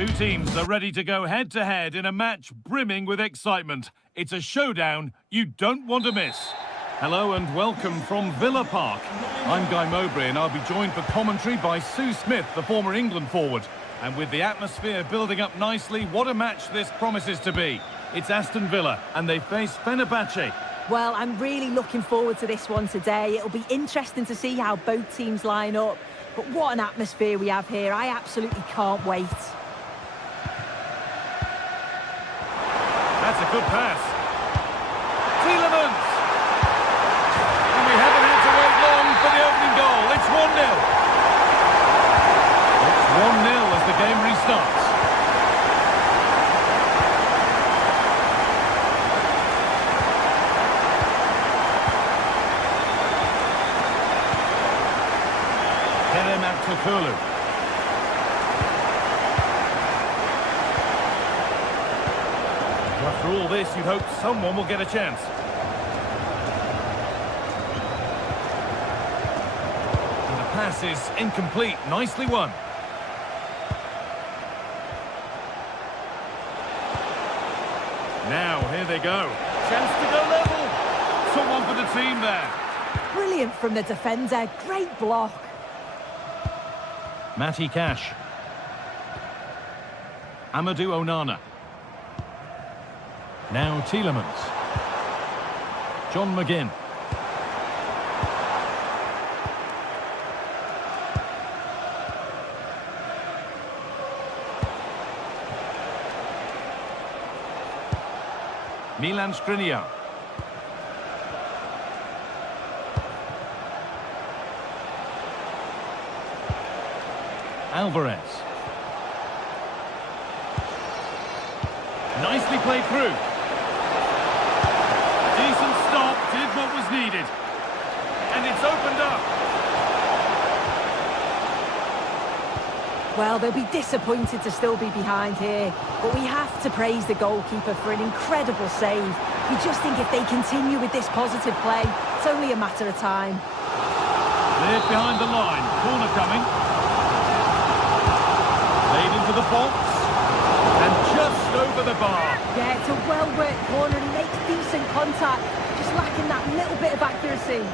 Two teams are ready to go head-to-head in a match brimming with excitement. It's a showdown you don't want to miss. Hello and welcome from Villa Park. I'm Guy Mowbray and I'll be joined for commentary by Sue Smith, the former England forward. And with the atmosphere building up nicely, what a match this promises to be. It's Aston Villa and they face Fenerbahce. Well, I'm really looking forward to this one today. It'll be interesting to see how both teams line up. But what an atmosphere we have here. I absolutely can't wait. That's a good pass. Tielemans! And we haven't had to wait long for the opening goal. It's 1-0. It's 1-0 as the game restarts. Kulu. After all this, you'd hope someone will get a chance. And the pass is incomplete. Nicely won. Now, here they go. Chance to go level. Someone for the team there. Brilliant from the defender. Great block. Matty Cash. Amadou Onana. Now Tielemans. John McGinn. Milan Skriniar. Alvarez. Nicely played through. Decent stop, did what was needed. And it's opened up. Well, they'll be disappointed to still be behind here. But we have to praise the goalkeeper for an incredible save. We just think if they continue with this positive play, it's only a matter of time. Cleared behind the line. Corner coming. Into the box and just over the bar. Yeah, it's a well-worked corner and he makes decent contact, just lacking that little bit of accuracy.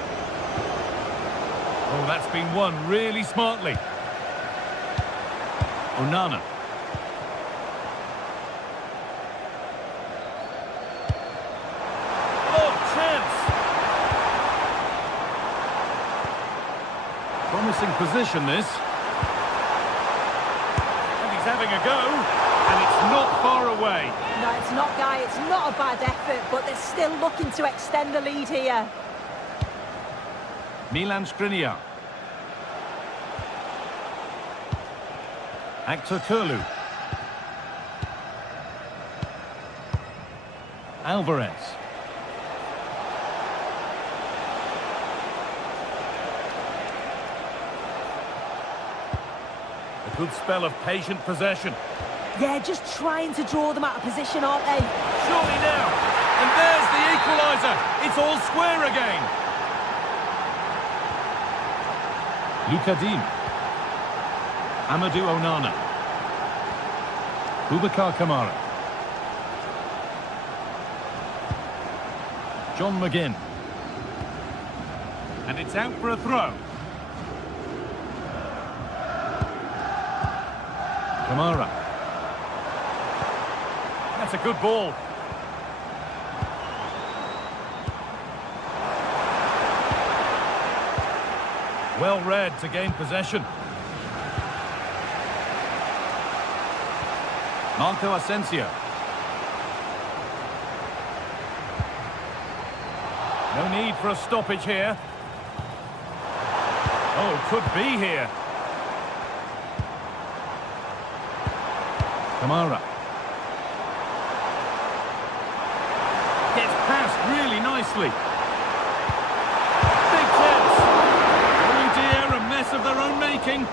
Oh, that's been won really smartly. Onana. Oh, chance! Promising position, this. Having a go, and it's not far away. No, it's not, Guy. It's not a bad effort, but they're still looking to extend the lead here. Milan Skriniar. Kulu. Alvarez. Good spell of patient possession. Yeah, just trying to draw them out of position, aren't they? Surely now. And there's the equaliser. It's all square again. Lukadim. Amadou Onana. Boubacar Kamara. John McGinn. And it's out for a throw. Kamara. That's a good ball. Well read to gain possession. Marco Asensio. No need for a stoppage here. Oh, could be here. Kamara. Gets past really nicely. Big chance. Oh dear, a mess of their own making.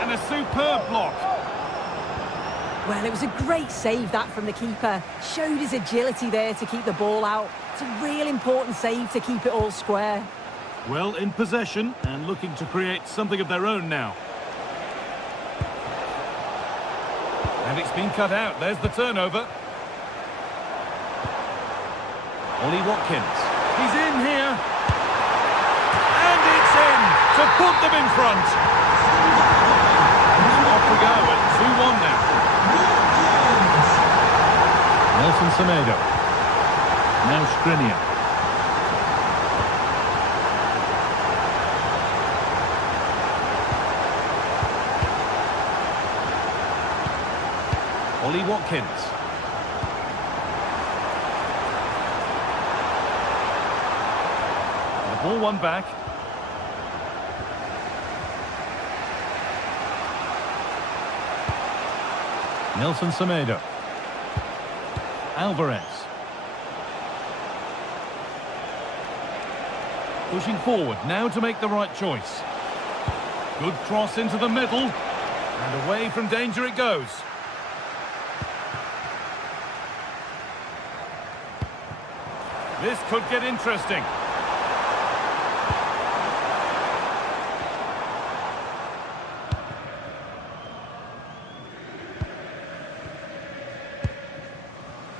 And a superb block. Well, it was a great save, that, from the keeper. Showed his agility there to keep the ball out. It's a real important save to keep it all square. Well in possession and looking to create something of their own now. And it's been cut out. There's the turnover. Ollie Watkins. He's in here. And it's in to put them in front. Off we go at 2-1 now. Nelson Semedo. Now Skriniar. Ollie Watkins. The ball won back. Nelson Semedo. Alvarez. Pushing forward, now to make the right choice. Good cross into the middle. And away from danger it goes. This could get interesting.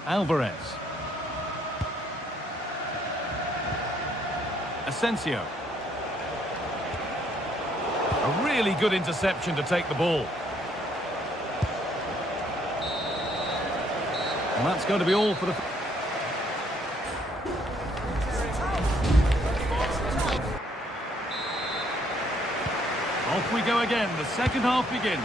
Alvarez. Asensio. A really good interception to take the ball. And that's going to be all for the... Off we go again. The second half begins.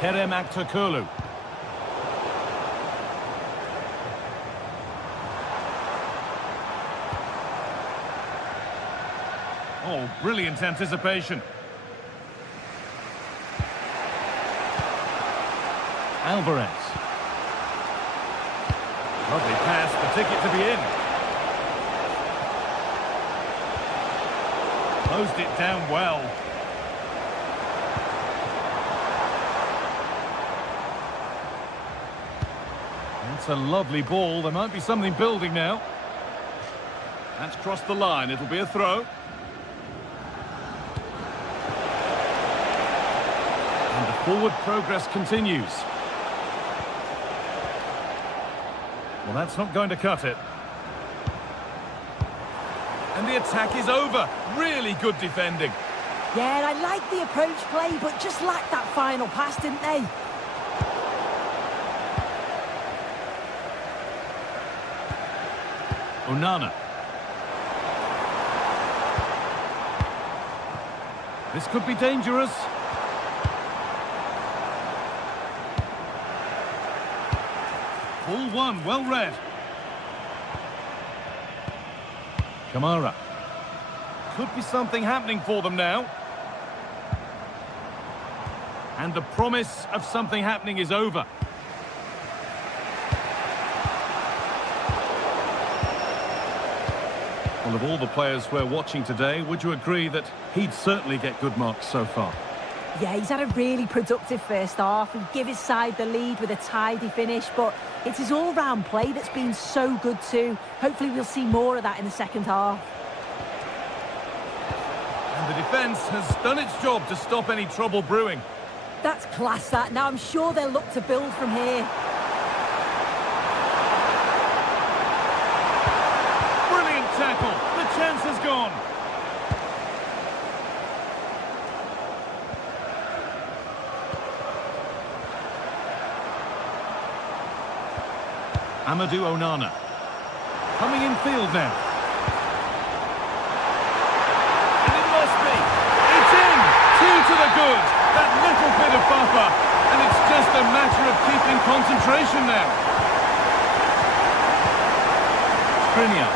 Kerem Aktürkoğlu. Oh, brilliant anticipation. Alvarez. Lovely pass, the ticket to be in. Closed it down well. That's a lovely ball. There might be something building now. That's crossed the line. It'll be a throw. And the forward progress continues. Well, that's not going to cut it. And the attack is over. Really good defending. Yeah, I like the approach play, but just lacked that final pass, didn't they? Onana. This could be dangerous. Ball one, well read. Kamara. Could be something happening for them now. And the promise of something happening is over. Well, of all the players we're watching today, would you agree that he'd certainly get good marks so far? Yeah, he's had a really productive first half. He'd give his side the lead with a tidy finish, but it's his all-round play that's been so good too. Hopefully we'll see more of that in the second half. And the defence has done its job to stop any trouble brewing. That's class, that. Now I'm sure they'll look to build from here. Brilliant tackle. The chance has gone. Amadou Onana. Coming in field now. And it must be. It's in. 2 to the good. That little bit of buffer. And it's just a matter of keeping concentration now. Skriniar.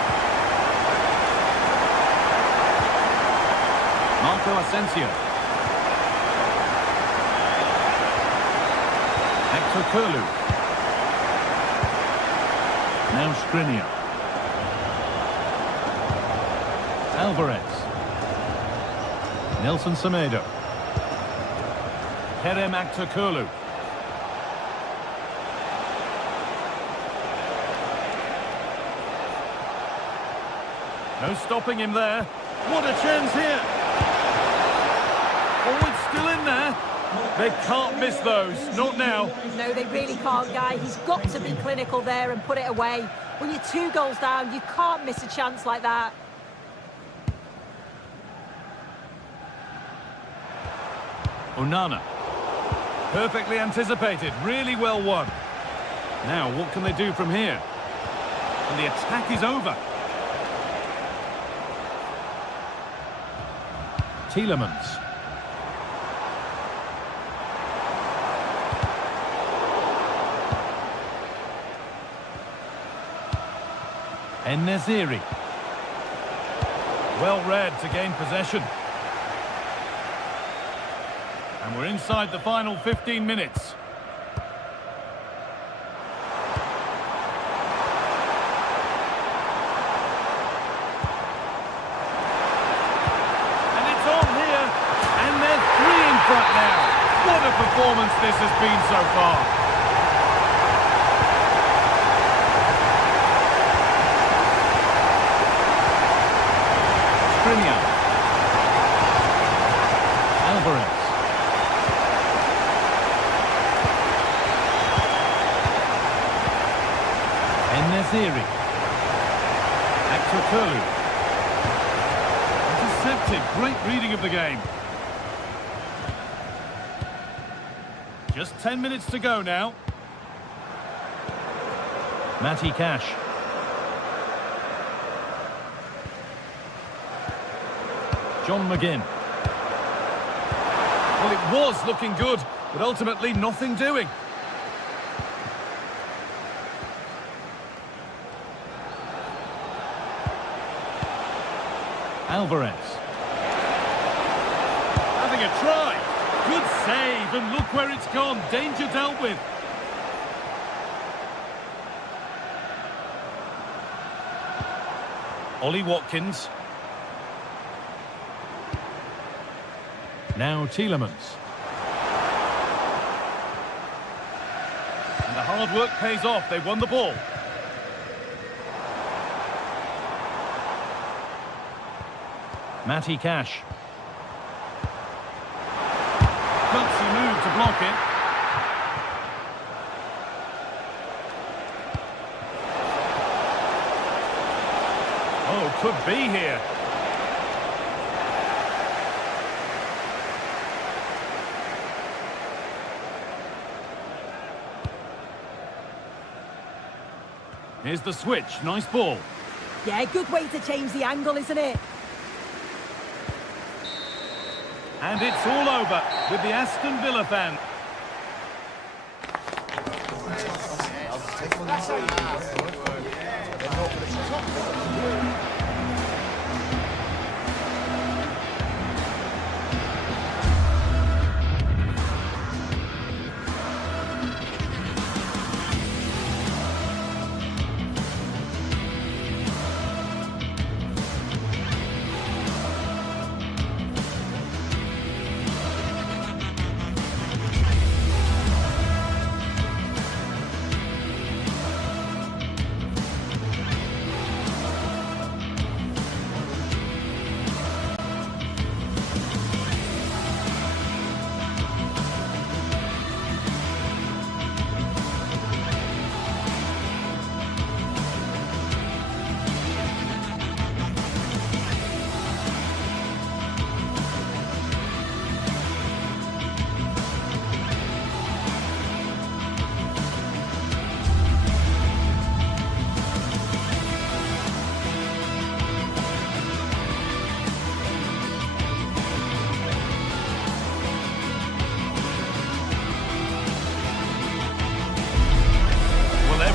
Marco Asensio. Aktürkoğlu. Now Skriniar. Alvarez. Nelson Semedo. Kerem Aktürkoğlu. No stopping him there. What a chance here. Oh, it's still in there. They can't miss those. Not now. No, they really can't, Guy. He's got to be clinical there and put it away. When you're 2 goals down, you can't miss a chance like that. Onana. Perfectly anticipated. Really well won. Now, what can they do from here? And the attack is over. Tielemans. En-Nesyri. Well read to gain possession. And we're inside the final 15 minutes. And it's on here. And they're 3 in front now. What a performance this has been so far. Alvarez. En-Nesyri. Aktürkoğlu. Intercepted. Great reading of the game. Just 10 minutes to go now. Matty Cash. John McGinn. Well, it was looking good, but ultimately nothing doing. Alvarez. Having a try. Good save, and look where it's gone. Danger dealt with. Ollie Watkins. Now Tielemans. And the hard work pays off. They won the ball. Matty Cash. Gutsy move to block it. Oh, could be here. Here's the switch. Nice ball. Yeah, good way to change the angle, isn't it? And it's all over with the Aston Villa fan.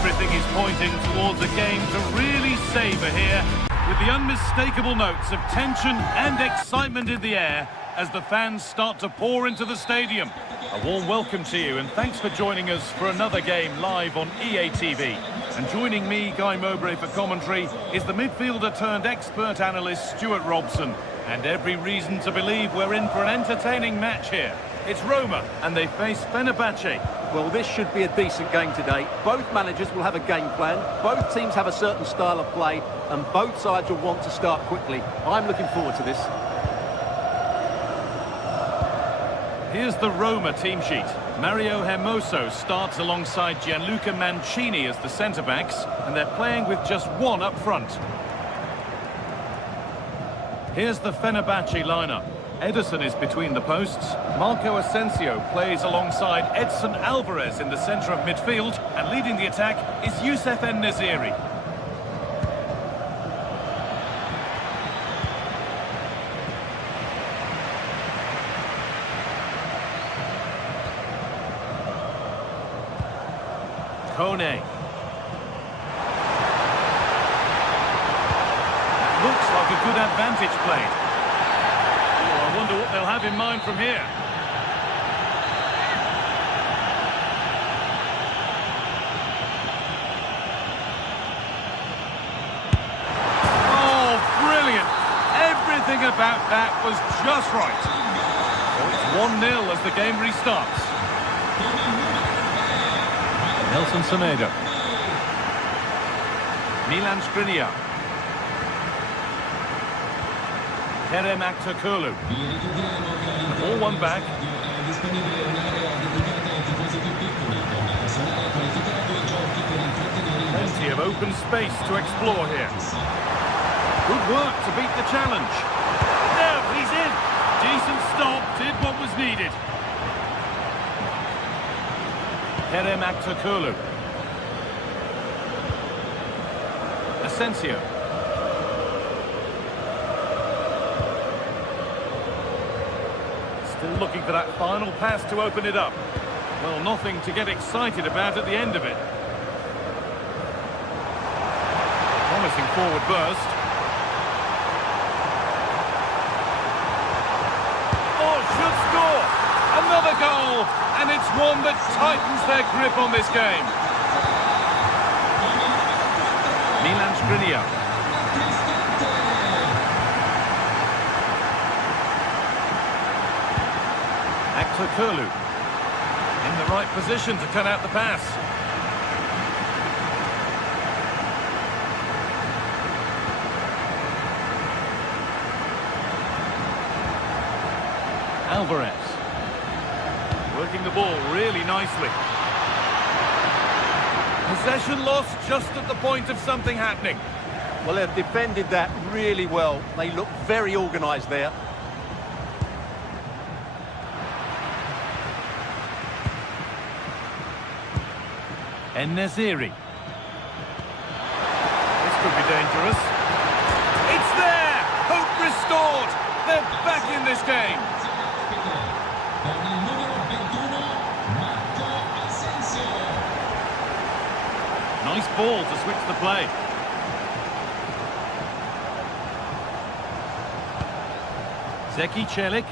Everything is pointing towards a game to really savour here, with the unmistakable notes of tension and excitement in the air as the fans start to pour into the stadium. A warm welcome to you, and thanks for joining us for another game live on EA TV. And joining me, Guy Mowbray, for commentary is the midfielder turned expert analyst Stuart Robson. And every reason to believe we're in for an entertaining match here. It's Roma, and they face Fenerbahce. Well, this should be a decent game today. Both managers will have a game plan. Both teams have a certain style of play, and both sides will want to start quickly. I'm looking forward to this. Here's the Roma team sheet. Mario Hermoso starts alongside Gianluca Mancini as the centre-backs, and they're playing with just one up front. Here's the Fenerbahce lineup. Ederson is between the posts. Marco Asensio plays alongside Edson Alvarez in the centre of midfield, and leading the attack is Youssef En-Nesyri. Kone. Looks like a good advantage played. I wonder what they'll have in mind from here. Oh, brilliant! Everything about that was just right. So it's 1-0 as the game restarts. Nelson Semedo. Milan Skriniar. Kerem Aktürkoğlu. All one back. Plenty of open space to explore here. Good work to beat the challenge. Now he's in. Decent stop, did what was needed. Kerem Aktürkoğlu. Asensio. Still looking for that final pass to open it up. Well, nothing to get excited about at the end of it. Promising forward burst. Oh, should score! Another goal! And it's one that tightens their grip on this game. Milan Skriniar. Aktürkoğlu. In the right position to cut out the pass. Alvarez. Working the ball really nicely. Possession lost just at the point of something happening. Well, they've defended that really well. They look very organised there. En-Nesyri. This could be dangerous. It's there! Hope restored! They're back in this game! Nice ball to switch the play. Zeki Çelik.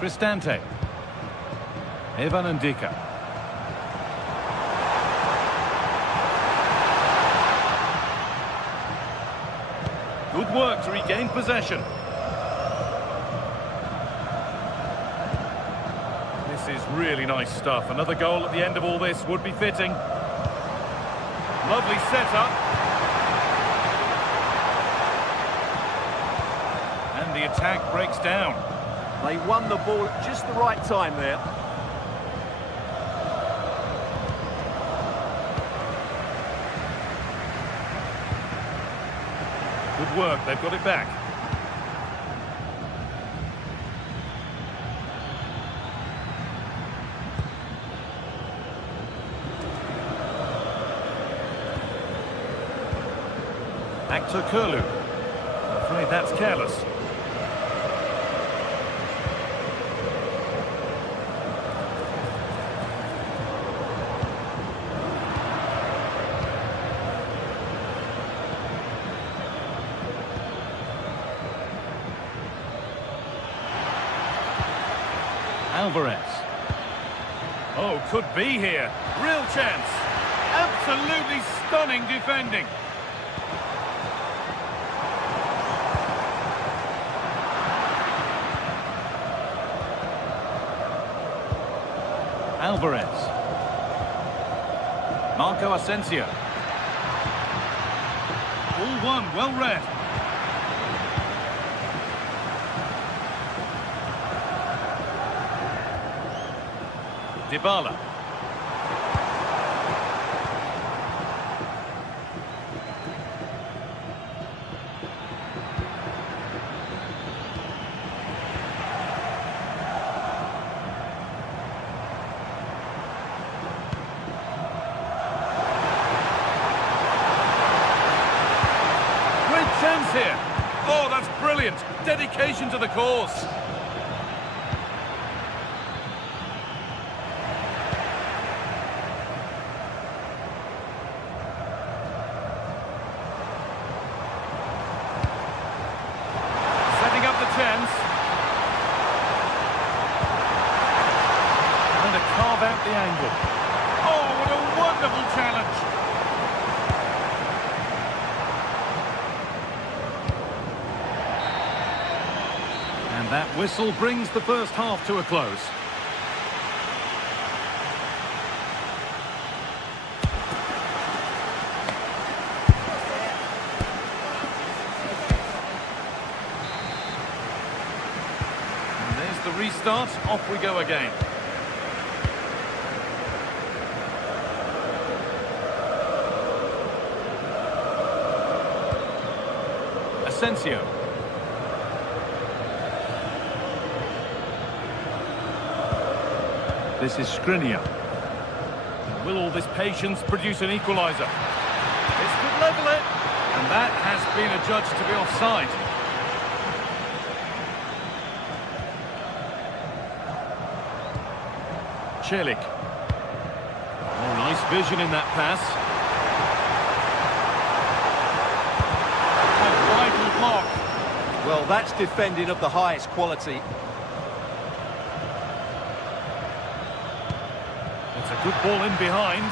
Cristante. Evan Ndika. Good work to regain possession. This is really nice stuff. Another goal at the end of all this would be fitting. Lovely setup. And the attack breaks down. They won the ball at just the right time there. Good work, they've got it back. Aktürkoğlu. I'm afraid that's careless. Alvarez. Oh, could be here. Real chance. Absolutely stunning defending. Alvarez. Marco Asensio. All one, well read. Dybala. Chance here. Oh, that's brilliant. Dedication to the cause. Setting up the chance. And to carve out the angle. Oh, what a wonderful challenge. And that whistle brings the first half to a close. And there's the restart. Off we go again. Asensio. This is Skriniar. Will all this patience produce an equaliser? This could level it. And that has been adjudged to be offside. Celik. Oh, nice vision in that pass. A vital block. Well, that's defending of the highest quality. It's a good ball in behind,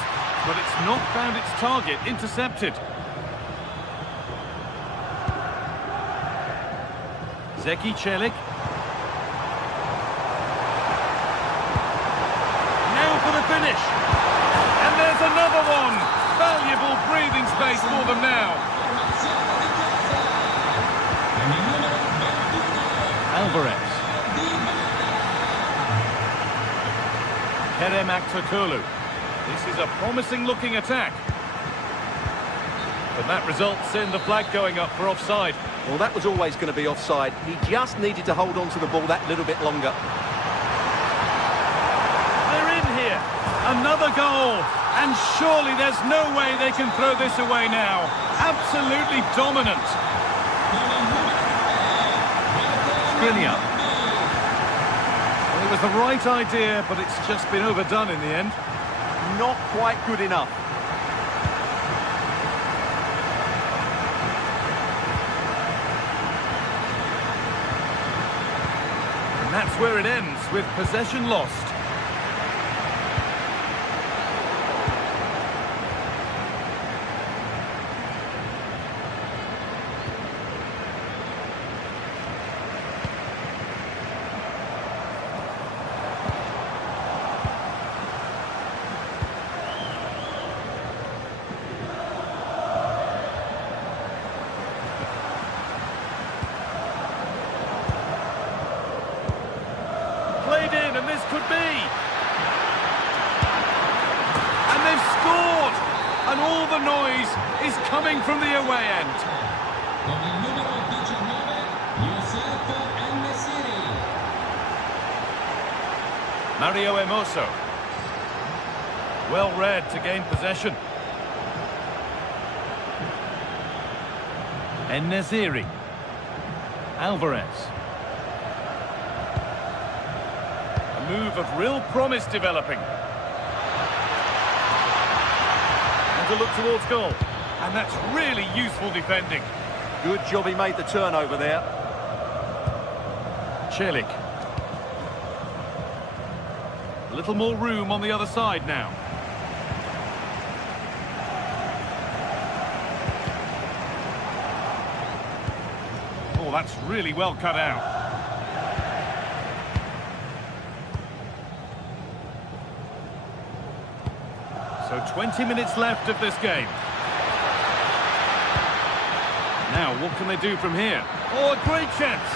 but it's not found its target. Intercepted. Zeki Celik. Now for the finish. And there's another one. Valuable breathing space for them now. Alvarez. Kerem Aktürkoğlu. This is a promising-looking attack. But that results in the flag going up for offside. Well, that was always going to be offside. He just needed to hold on to the ball that little bit longer. They're in here. Another goal. And surely there's no way they can throw this away now. Absolutely dominant. Skriniar. Well, it was the right idea, but it's just been overdone in the end. Not quite good enough. And that's where it ends, with possession lost. Played in, and this could be. And they've scored! And all the noise is coming from the away end. Mario Hermoso. Well read to gain possession. En-Nesyri. Alvarez. A move of real promise developing. And to look towards goal. And that's really useful defending. Good job he made the turnover there. Celik. A little more room on the other side now. Oh, that's really well cut out. So 20 minutes left of this game. Now, what can they do from here? Oh, a great chance.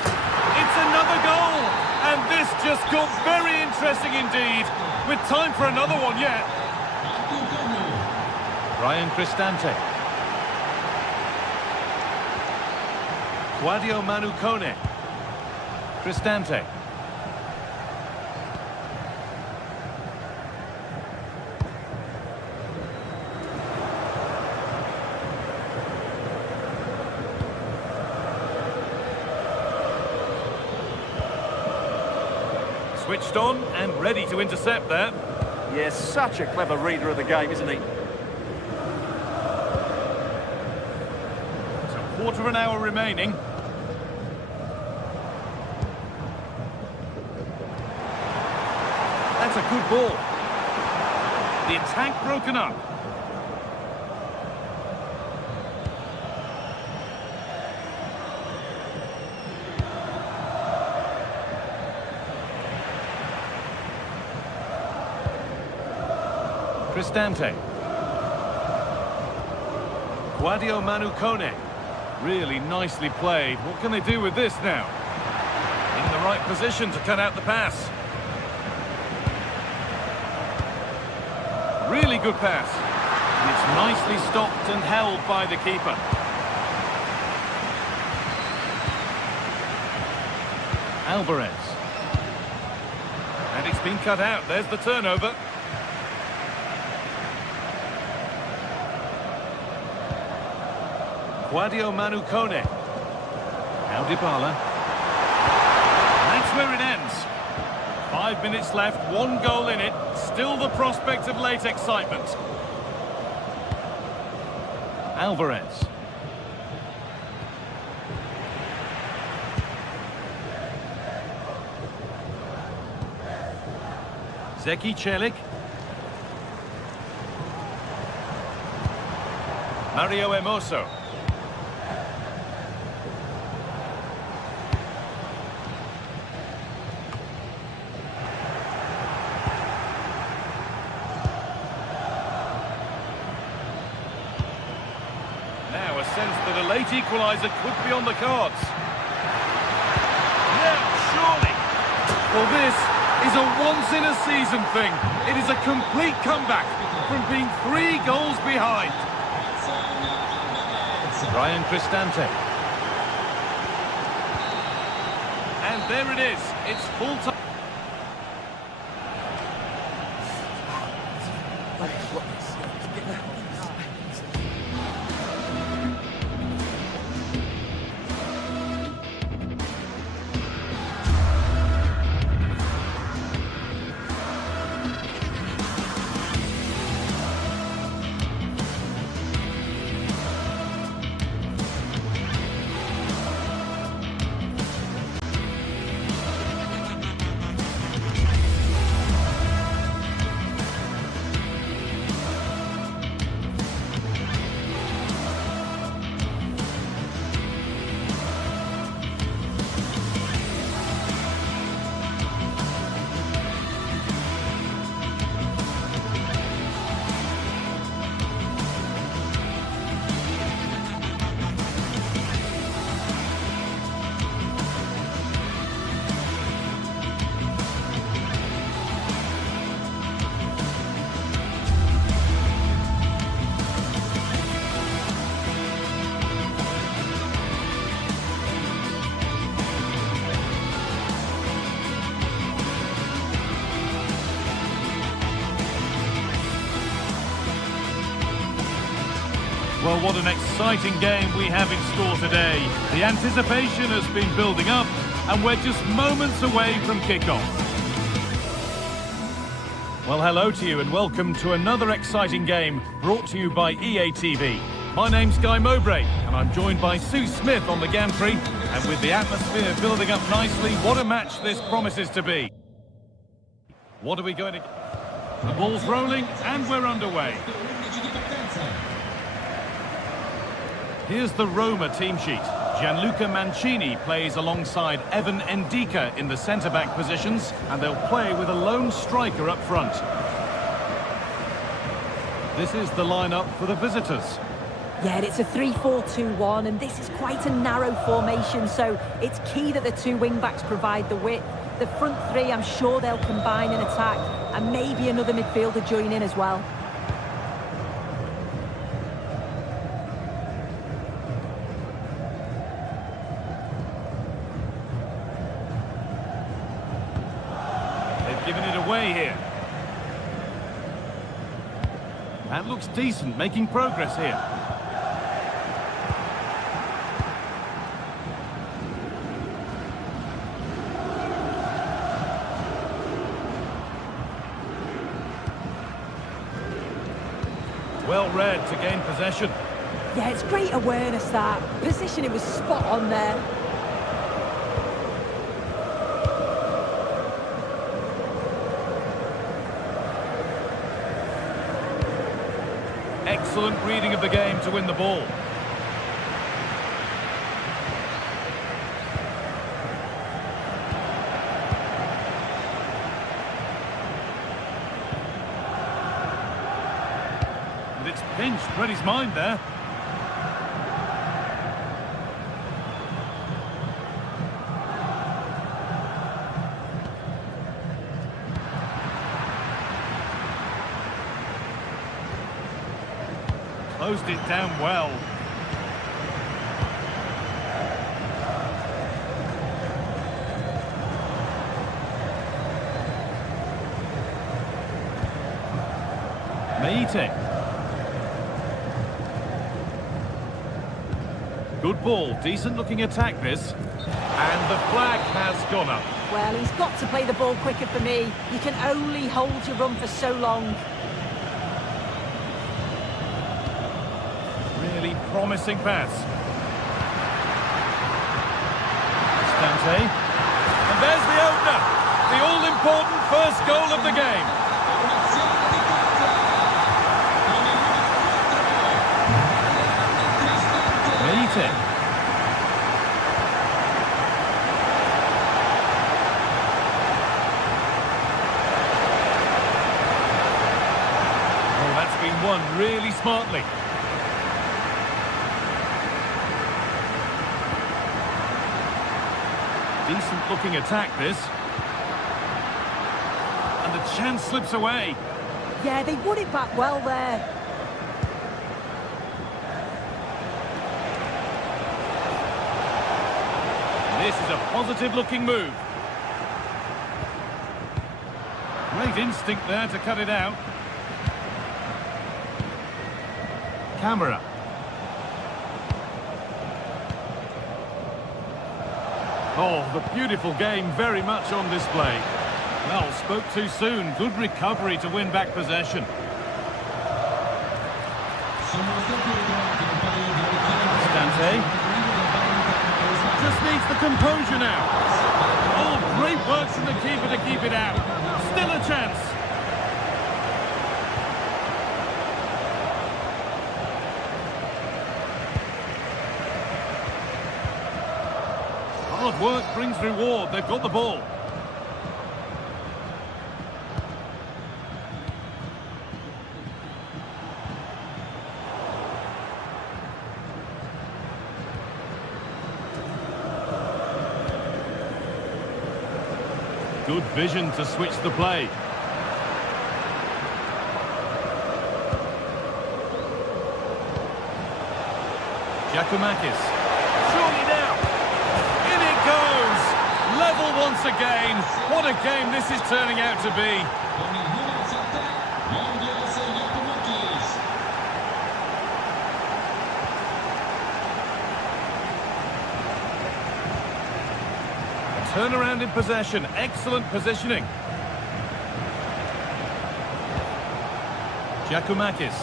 It's another goal. And this just got very interesting indeed. With time for another one yet. Ryan Cristante. Guadio Manu Kone. Cristante. Switched on and ready to intercept there. Yes, such a clever reader of the game, isn't he? So quarter of an hour remaining. That's a good ball. The attack broken up. Cristante. Guadio Manu Kone. Really nicely played. What can they do with this now? In the right position to cut out the pass. Really good pass. And it's nicely stopped and held by the keeper. Alvarez. And it's been cut out. There's the turnover. Guadio Manu Kone. Now Dybala. That's where it ends. 5 minutes left, 1 goal in it. Still the prospect of late excitement. Alvarez. Zeki Celik. Mario Hermoso. Now a sense that a late equaliser could be on the cards. Yeah, surely. Well, this is a once-in-a-season thing. It is a complete comeback from being 3 goals behind. Ryan Cristante. And there it is. It's full time. Well, what an exciting game we have in store today. The anticipation has been building up, and we're just moments away from kickoff. Well, hello to you and welcome to another exciting game brought to you by EA TV. My name's Guy Mowbray, and I'm joined by Sue Smith on the gantry. And with the atmosphere building up nicely, what a match this promises to be. What are we going to... The ball's rolling, and we're underway. Here's the Roma team sheet. Gianluca Mancini plays alongside Evan Ndika in the centre-back positions, and they'll play with a lone striker up front. This is the lineup for the visitors. Yeah, it's a 3-4-2-1, and this is quite a narrow formation, so it's key that the two wing-backs provide the width. The front three, I'm sure they'll combine in attack, and maybe another midfielder join in as well. They've given it away here. That looks decent, making progress here. Well read to gain possession. Yeah, it's great awareness, that. Positioning was spot on there. Excellent reading of the game to win the ball. And it's pinched, read his mind there. Closed it down well. Meite. Good ball, decent looking attack this. And the flag has gone up. Well, he's got to play the ball quicker for me. You can only hold your run for so long. Really promising pass. Stante. And there's the opener. The all-important first goal of the game. Meite. Oh, that's been won really smartly. Decent looking attack this. And the chance slips away. Yeah, they won it back well there. This is a positive looking move. Great instinct there to cut it out. Camera. Oh, the beautiful game very much on display. Well, spoke too soon. Good recovery to win back possession. Stante. Just needs the composure now. Oh, great work from the keeper to keep it out. Still a chance. Hard work brings reward. They've got the ball. Good vision to switch the play. Giacomakis. Surely now. In it goes. Level once again. What a game this is turning out to be. Turnaround in possession. Excellent positioning. Giacomakis.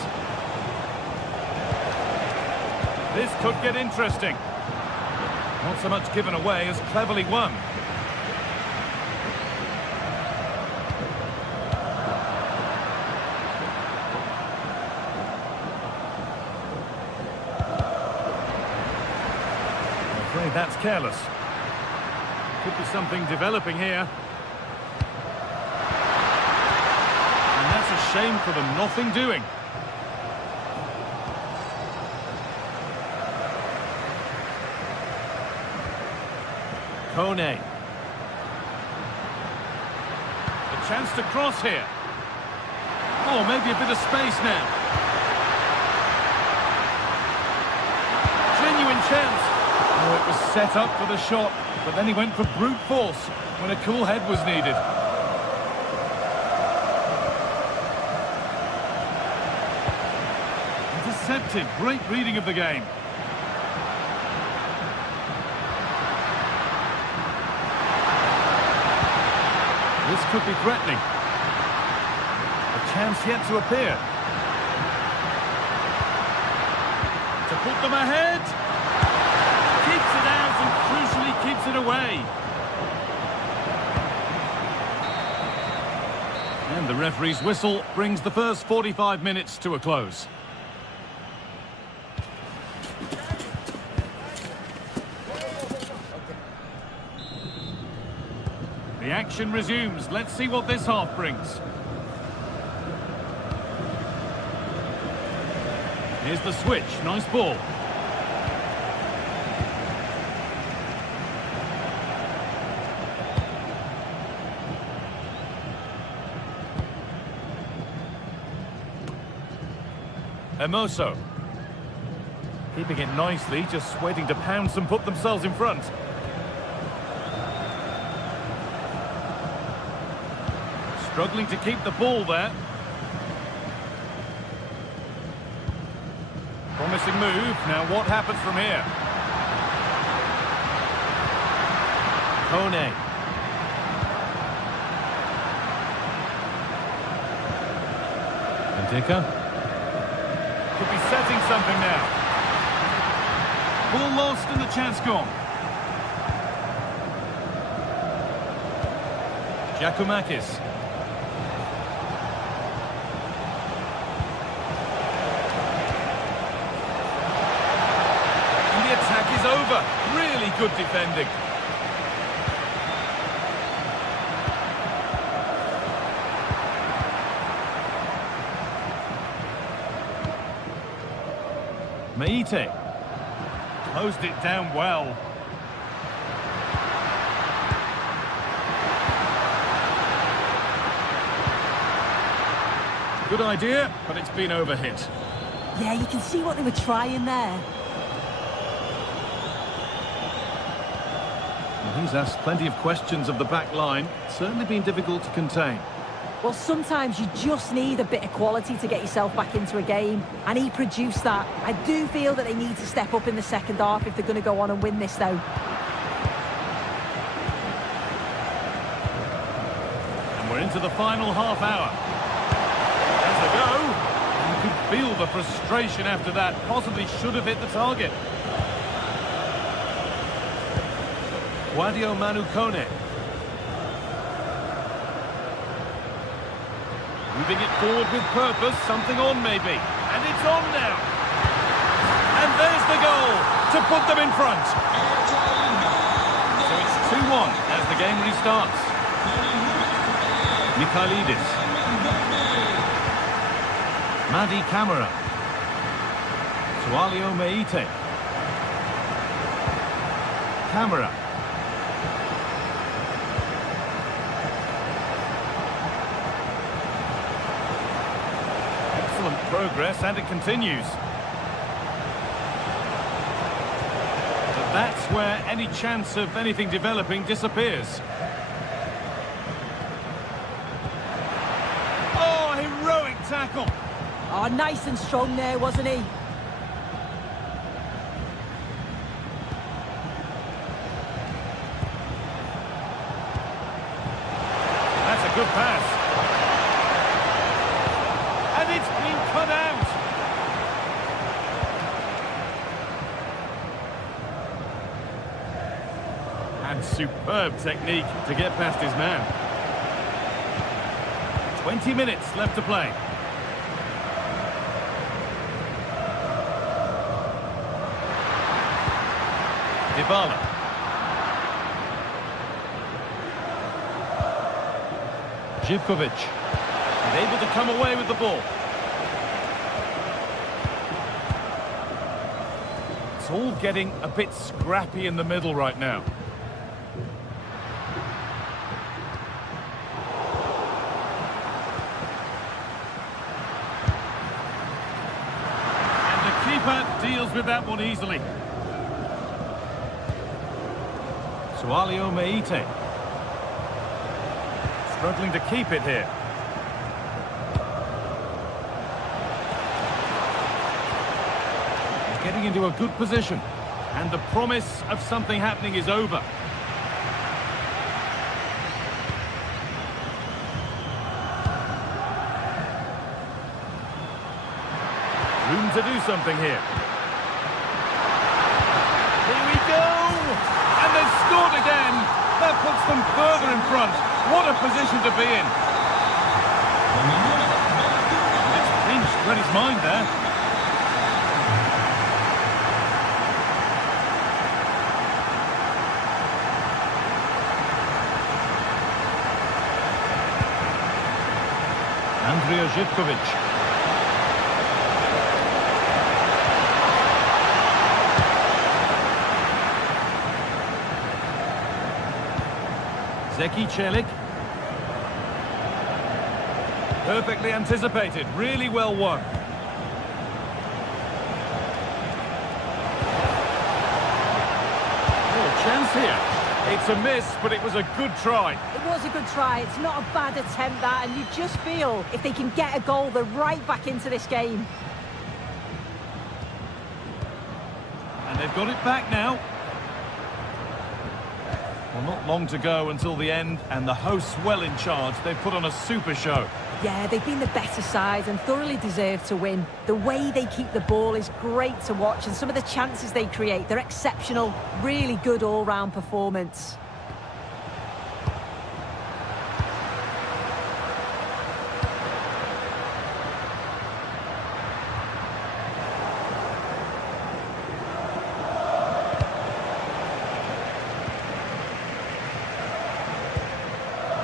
This could get interesting. Not so much given away as cleverly won. I'm afraid that's careless. Could be something developing here. And that's a shame for them. Nothing doing. Kone. A chance to cross here. Oh, maybe a bit of space now. Genuine chance. Oh, it was set up for the shot, but then he went for brute force when a cool head was needed. Intercepted. Great reading of the game. This could be threatening. A chance yet to appear. To put them ahead. Keeps it out and crucially keeps it away. And the referee's whistle brings the first 45 minutes to a close. The action resumes. Let's see what this half brings. Here's the switch. Nice ball. Hermoso. Keeping it nicely, just waiting to pounce and put themselves in front. Struggling to keep the ball there. Promising move. Now what happens from here? Kone. Ndika. Could be setting something now. Ball lost and the chance gone. Giacomakis. And the attack is over. Really good defending. Meite closed it down well. Good idea, but it's been overhit. Yeah, you can see what they were trying there. Well, he's asked plenty of questions of the back line. Certainly been difficult to contain. Well, sometimes you just need a bit of quality to get yourself back into a game, and he produced that. I do feel that they need to step up in the second half if they're going to go on and win this, though. And we're into the final half hour. There's a go. You could feel the frustration after that. Possibly should have hit the target. Guadio Manu Kone. Moving it forward with purpose, something on maybe. And it's on now. And there's the goal to put them in front. So it's 2-1 as the game restarts. Michailidis. Madi Camara. Sualio Meite. Camara. Progress, and it continues. But that's where any chance of anything developing disappears. Oh, heroic tackle. Oh, nice and strong there, wasn't he? That's a good pass. It's been cut out. And superb technique to get past his man. 20 minutes left to play. Dybala. Živković. And able to come away with the ball. It's all getting a bit scrappy in the middle right now. keeper deals with that one easily. Sualio Meite. Struggling to keep it here. He's getting into a good position. And the promise of something happening is over. Room to do something here. Here we go! And they've scored again! That puts them further in front. What a position to be in. It's pinched Reddy's mind there. Andrija Živković. Zeki Çelik. Perfectly anticipated, really well won. Oh, chance here. It's a miss, but it was a good try. It was a good try. It's not a bad attempt, that, and you just feel if they can get a goal, they're right back into this game. And they've got it back now. Well, not long to go until the end, and the hosts well in charge. They've put on a super show. Yeah, they've been the better side and thoroughly deserve to win. The way they keep the ball is great to watch, and some of the chances they create, they're exceptional. Really good all-round performance.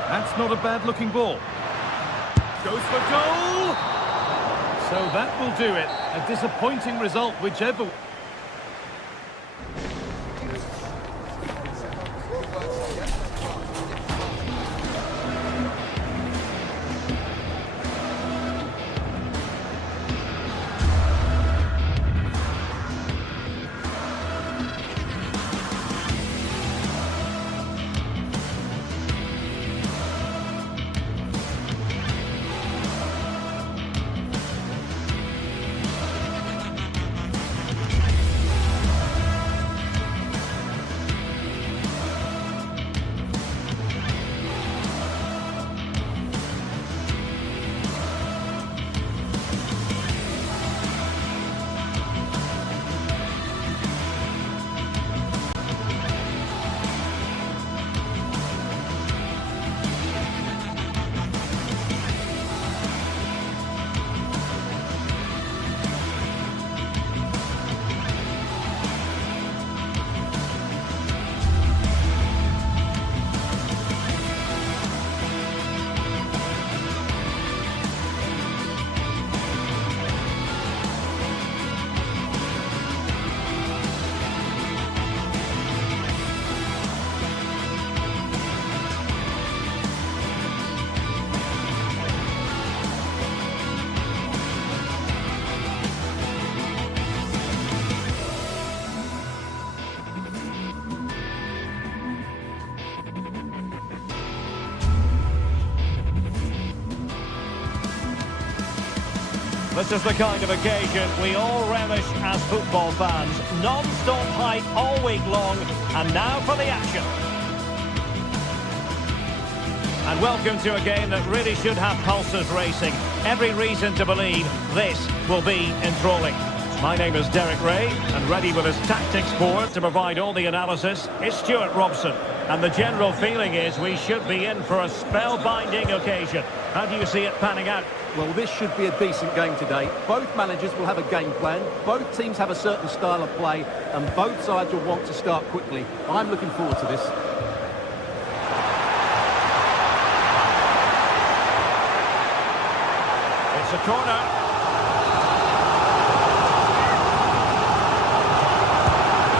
That's not a bad-looking ball. Goes for goal! So that will do it. A disappointing result, whichever... This is the kind of occasion we all relish as football fans. Non-stop hype all week long, and now for the action. And welcome to a game that really should have pulses racing. Every reason to believe this will be enthralling. My name is Derek Ray, and ready with his tactics board to provide all the analysis is Stuart Robson. And the general feeling is we should be in for a spellbinding occasion. How do you see it panning out? Well, this should be a decent game today. Both managers will have a game plan. Both teams have a certain style of play, and both sides will want to start quickly. I'm looking forward to this. It's a corner.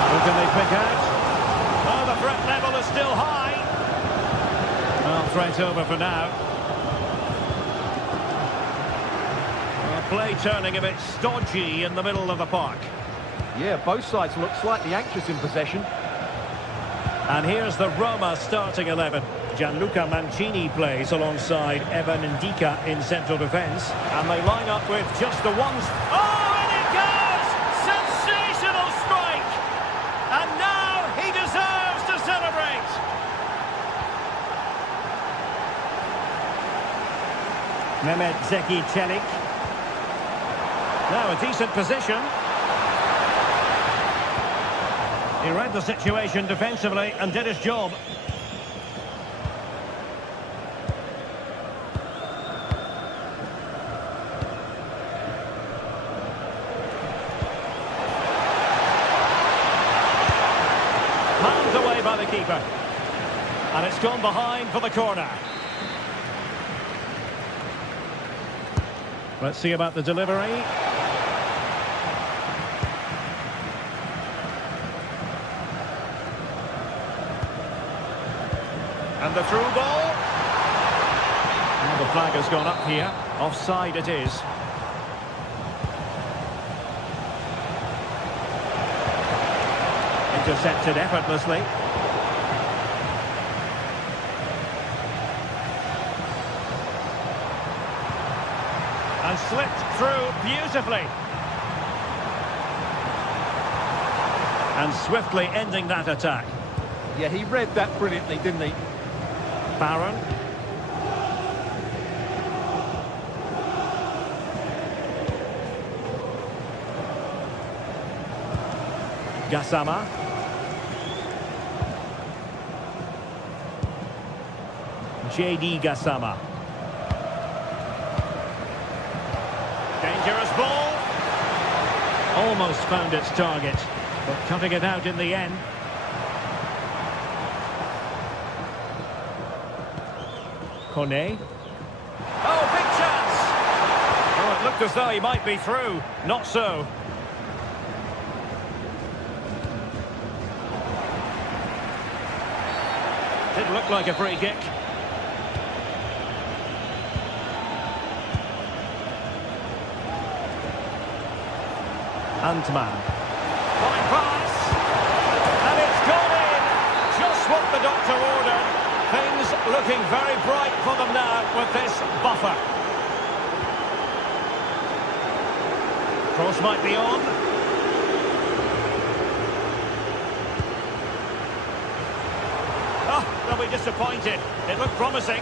Who can they pick out? Oh, the threat level is still high. Well, threat over for now. play turning a bit stodgy in the middle of the park. Yeah, both sides look slightly anxious in possession. And here's the Roma starting 11. Gianluca Mancini plays alongside Evan Ndika in central defence. And they line up with just the ones. Oh, and it goes! Sensational strike! And now he deserves to celebrate! Mehmet Zeki Çelik. Now a decent position. He read the situation defensively and did his job. Handed away by the keeper. And it's gone behind for the corner. Let's see about the delivery. And the through ball. Well, the flag has gone up here. Offside it is. Intercepted effortlessly. And slipped through beautifully. And swiftly ending that attack. Yeah, he read that brilliantly, didn't he? Barron. Gassama. JD Gassama. Dangerous ball. Almost found its target, but cutting it out in the end. Kone. Oh, big chance! Oh, it looked as though he might be through. Not so. Did look like a free kick. Antman. Fine pass. And it's gone in. Just what the doctor ordered. Things looking very bright for them now with this buffer. Cross might be on. Oh, they'll be disappointed. It looked promising.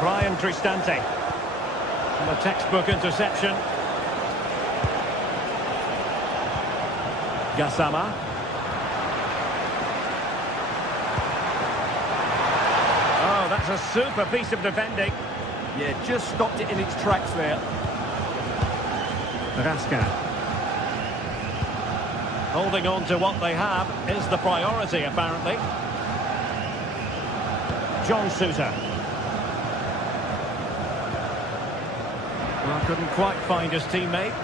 Brian Cristante. And a textbook interception. Gassama. Oh, that's a super piece of defending. Yeah, just stopped it in its tracks there. Raskin. Holding on to what they have is the priority, apparently. John Sousa. Well, couldn't quite find his teammate.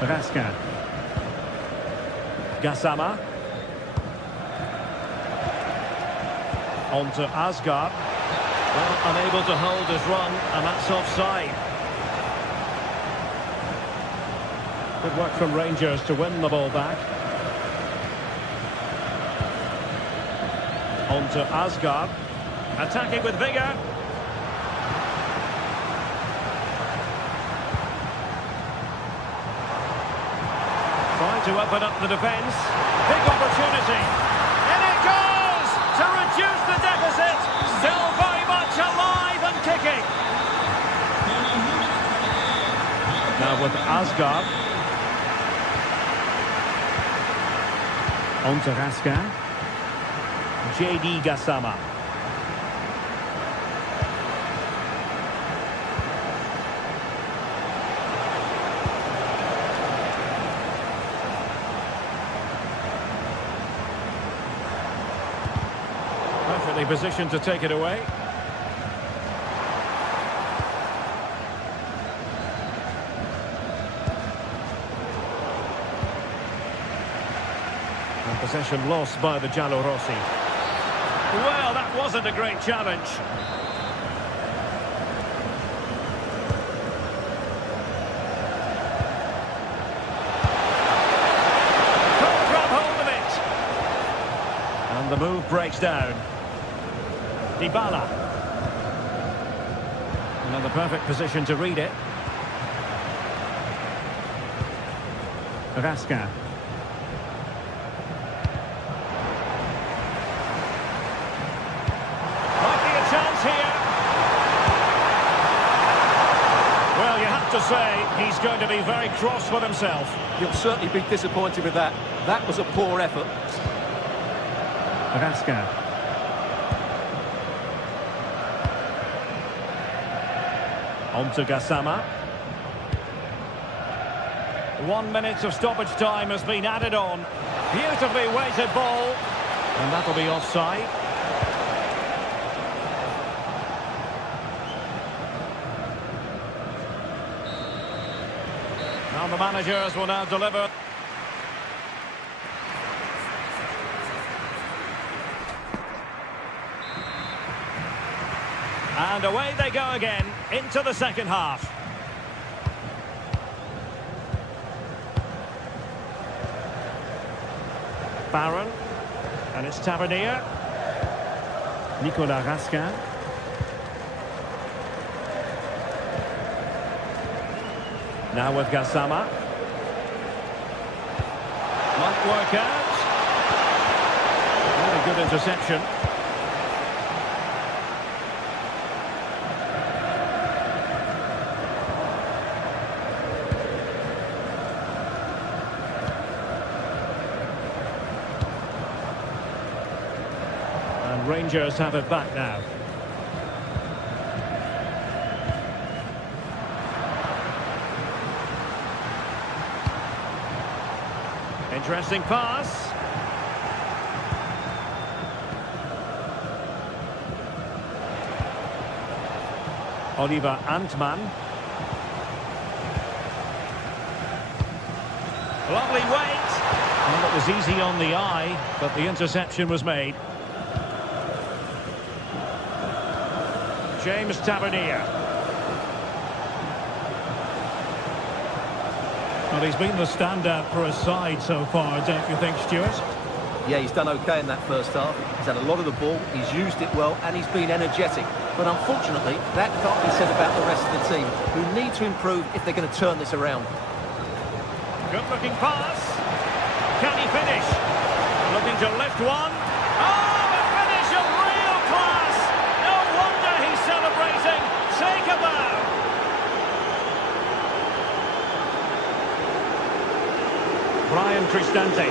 Raskin. Gassama. On to Asgard. Well, unable to hold his run, and that's offside. Good work from Rangers to win the ball back. On to Asgard. Attacking with vigour. Trying to open up the defence. Big opportunity. And it goes to reduce the deficit. Still very much alive and kicking. Now with Asgard. On to Raskin. JD Gassama. Perfectly positioned to take it away. Possession lost by the Giallorossi. Well, that wasn't a great challenge. Couldn't grab hold of it. And the move breaks down. Dybala. Another perfect position to read it. Raskin. Might be a chance here. Well, you have to say he's going to be very cross with himself. He'll certainly be disappointed with that. That was a poor effort. Raskin. On to Gassama. 1 minute of stoppage time has been added on. Beautifully weighted ball. And that'll be offside. Now the managers will now deliver. And away they go again into the second half. Barron, and it's Tavernier. Nicolas Raskin. Now with Gassama. Might work out. Really good interception. Rangers have it back now. Interesting pass. Oliver Antman. Lovely weight. Well, it was easy on the eye, but the interception was made. James Tavernier. Well, he's been the standout for his side so far, don't you think, Stuart? Yeah, he's done okay in that first half. He's had a lot of the ball, he's used it well, and he's been energetic. But unfortunately, that can't be said about the rest of the team, who need to improve if they're going to turn this around. Good-looking pass. Can he finish? Looking to lift one. Oh, a finish of real class! No wonder he's celebrating. Take a bow. Brian Cristante.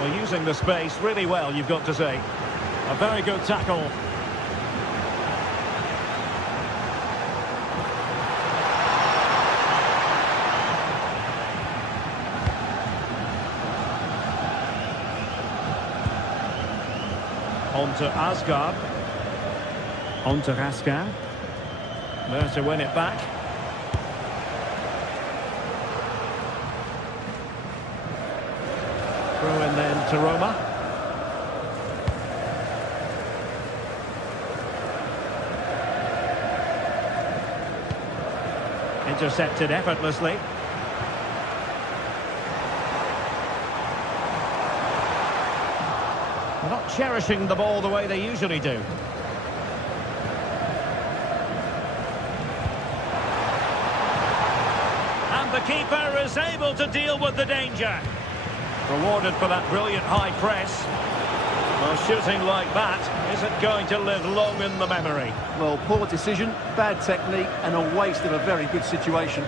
Well, using the space really well, you've got to say. A very good tackle. On to Asgard. On to Raskin. There to win it back. Throw in then to Roma. Intercepted effortlessly. They're not cherishing the ball the way they usually do. And the keeper is able to deal with the danger. Rewarded for that brilliant high press. Well, shooting like that isn't going to live long in the memory. Well, poor decision, bad technique, and a waste of a very good situation.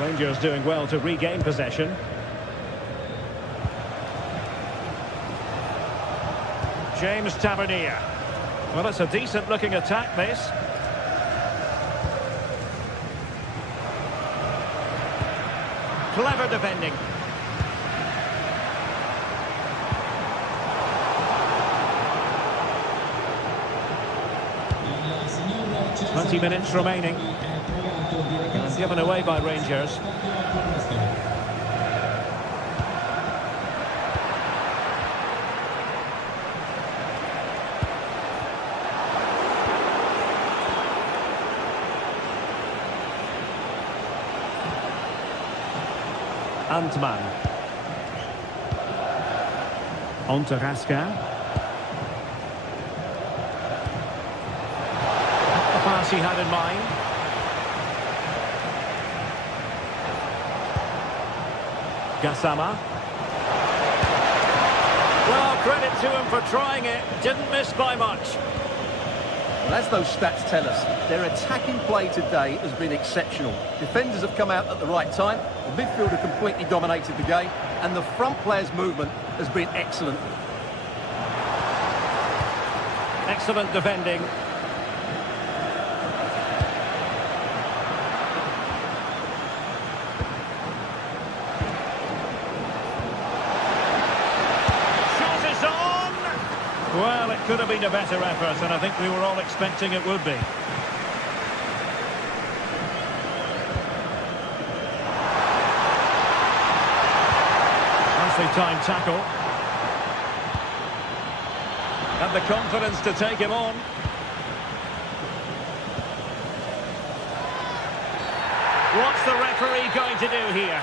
Rangers doing well to regain possession. James Tavernier. Well, it's a decent-looking attack, this. Clever defending. .20 minutes remaining. and given away by Rangers. Antman. On to Raskin. The pass he had in mind. Gassama. Well, credit to him for trying it. Didn't miss by much. Well, as those stats tell us, their attacking play today has been exceptional. Defenders have come out at the right time, the midfielder completely dominated the game, and the front player's movement has been excellent. Excellent defending. Shot is on! Well, it could have been a better effort, and I think we were all expecting it would be. Nicely timed tackle. And the confidence to take him on. What's the referee going to do here?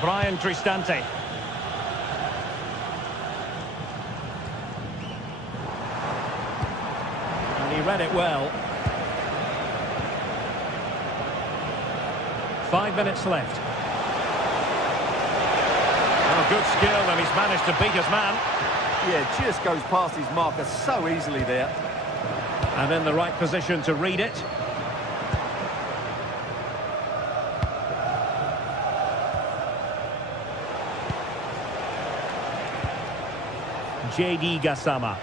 Brian Cristante. And he read it well. 5 minutes left. Oh, good skill, and he's managed to beat his man. Yeah, just goes past his marker so easily there. And in the right position to read it. JD Gassama.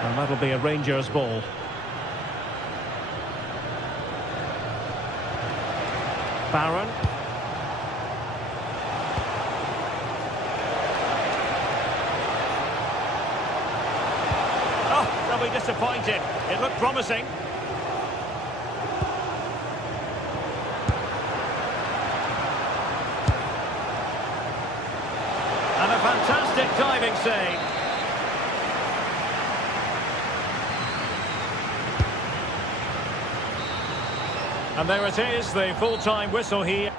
And that'll be a Rangers ball. Barron. Oh, they'll be disappointed. It looked promising. And a fantastic diving save. And there it is, the full-time whistle here.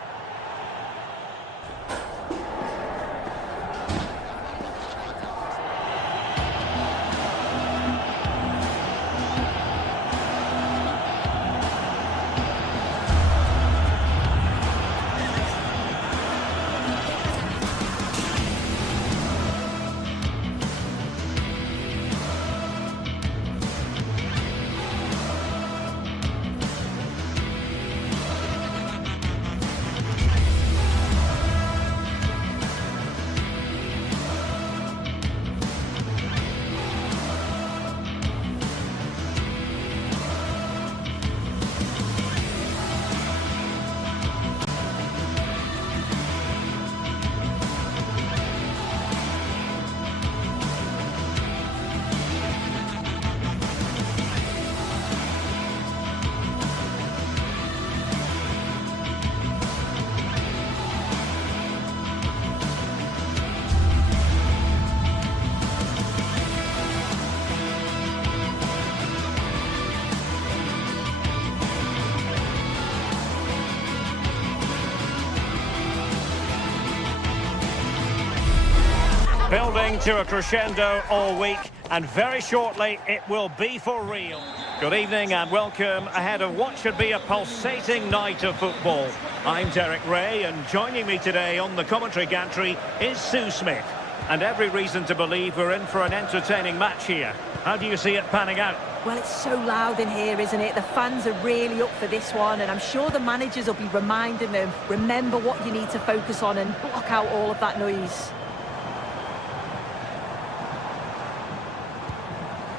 Building to a crescendo all week, and very shortly it will be for real. Good evening and welcome ahead of what should be a pulsating night of football. I'm Derek Ray, and joining me today on the commentary gantry is Sue Smith. And every reason to believe we're in for an entertaining match here. How do you see it panning out? Well, it's so loud in here, isn't it? The fans are really up for this one, and I'm sure the managers will be reminding them, remember what you need to focus on and block out all of that noise.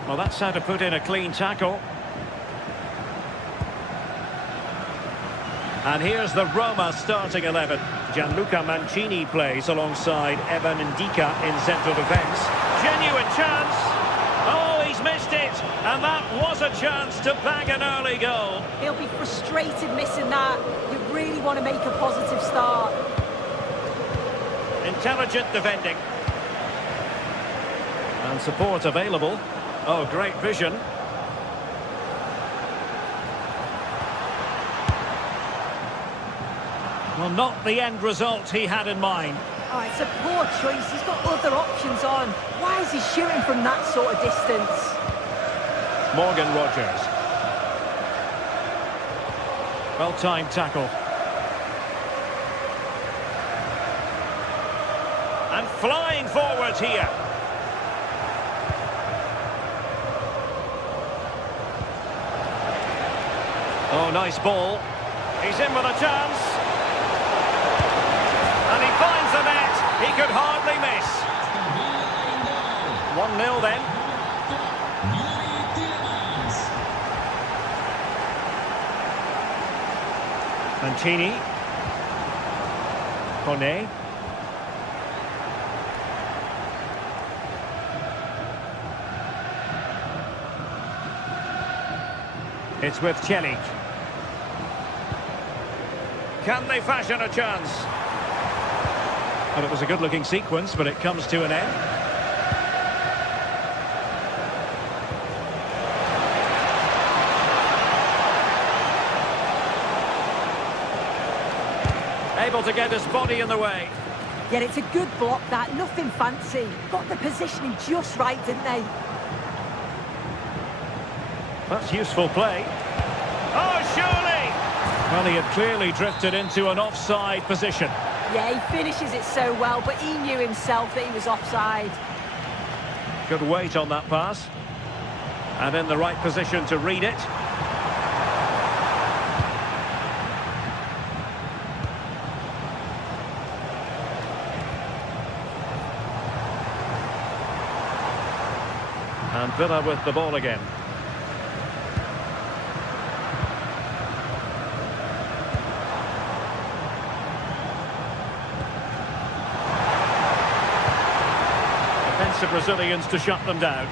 Well, that's how to put in a clean tackle. And here's the Roma starting 11. Gianluca Mancini plays alongside Evan Ndika in central defence. Genuine chance. Oh, he's missed it. And that was a chance to bag an early goal. He'll be frustrated missing that. You really want to make a positive start. Intelligent defending. And support available. Oh, great vision. Well, not the end result he had in mind. Oh, it's a poor choice. He's got other options on. Why is he shooting from that sort of distance? Morgan Rogers. Well-timed tackle. And flying forwards here. Oh, nice ball. He's in with a chance. And he finds the net. He could hardly miss. 1-0 then. Mancini. Kone. It's with Celik. Can they fashion a chance? Well, it was a good-looking sequence, but it comes to an end. Able to get his body in the way. Yeah, it's a good block, that. Nothing fancy. Got the positioning just right, didn't they? That's useful play. Oh, surely! Well, he had clearly drifted into an offside position. Yeah, he finishes it so well, but he knew himself that he was offside. Good weight on that pass. And in the right position to read it. And Villa with the ball again. Defensive Brazilians to shut them down.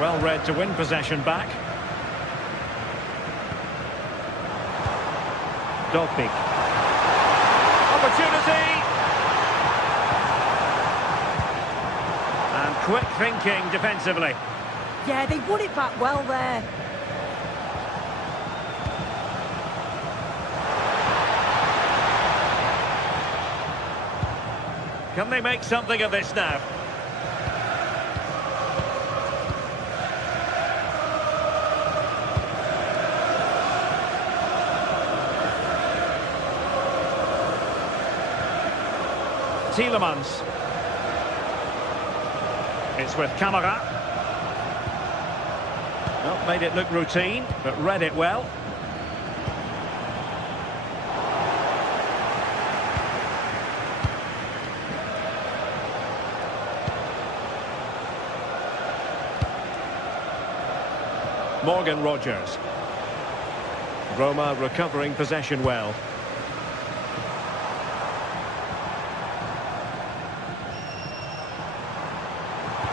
Well read to win possession back. Dogbeak. Opportunity! And quick thinking defensively. Yeah, they won it back well there. Can they make something of this now? Tielemans. It's with Camara. Well, made it look routine, but read it well. Morgan Rogers. Roma recovering possession well.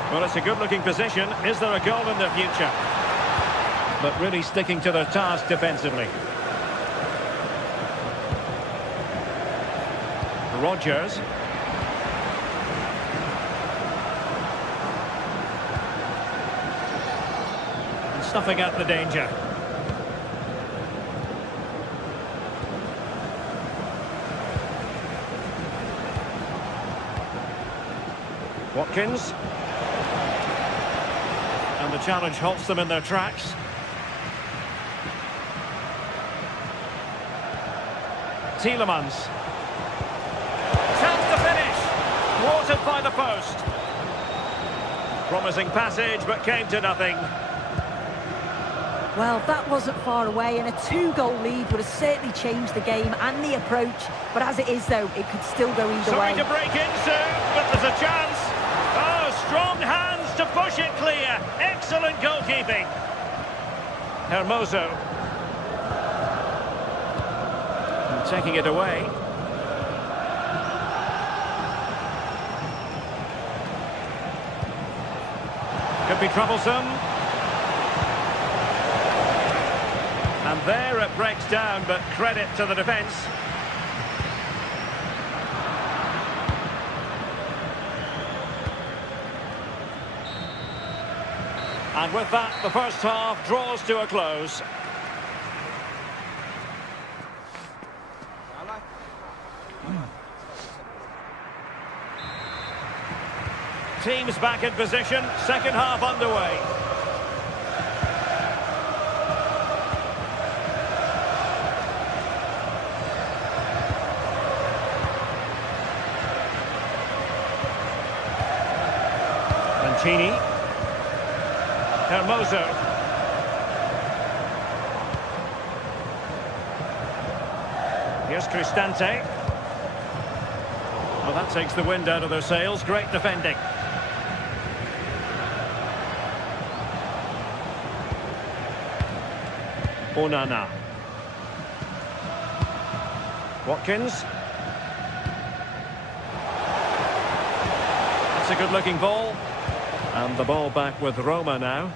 Well, it's a good-looking position. Is there a goal in the future? But really sticking to their task defensively. Rogers. And snuffing out the danger. Watkins. And the challenge halts them in their tracks. Tielemans. Chance to finish. Thwarted by the post. Promising passage, but came to nothing. Well, that wasn't far away, and a 2-goal lead would have certainly changed the game and the approach. But as it is, though, it could still go either way. Sorry to break in soon, but there's a chance. Oh, strong hands to push it clear. Excellent goalkeeping. Hermoso. And taking it away. Could be troublesome. And there it breaks down, but credit to the defence. And with that, the first half draws to a close. Teams back in position, second half underway. Mancini. Hermoso. Here's Cristante. Well, that takes the wind out of their sails. Great defending. Onana. Watkins. That's a good-looking ball. And the ball back with Roma now.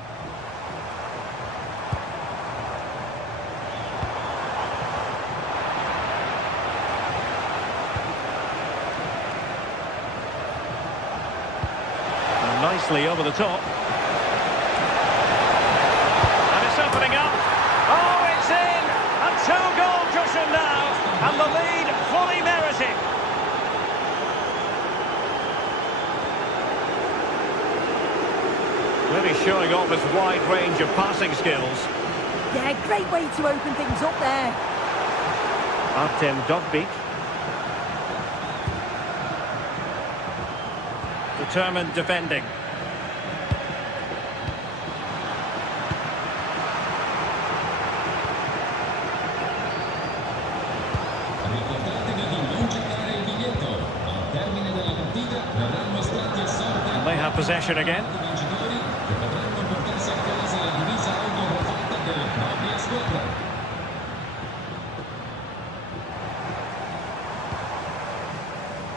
And nicely over the top. And it's opening up. Oh, it's in! A 2-goal cushion now. And the lead fully merited. Really showing off his wide range of passing skills. Yeah, great way to open things up there. Artem Dovbyk. Determined defending. And they have possession again.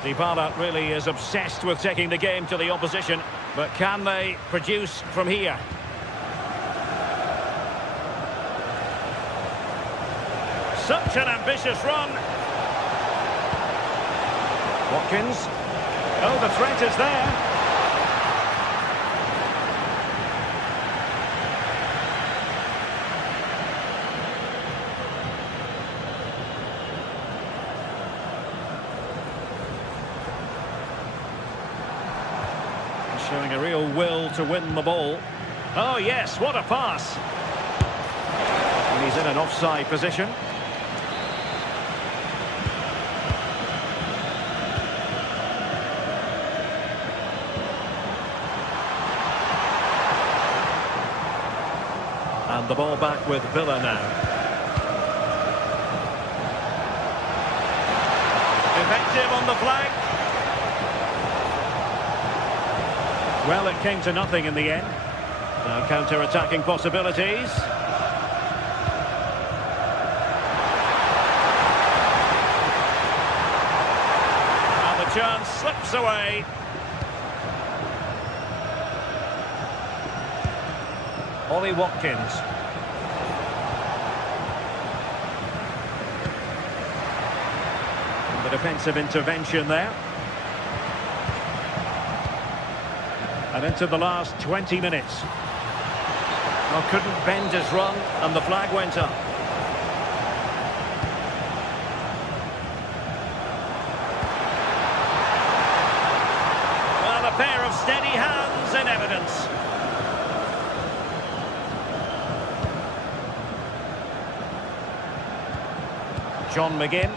Dybala really is obsessed with taking the game to the opposition, but can they produce from here? Such an ambitious run. Watkins. Oh, the threat is there. Showing a real will to win the ball. Oh yes, what a pass. And he's in an offside position. And the ball back with Villa now. Effective on the flank. Well, it came to nothing in the end. Now counter-attacking possibilities. And the chance slips away. Ollie Watkins. And the defensive intervention there. And into the last 20 minutes. Well, couldn't bend his run, and the flag went up. Well, a pair of steady hands in evidence. John McGinn.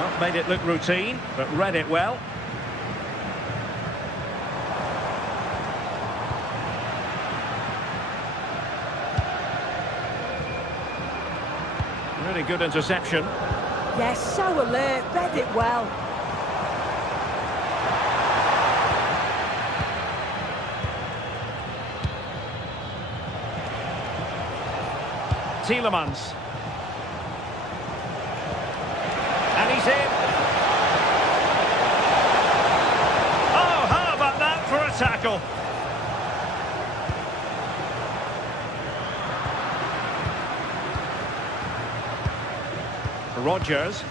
Well, made it look routine, but read it well. Really good interception. Yes, so alert, read it well. Tielemans. And he's in. Oh, how about that for a tackle? Rodgers.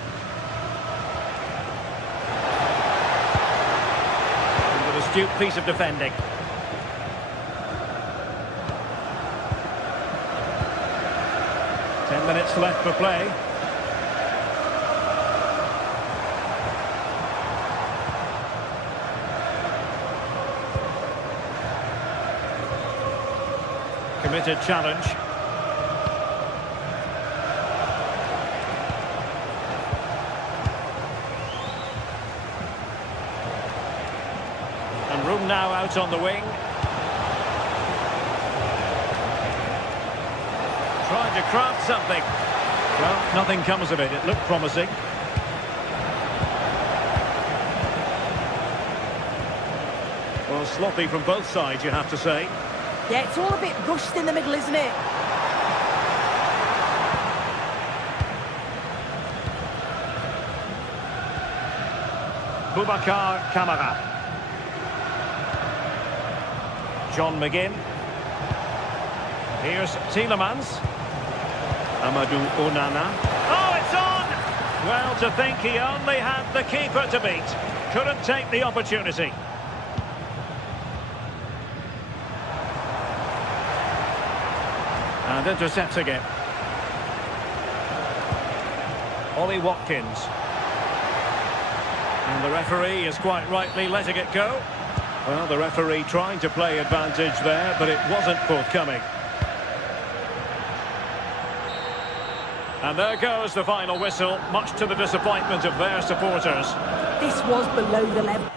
With an astute piece of defending. Minutes left for play. Committed challenge. And room now out on the wing. Trying to craft something. Well, nothing comes of it. It looked promising. Well, sloppy from both sides, you have to say. Yeah, it's all a bit rushed in the middle, isn't it? Boubacar Kamara. John McGinn. Here's Tielemans. Amadou Onana. Oh, it's on! Well, to think he only had the keeper to beat. Couldn't take the opportunity. And intercepting it. Ollie Watkins. And the referee is quite rightly letting it go. Well, the referee trying to play advantage there, but it wasn't forthcoming. And there goes the final whistle, much to the disappointment of their supporters. This was below the level.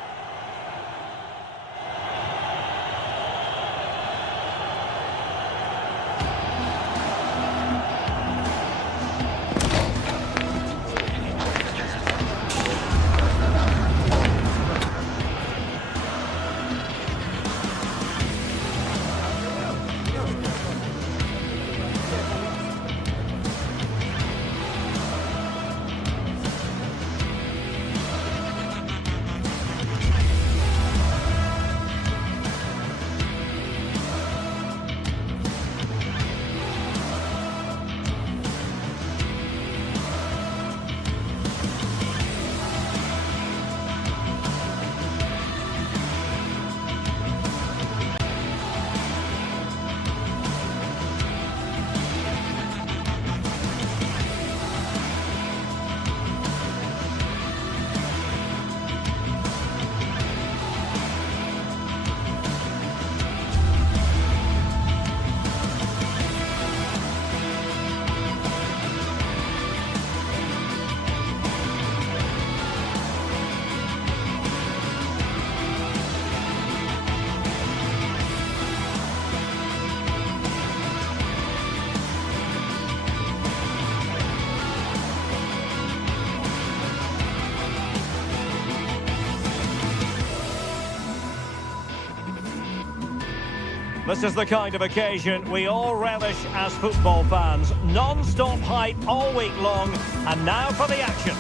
This is the kind of occasion we all relish as football fans. Non-stop hype all week long, and now for the action.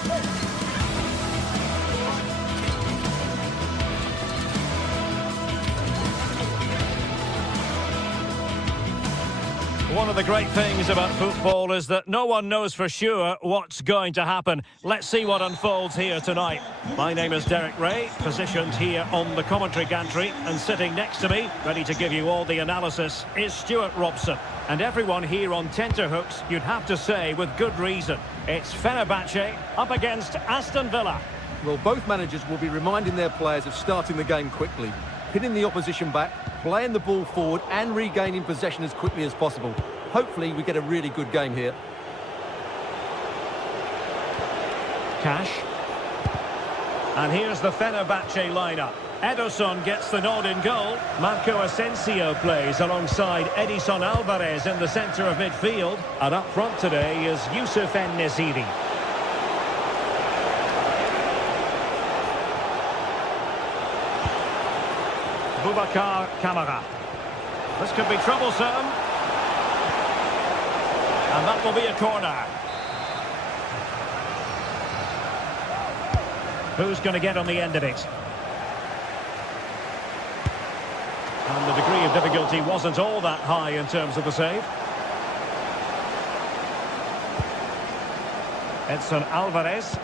One of the great things about football is that no one knows for sure what's going to happen. Let's see what unfolds here tonight. My name is Derek Ray, positioned here on the commentary gantry, and sitting next to me, ready to give you all the analysis, is Stuart Robson. And everyone here on tenterhooks, you'd have to say with good reason. It's Fenerbahce up against Aston Villa. Well, both managers will be reminding their players of starting the game quickly, hitting the opposition back, playing the ball forward and regaining possession as quickly as possible. Hopefully we get a really good game here. Cash. And here's the Fenerbahce lineup. Ederson gets the nod in goal. Marco Asensio plays alongside Edison Alvarez in the centre of midfield. And up front today is Youssef En-Nesyri. Boubacar Kamara. This could be troublesome. And that will be a corner. Who's going to get on the end of it? And the degree of difficulty wasn't all that high in terms of the save. Edson Alvarez.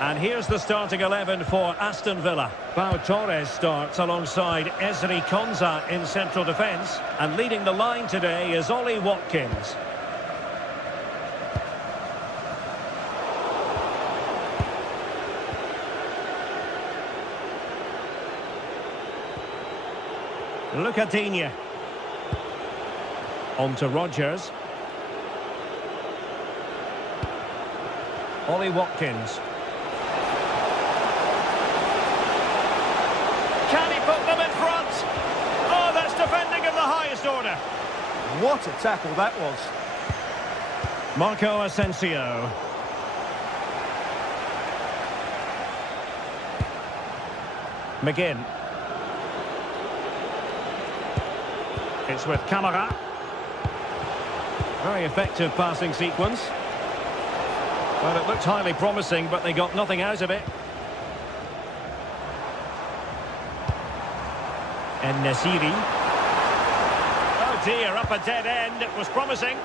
And here's the starting 11 for Aston Villa. Pau Torres starts alongside Ezri Konsa in central defence. And leading the line today is Ollie Watkins. Lucadinha. On to Rodgers. Ollie Watkins. Can he put them in front? Oh, that's defending of the highest order. What a tackle that was. Marco Asensio. McGinn. It's with Kamara. Very effective passing sequence. Well, it looked highly promising, but they got nothing out of it. En-Nesyri. Oh dear, up a dead end. It was promising.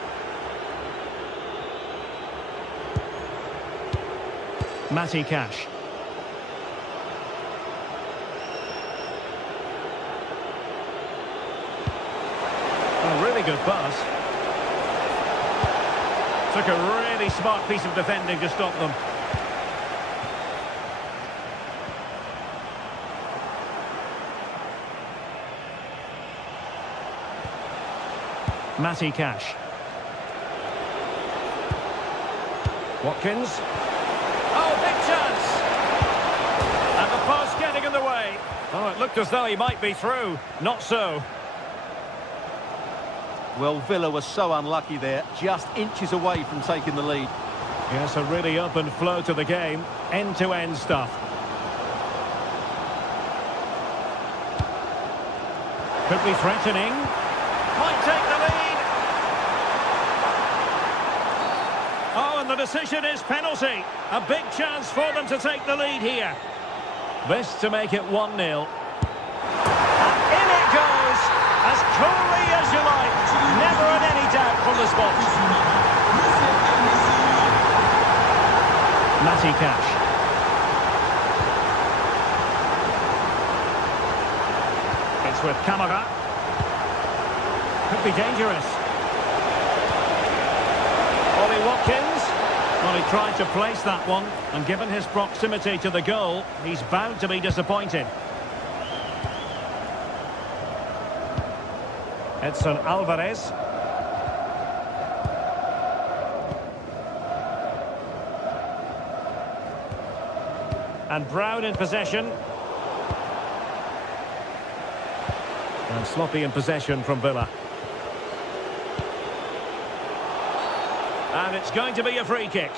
Matty Cash. A really good pass. Took a really smart piece of defending to stop them. Matty Cash. Watkins. Oh, big chance! And the pass getting in the way. Oh, it looked as though he might be through. Not so. Well, Villa was so unlucky there, just inches away from taking the lead. Yes, a really open flow to the game. End-to-end stuff. Could be threatening. Might take the lead. Oh, and the decision is penalty. A big chance for them to take the lead here. This to make it 1-0. And in it goes, as coolly as you like. Never had any doubt from the spot. Matty Cash. It's with Kamara. Could be dangerous. Ollie Watkins. Well, he tried to place that one, and given his proximity to the goal, he's bound to be disappointed. Edson Alvarez. And Brown in possession. And sloppy in possession from Villa. And it's going to be a free kick.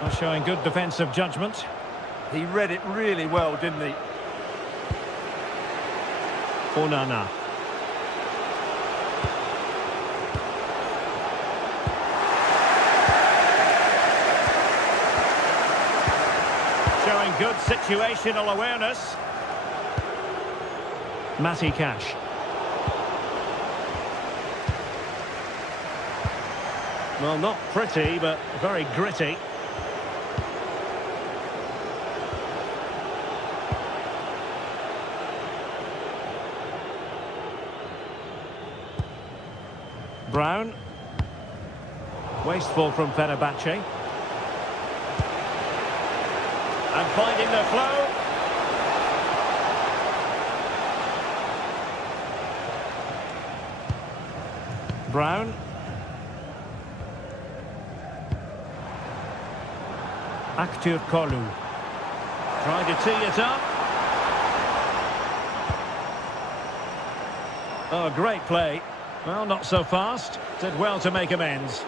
Well, showing good defensive judgment. He read it really well, didn't he? Onana. Showing good situational awareness. Matty Cash. Well, not pretty, but very gritty. Brown. Wasteful from Fenerbahce. And finding the flow. Brown. Kolu. Trying to tee it up. Oh, great play. Well, not so fast. Did well to make amends.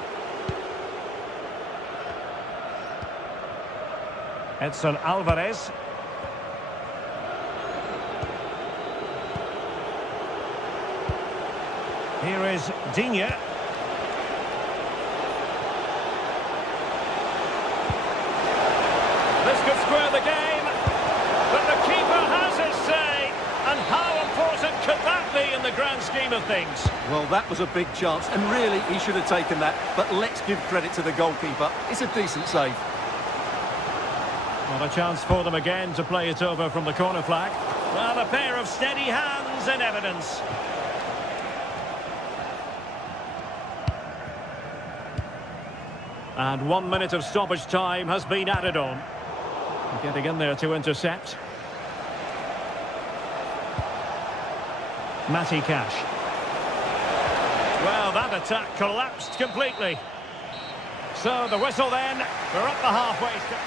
Edson Alvarez. Here is Digne. This could square the game, but the keeper has his say. And how important could that be in the grand scheme of things? Well, that was a big chance, and really he should have taken that. But let's give credit to the goalkeeper. It's a decent save. Not a chance for them again to play it over from the corner flag. Well, a pair of steady hands in evidence. And 1 minute of stoppage time has been added on. Getting in there to intercept. Matty Cash. Well, that attack collapsed completely. So the whistle then. We're up the halfway stage.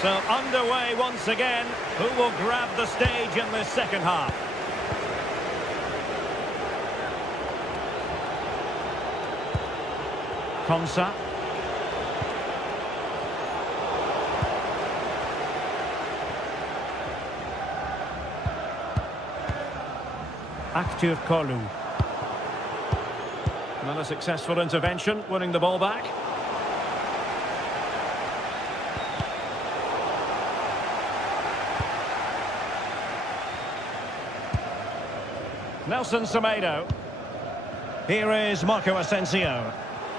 So underway once again. Who will grab the stage in this second half? Konsa. Kolu. Not a successful intervention, winning the ball back. Nelson Semedo. Here is Marco Asensio.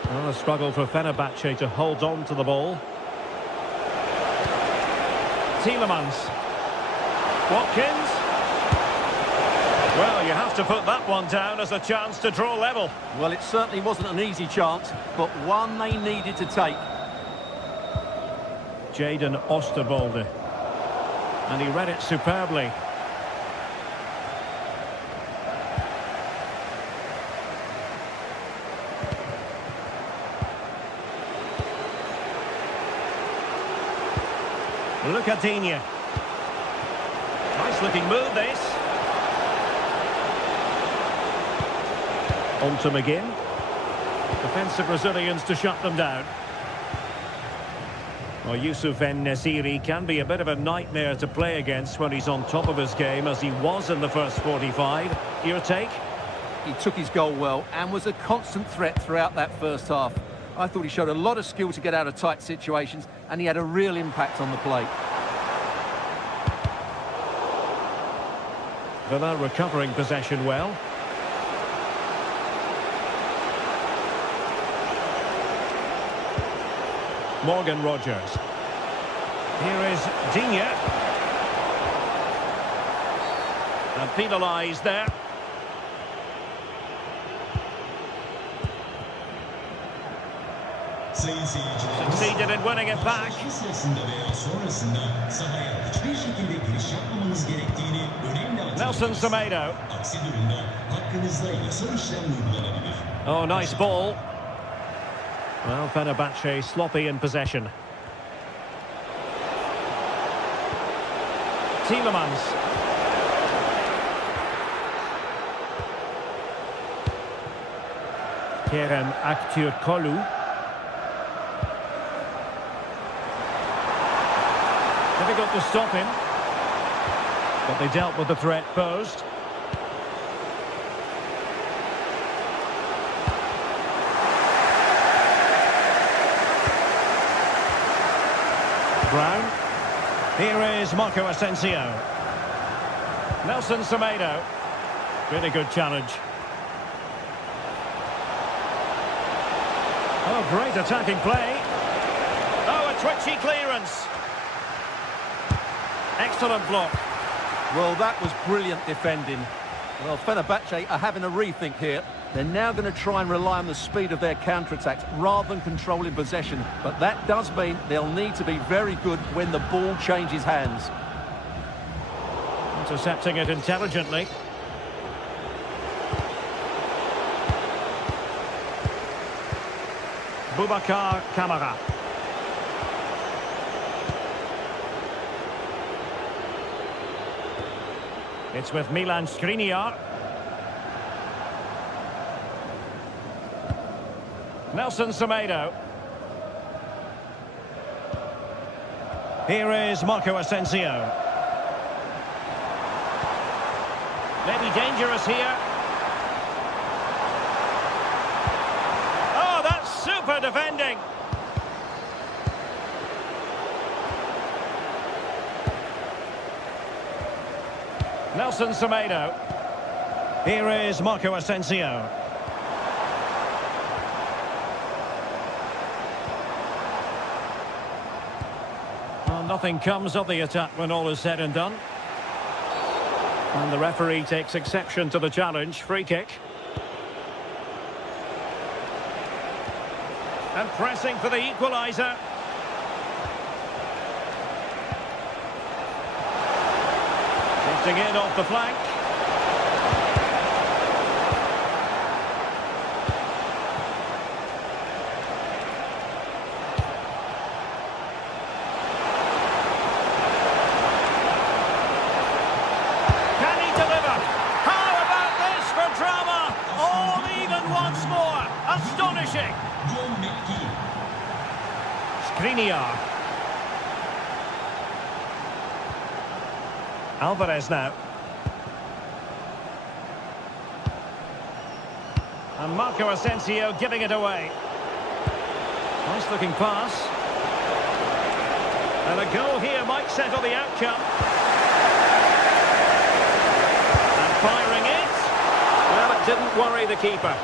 Well, a struggle for Fenerbahce to hold on to the ball. Tielemans. Watkins. Well, you have to put that one down as a chance to draw level. Well, it certainly wasn't an easy chance, but one they needed to take. Jadon Oosterwolde. And he read it superbly. Look at Digne. Nice looking move, this. On to McGinn. Defensive Brazilians to shut them down. Well, Yusuf En-Nesyri can be a bit of a nightmare to play against when he's on top of his game, as he was in the first 45. Your take? He took his goal well and was a constant threat throughout that first half. I thought he showed a lot of skill to get out of tight situations, and he had a real impact on the plate. Villa recovering possession well. Morgan Rogers. Here is Digne. And penalised there. Succeeded in winning it back. Nelson Semedo. Oh, nice ball. Well, Fenerbahce sloppy in possession. Tielemans. Kerem Kolu. Difficult to stop him, but they dealt with the threat posed. Brown. Here is Marco Asensio. Nelson Semedo. Really good challenge. Oh, great attacking play. Oh, a twitchy clearance. Excellent block. Well, that was brilliant defending. Well, Fenerbahce are having a rethink here. They're now going to try and rely on the speed of their counter-attacks rather than controlling possession. But that does mean they'll need to be very good when the ball changes hands. Intercepting it intelligently. Boubacar Kamara. It's with Milan Skriniar. Nelson Semedo. Here is Marco Asensio. Maybe dangerous here. Oh, that's super defending. Nelson Semedo. Here is Marco Asensio. Well, nothing comes of the attack when all is said and done. And the referee takes exception to the challenge. Free kick. And pressing for the equaliser. Drifting in off the flank. Can he deliver? How about this for drama? All even once more. Astonishing. Skriniar. Alvarez now. And Marco Asensio giving it away. Nice looking pass. And a goal here might settle the outcome. And firing it. Well, it didn't worry the keeper.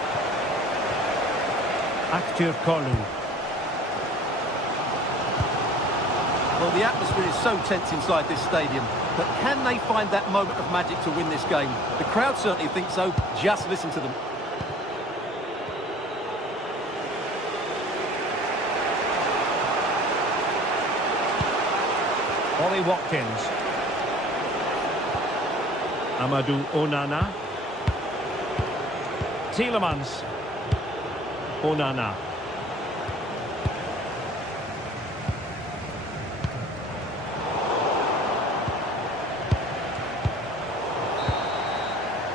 Aktür Kolu. Well, the atmosphere is so tense inside this stadium, but can they find that moment of magic to win this game? The crowd certainly think so. Just listen to them. Ollie Watkins. Amadou Onana. Tielemans. Onana.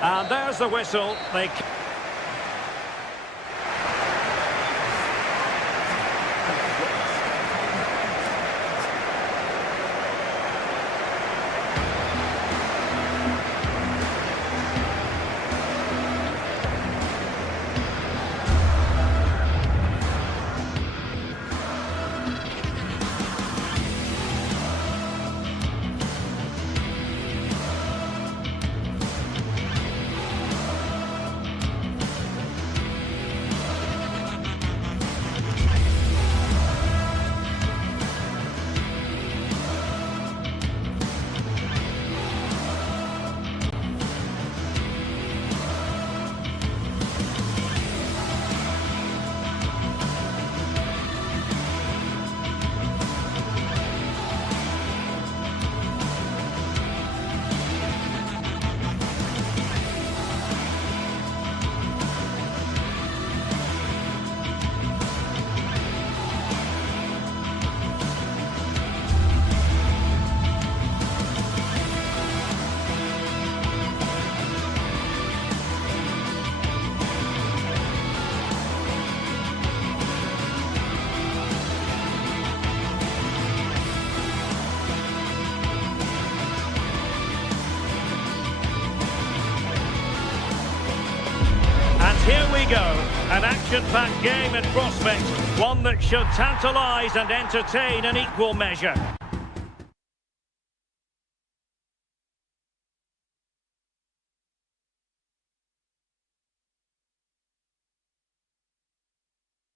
And there's the whistle. They... Here we go, an action-packed game in prospect, one that should tantalise and entertain in equal measure.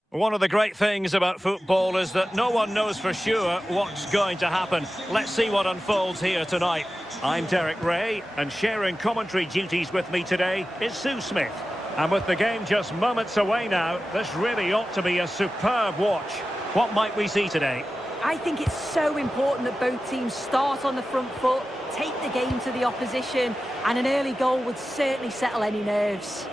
One of the great things about football is that no one knows for sure what's going to happen. Let's see what unfolds here tonight. I'm Derek Ray, and sharing commentary duties with me today is Sue Smith. And with the game just moments away now, this really ought to be a superb watch. What might we see today? I think it's so important that both teams start on the front foot, take the game to the opposition, and an early goal would certainly settle any nerves.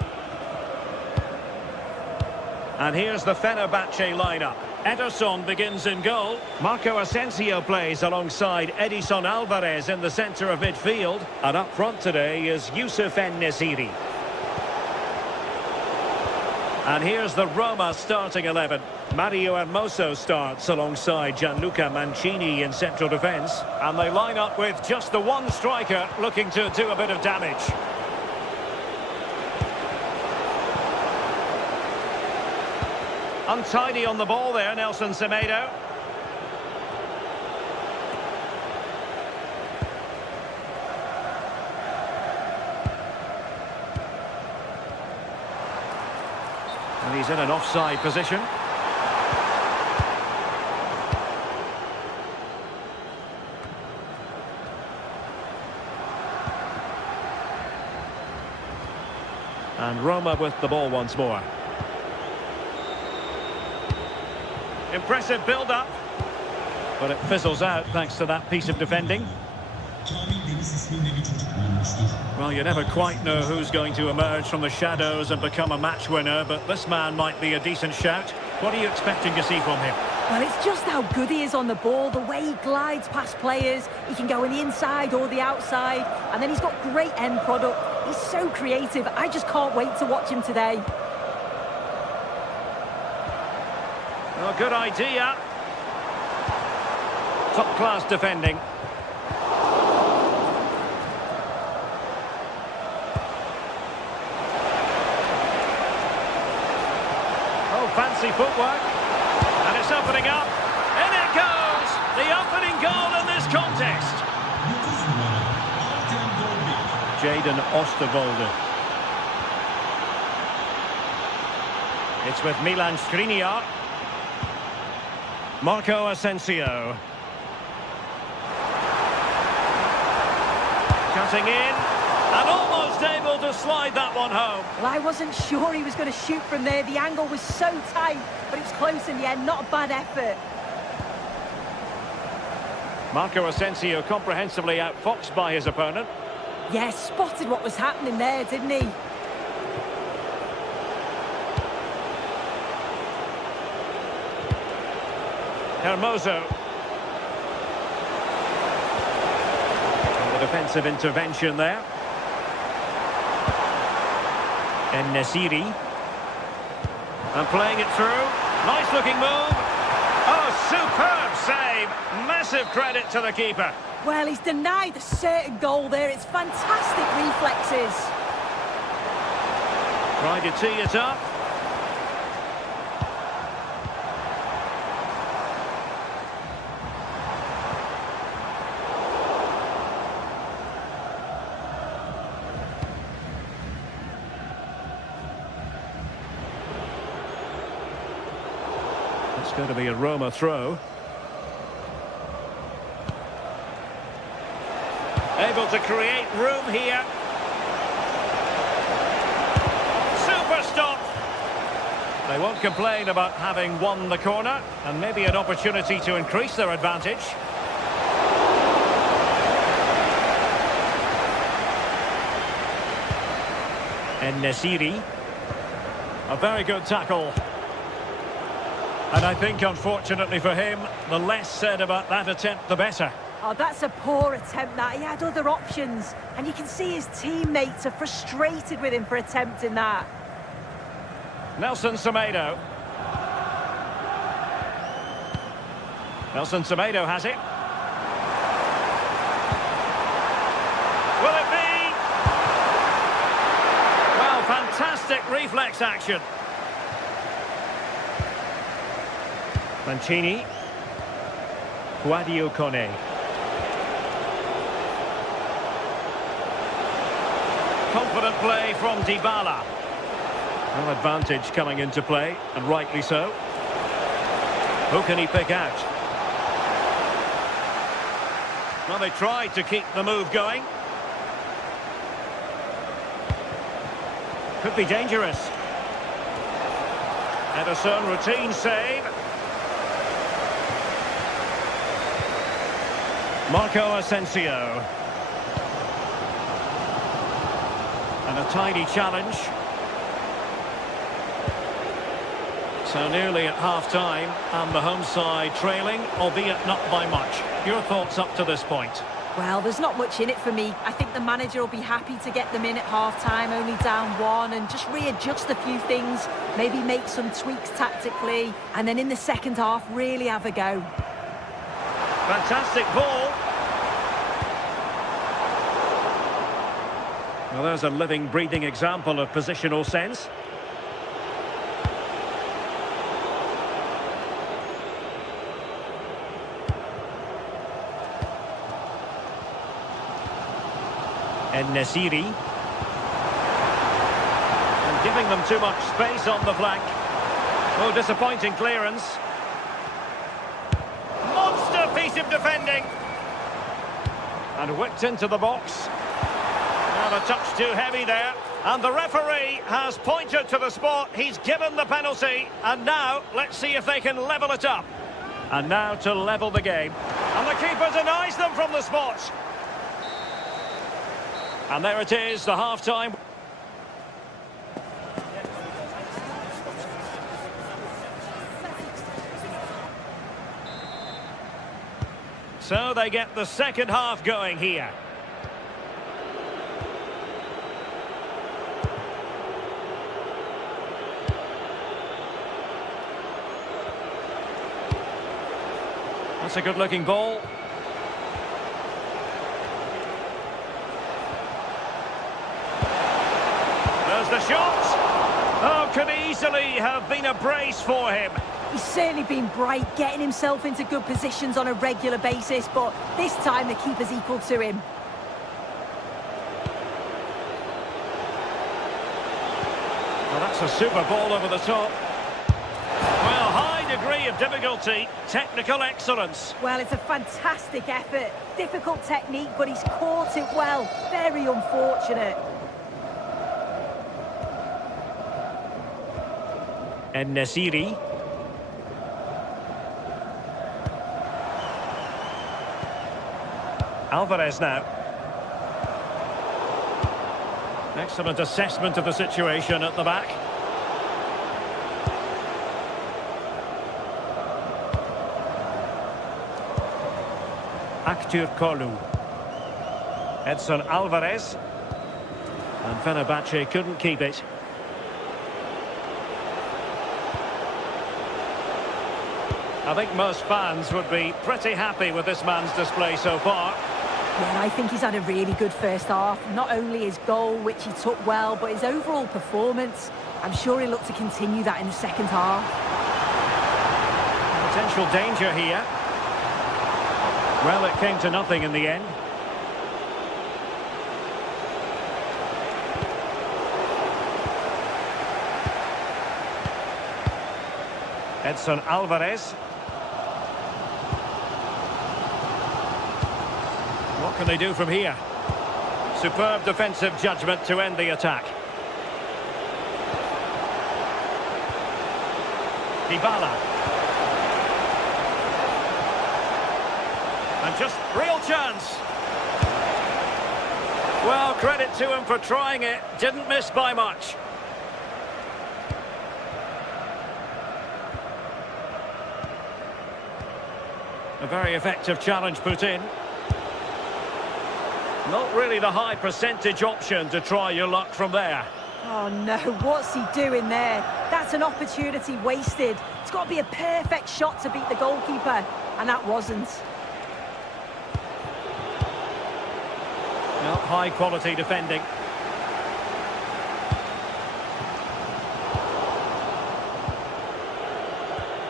And here's the Fenerbahce lineup. Ederson begins in goal. Marco Asensio plays alongside Edison Alvarez in the centre of midfield. And up front today is Youssef En-Nesyri. And here's the Roma starting 11. Mario Hermoso starts alongside Gianluca Mancini in central defence. And they line up with just the one striker looking to do a bit of damage. Untidy on the ball there, Nelson Semedo. And he's in an offside position. And Roma with the ball once more. Impressive build-up, but it fizzles out thanks to that piece of defending. Well, you never quite know who's going to emerge from the shadows and become a match winner, but this man might be a decent shout. What are you expecting to see from him? Well, it's just how good he is on the ball, the way he glides past players. He can go in the inside or the outside, and then he's got great end product. He's so creative. I just can't wait to watch him today. Well, good idea. Top-class defending. Oh, fancy footwork. And it's opening up. In it goes! The opening goal in this contest. Jadon Oosterwolde. It's with Milan Skriniar. Marco Asensio. Cutting in. And almost able to slide that one home. Well, I wasn't sure he was going to shoot from there. The angle was so tight, but it was close in the end. Not a bad effort. Marco Asensio comprehensively outfoxed by his opponent. Yeah, spotted what was happening there, didn't he? Hermoso. And the defensive intervention there. En-Nesyri. And playing it through. Nice looking move. Oh, superb save. Massive credit to the keeper. Well, he's denied a certain goal there. It's fantastic reflexes. Tried to tee it up. It's going to be a Roma throw. Able to create room here. Super stop. They won't complain about having won the corner, and maybe an opportunity to increase their advantage. En-Nesyri. A very good tackle. And I think, unfortunately for him, the less said about that attempt, the better. Oh, that's a poor attempt, that. He had other options. And you can see his teammates are frustrated with him for attempting that. Nelson Semedo. Nelson Semedo has it. Will it be? Well, fantastic reflex action. Mancini. Guadio Kone. Confident play from Dybala. Well, advantage coming into play, and rightly so. Who can he pick out? Well, they tried to keep the move going. Could be dangerous. Ederson, routine save. Marco Asensio. And a tiny challenge. So nearly at half-time, and the home side trailing, albeit not by much. Your thoughts up to this point? Well, there's not much in it for me. I think the manager will be happy to get them in at half-time, only down 1, and just readjust a few things, maybe make some tweaks tactically, and then in the second half, really have a go. Fantastic ball. Well, there's a living, breathing example of positional sense. En-Nesyri. And giving them too much space on the flank. Oh, disappointing clearance. Monster piece of defending. And whipped into the box. Now a touch too heavy there. And the referee has pointed to the spot. He's given the penalty. And now, let's see if they can level it up. And now to level the game. And the keeper denies them from the spot. And there it is, the half-time. So they get the second half going here. That's a good-looking ball. The shot! Oh, could easily have been a brace for him. He's certainly been bright, getting himself into good positions on a regular basis, but this time the keeper's equal to him. Well, that's a super ball over the top. Well, high degree of difficulty, technical excellence. Well, it's a fantastic effort. Difficult technique, but he's caught it well. Very unfortunate. En-Nesyri. Alvarez now. Excellent assessment of the situation at the back. Aktür Kolu. Edson Alvarez. And Fenerbahce couldn't keep it. I think most fans would be pretty happy with this man's display so far. Yeah, I think he's had a really good first half. Not only his goal, which he took well, but his overall performance. I'm sure he'll look to continue that in the second half. Potential danger here. Well, it came to nothing in the end. Edson Alvarez. What can they do from here? Superb defensive judgment to end the attack. Dybala. And just real chance. Well, credit to him for trying it. Didn't miss by much. A very effective challenge put in. Not really the high percentage option to try your luck from there. Oh no, what's he doing there? That's an opportunity wasted. It's got to be a perfect shot to beat the goalkeeper, and that wasn't. Well, high quality defending.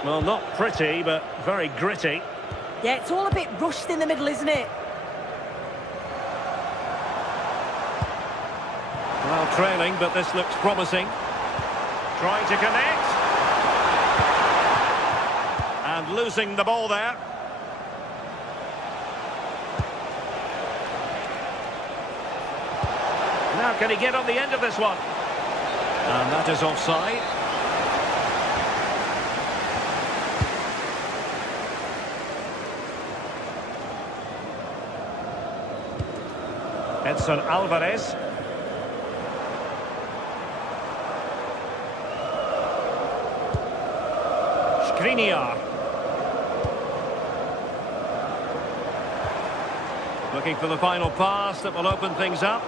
Well, not pretty, but very gritty. Yeah, it's all a bit rushed in the middle, isn't it? Well, trailing, but this looks promising. Trying to connect. And losing the ball there. Now can he get on the end of this one? And that is offside. Edson Alvarez. Skriniar. Looking for the final pass that will open things up.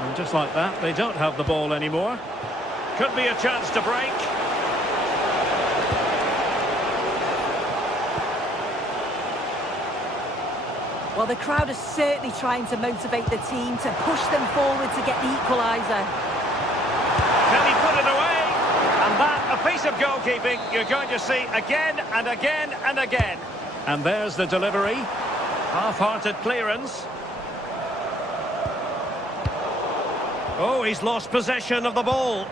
And just like that, they don't have the ball anymore. Could be a chance to break. Well, the crowd is certainly trying to motivate the team to push them forward to get the equaliser. Can he put it away? And that, a piece of goalkeeping you're going to see again and again and again. And there's the delivery. Half-hearted clearance. Oh, he's lost possession of the ball.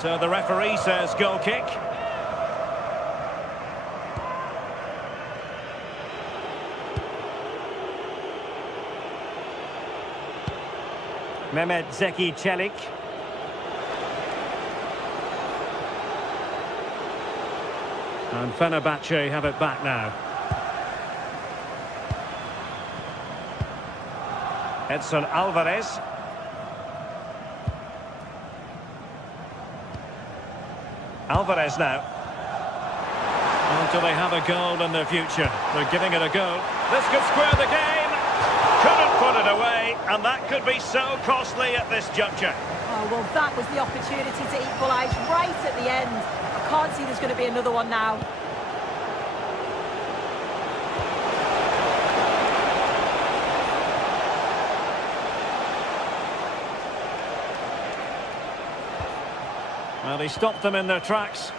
So the referee says goal kick. Mehmet Zeki Çelik. And Fenerbahce have it back now. Edson Alvarez. Alvarez now. Oh, do they have a goal in their future? They're giving it a go. This could square the game. Couldn't put it away, and that could be so costly at this juncture. Oh, well, that was the opportunity to equalise right at the end. I can't see there's going to be another one now. Well, he stopped them in their tracks.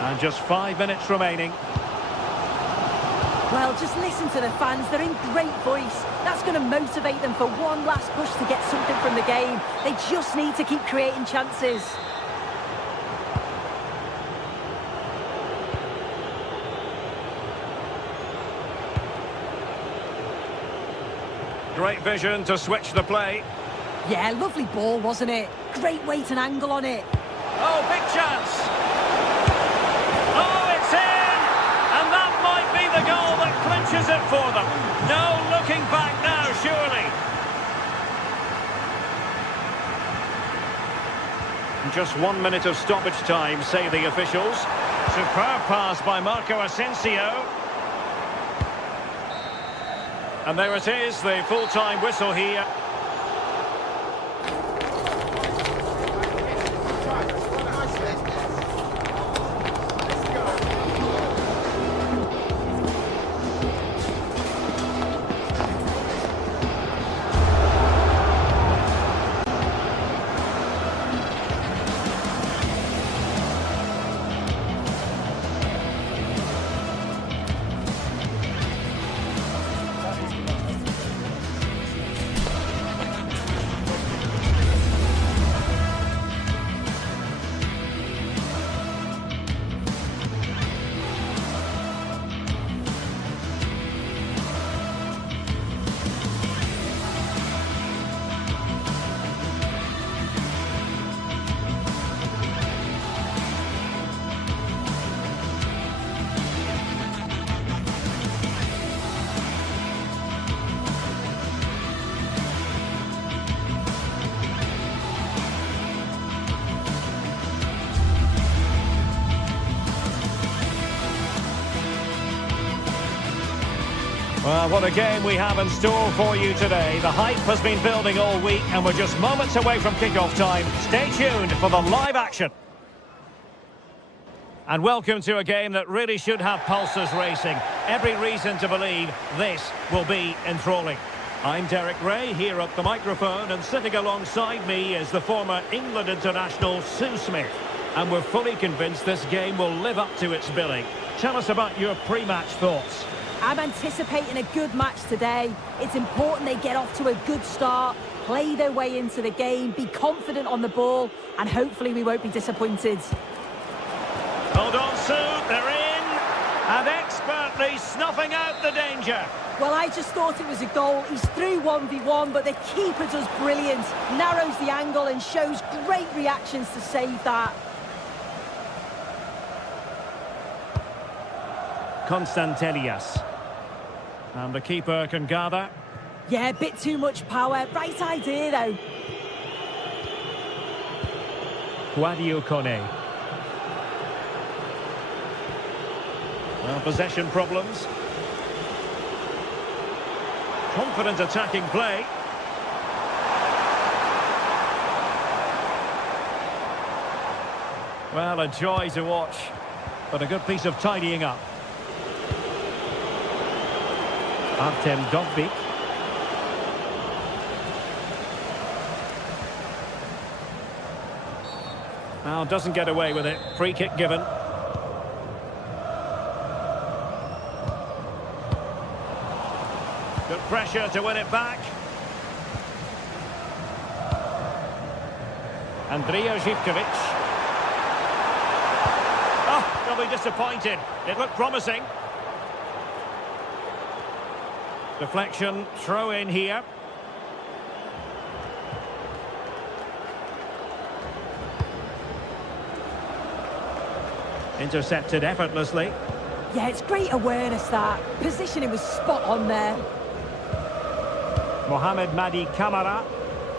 And just 5 minutes remaining. Well, just listen to the fans. They're in great voice. That's going to motivate them for one last push to get something from the game. They just need to keep creating chances. Great vision to switch the play. Yeah, lovely ball, wasn't it? Great weight and angle on it. Oh, big chance. Oh, it's in! And that might be the goal that clinches it for them. No looking back now, surely. Just 1 minute of stoppage time, say the officials. Superb pass by Marco Asensio. And there it is, the full-time whistle here. Well, what a game we have in store for you today. The hype has been building all week and we're just moments away from kick-off time. Stay tuned for the live action. And welcome to a game that really should have pulses racing. Every reason to believe this will be enthralling. I'm Derek Ray, here at the microphone, and sitting alongside me is the former England international Sue Smith. And we're fully convinced this game will live up to its billing. Tell us about your pre-match thoughts. I'm anticipating a good match today. It's important they get off to a good start, play their way into the game, be confident on the ball, and hopefully we won't be disappointed. Hold on, Sue, they're in. And expert Absolutely snuffing out the danger. Well, I just thought it was a goal. He's through 1v1, but the keeper does brilliant. Narrows the angle and shows great reactions to save that. Constantelias. And the keeper can gather. Yeah, a bit too much power. Right idea, though. Guadio Kone. Well, possession problems. Confident attacking play. Well, a joy to watch, but a good piece of tidying up. Artem Dovbyk. Now doesn't get away with it. Free kick given. Good pressure to win it back. Andrija Zivkovic. Oh, they'll be disappointed. It looked promising. Deflection, throw in here. Intercepted effortlessly. Yeah, it's great awareness, that. Positioning was spot on there. Mohamed Madi Kamara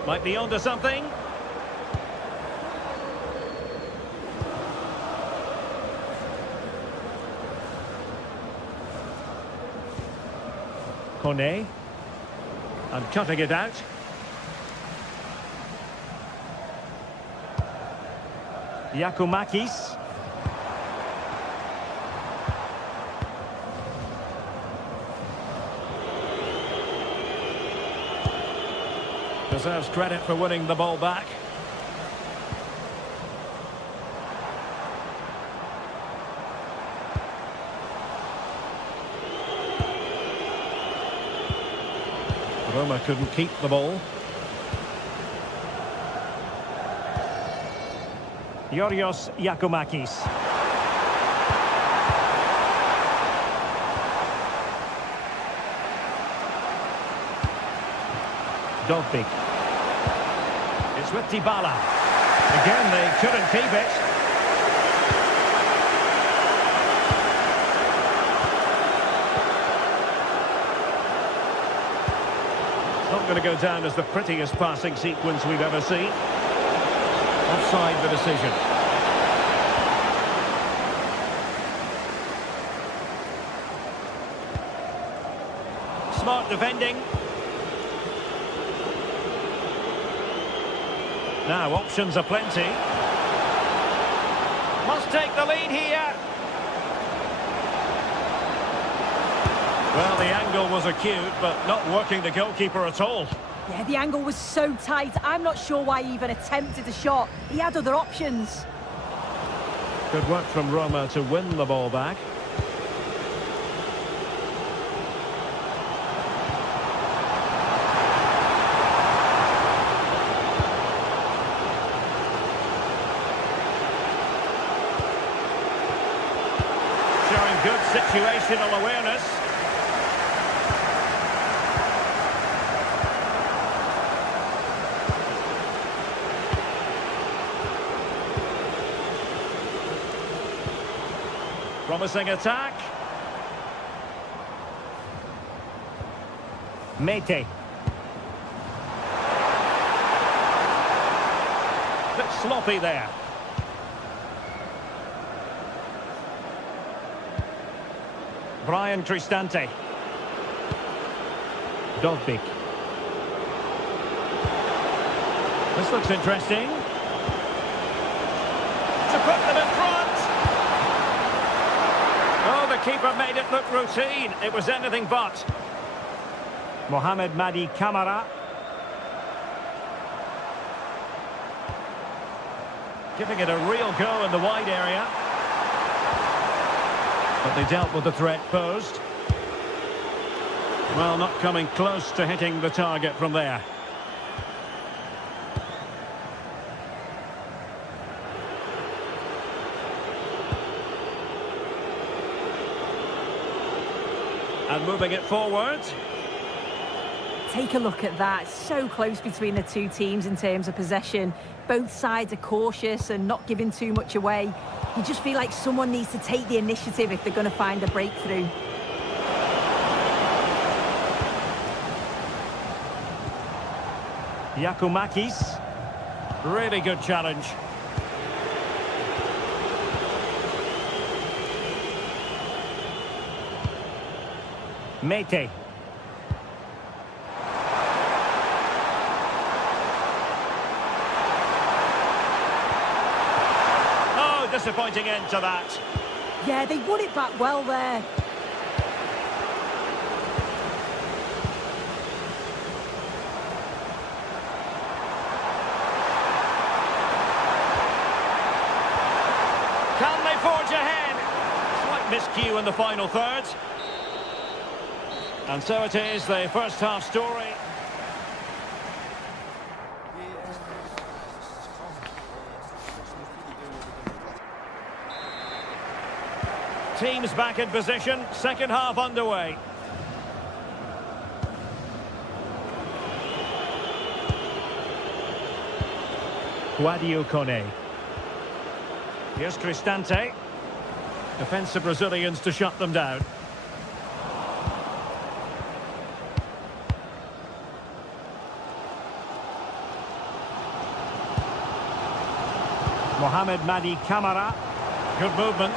might be onto something. Kone. And cutting it out. Giacomakis. Deserves credit for winning the ball back. Roma couldn't keep the ball. Yorios Giacomakis. Dovbyk. It's with Dybala. Again, they couldn't keep it. Not going to go down as the prettiest passing sequence we've ever seen. Offside the decision. Smart defending. Now options are plenty. Must take the lead here. Well, the angle was acute, but not working the goalkeeper at all. Yeah, the angle was so tight. I'm not sure why he even attempted a shot. He had other options. Good work from Roma to win the ball back. Showing good situational awareness. Promising attack. Mete. Bit sloppy there. Brian Cristante. Dovbyk. This looks interesting. To put them in front. Oh, the keeper made it look routine. It was anything but. Mohamed Madi Kamara. Giving it a real go in the wide area. But they dealt with the threat posed. Well, not coming close to hitting the target from there. And moving it forward. Take a look at that. So close between the two teams in terms of possession. Both sides are cautious and not giving too much away. You just feel like someone needs to take the initiative if they're going to find a breakthrough. Giacomakis. Really good challenge. Mete. Oh, disappointing end to that. Yeah, they won it back well there. Can they forge ahead? Slight miscue in the final third. And so it is, the first half story. Teams back in position, second half underway. Guadio Kone. Here's Cristante. Defensive Brazilians to shut them down. Mohamed Madi Camara. Good movement.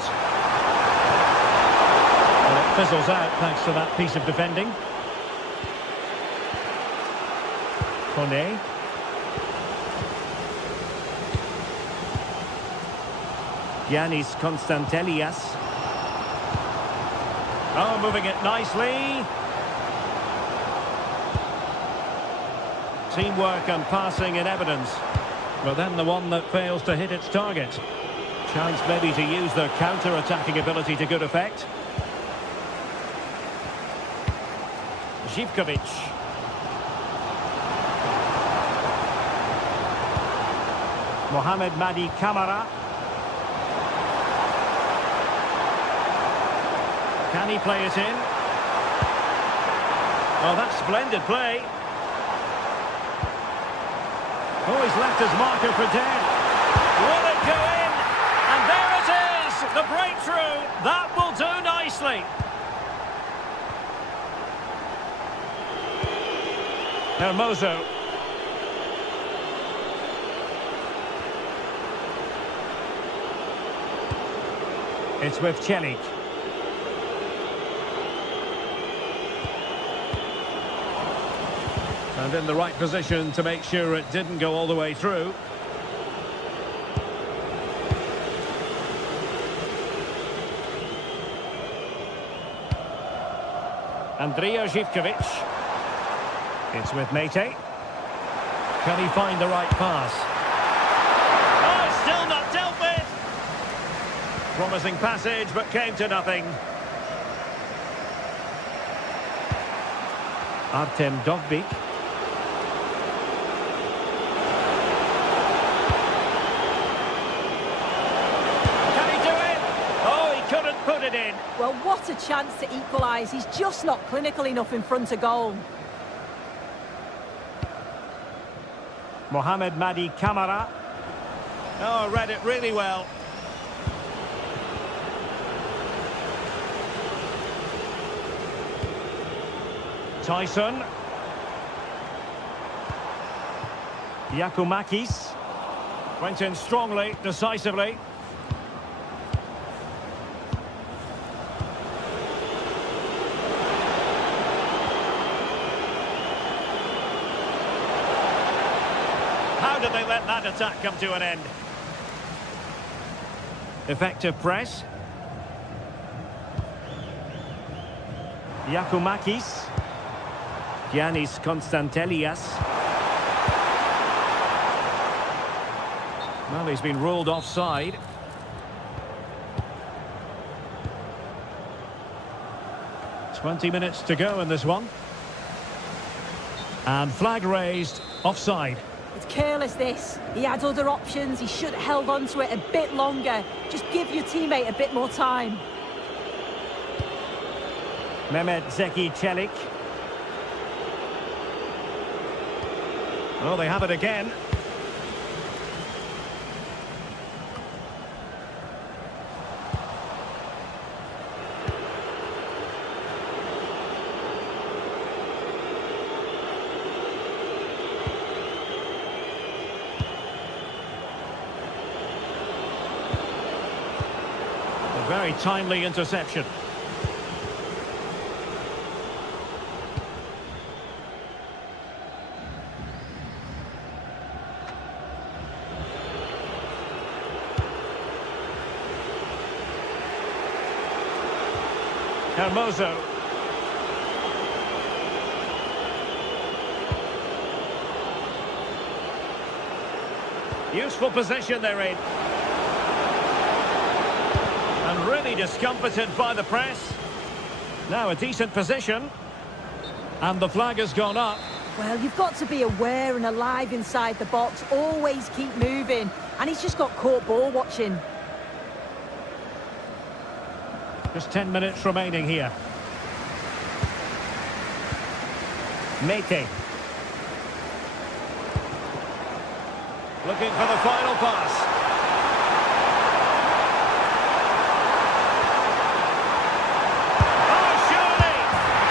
Well, it fizzles out thanks to that piece of defending. Kone. Giannis Constantelias. Oh, moving it nicely. Teamwork and passing in evidence. But then the one that fails to hit its target. Chance maybe to use their counter-attacking ability to good effect. Živkovic. Mohamed Madi Camara. Can he play it in? Oh, that's splendid play. Oh, he's left his marker for dead. Will it go in? And there it is! The breakthrough! That will do nicely. Hermoso. It's with Celik. And in the right position to make sure it didn't go all the way through. Andrija Živkovic. It's with Mete. Can he find the right pass? Oh, still not dealt with! Promising passage, but came to nothing. Artem Dovbyk. Put it in. Well, what a chance to equalise. He's just not clinical enough in front of goal. Mohamed Madi Camara. Oh, read it really well. Tyson. Giacomakis. Went in strongly, decisively. How did they let that attack come to an end? Effective press. Giacomakis. Giannis Constantelias. Well, he's been ruled offside. "20 minutes to go in this one. And flag raised, offside. It's careless, this. He had other options. He should have held on to it a bit longer. Just give your teammate a bit more time. Mehmet Zeki Çelik. Oh, they have it again. A very timely interception. Hermoso. Useful position they're in. And really discomfited by the press. Now a decent position. And the flag has gone up. Well, you've got to be aware and alive inside the box. Always keep moving. And he's just got caught ball watching. Just 10 minutes remaining here. Mete. Looking for the final pass. Oh, surely!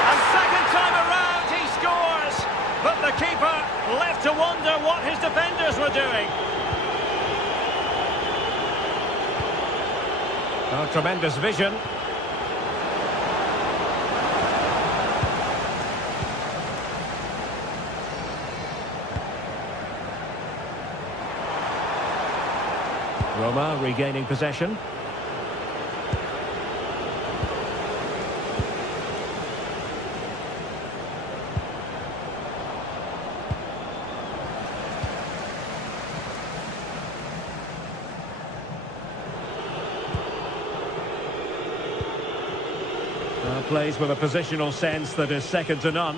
And second time around he scores. But the keeper left to wonder what his defenders were doing. Oh, tremendous vision. Roma regaining possession. Plays with a positional sense that is second to none.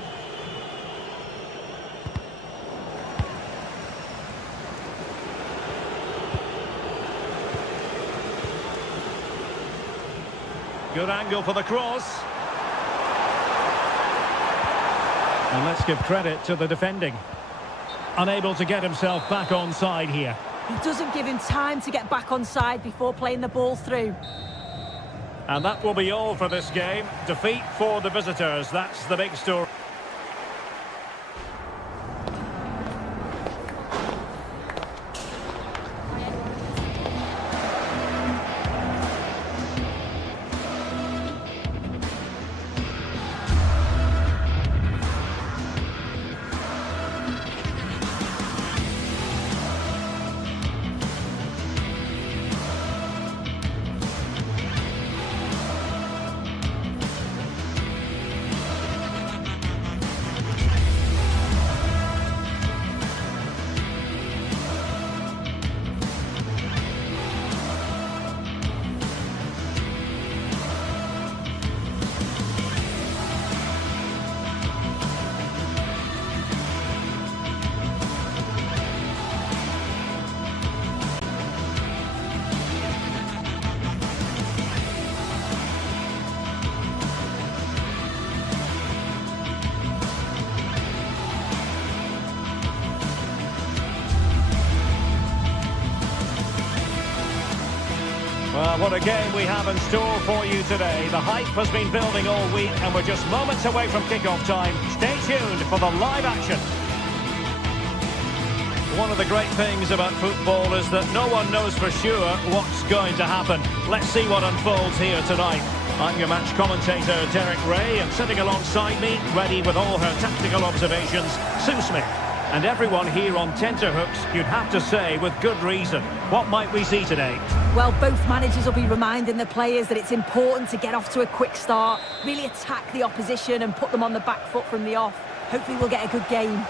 Good angle for the cross. And let's give credit to the defending. Unable to get himself back on side here. He doesn't give him time to get back on side before playing the ball through. And that will be all for this game. Defeat for the visitors. That's the big story. Well, what a game we have in store for you today. The hype has been building all week and we're just moments away from kick-off time. Stay tuned for the live action. One of the great things about football is that no one knows for sure what's going to happen. Let's see what unfolds here tonight. I'm your match commentator, Derek Ray, and sitting alongside me, ready with all her tactical observations, Sue Smith. And everyone here on tenterhooks, you'd have to say, with good reason. What might we see today? Well, both managers will be reminding the players that it's important to get off to a quick start, really attack the opposition and put them on the back foot from the off. Hopefully we'll get a good game.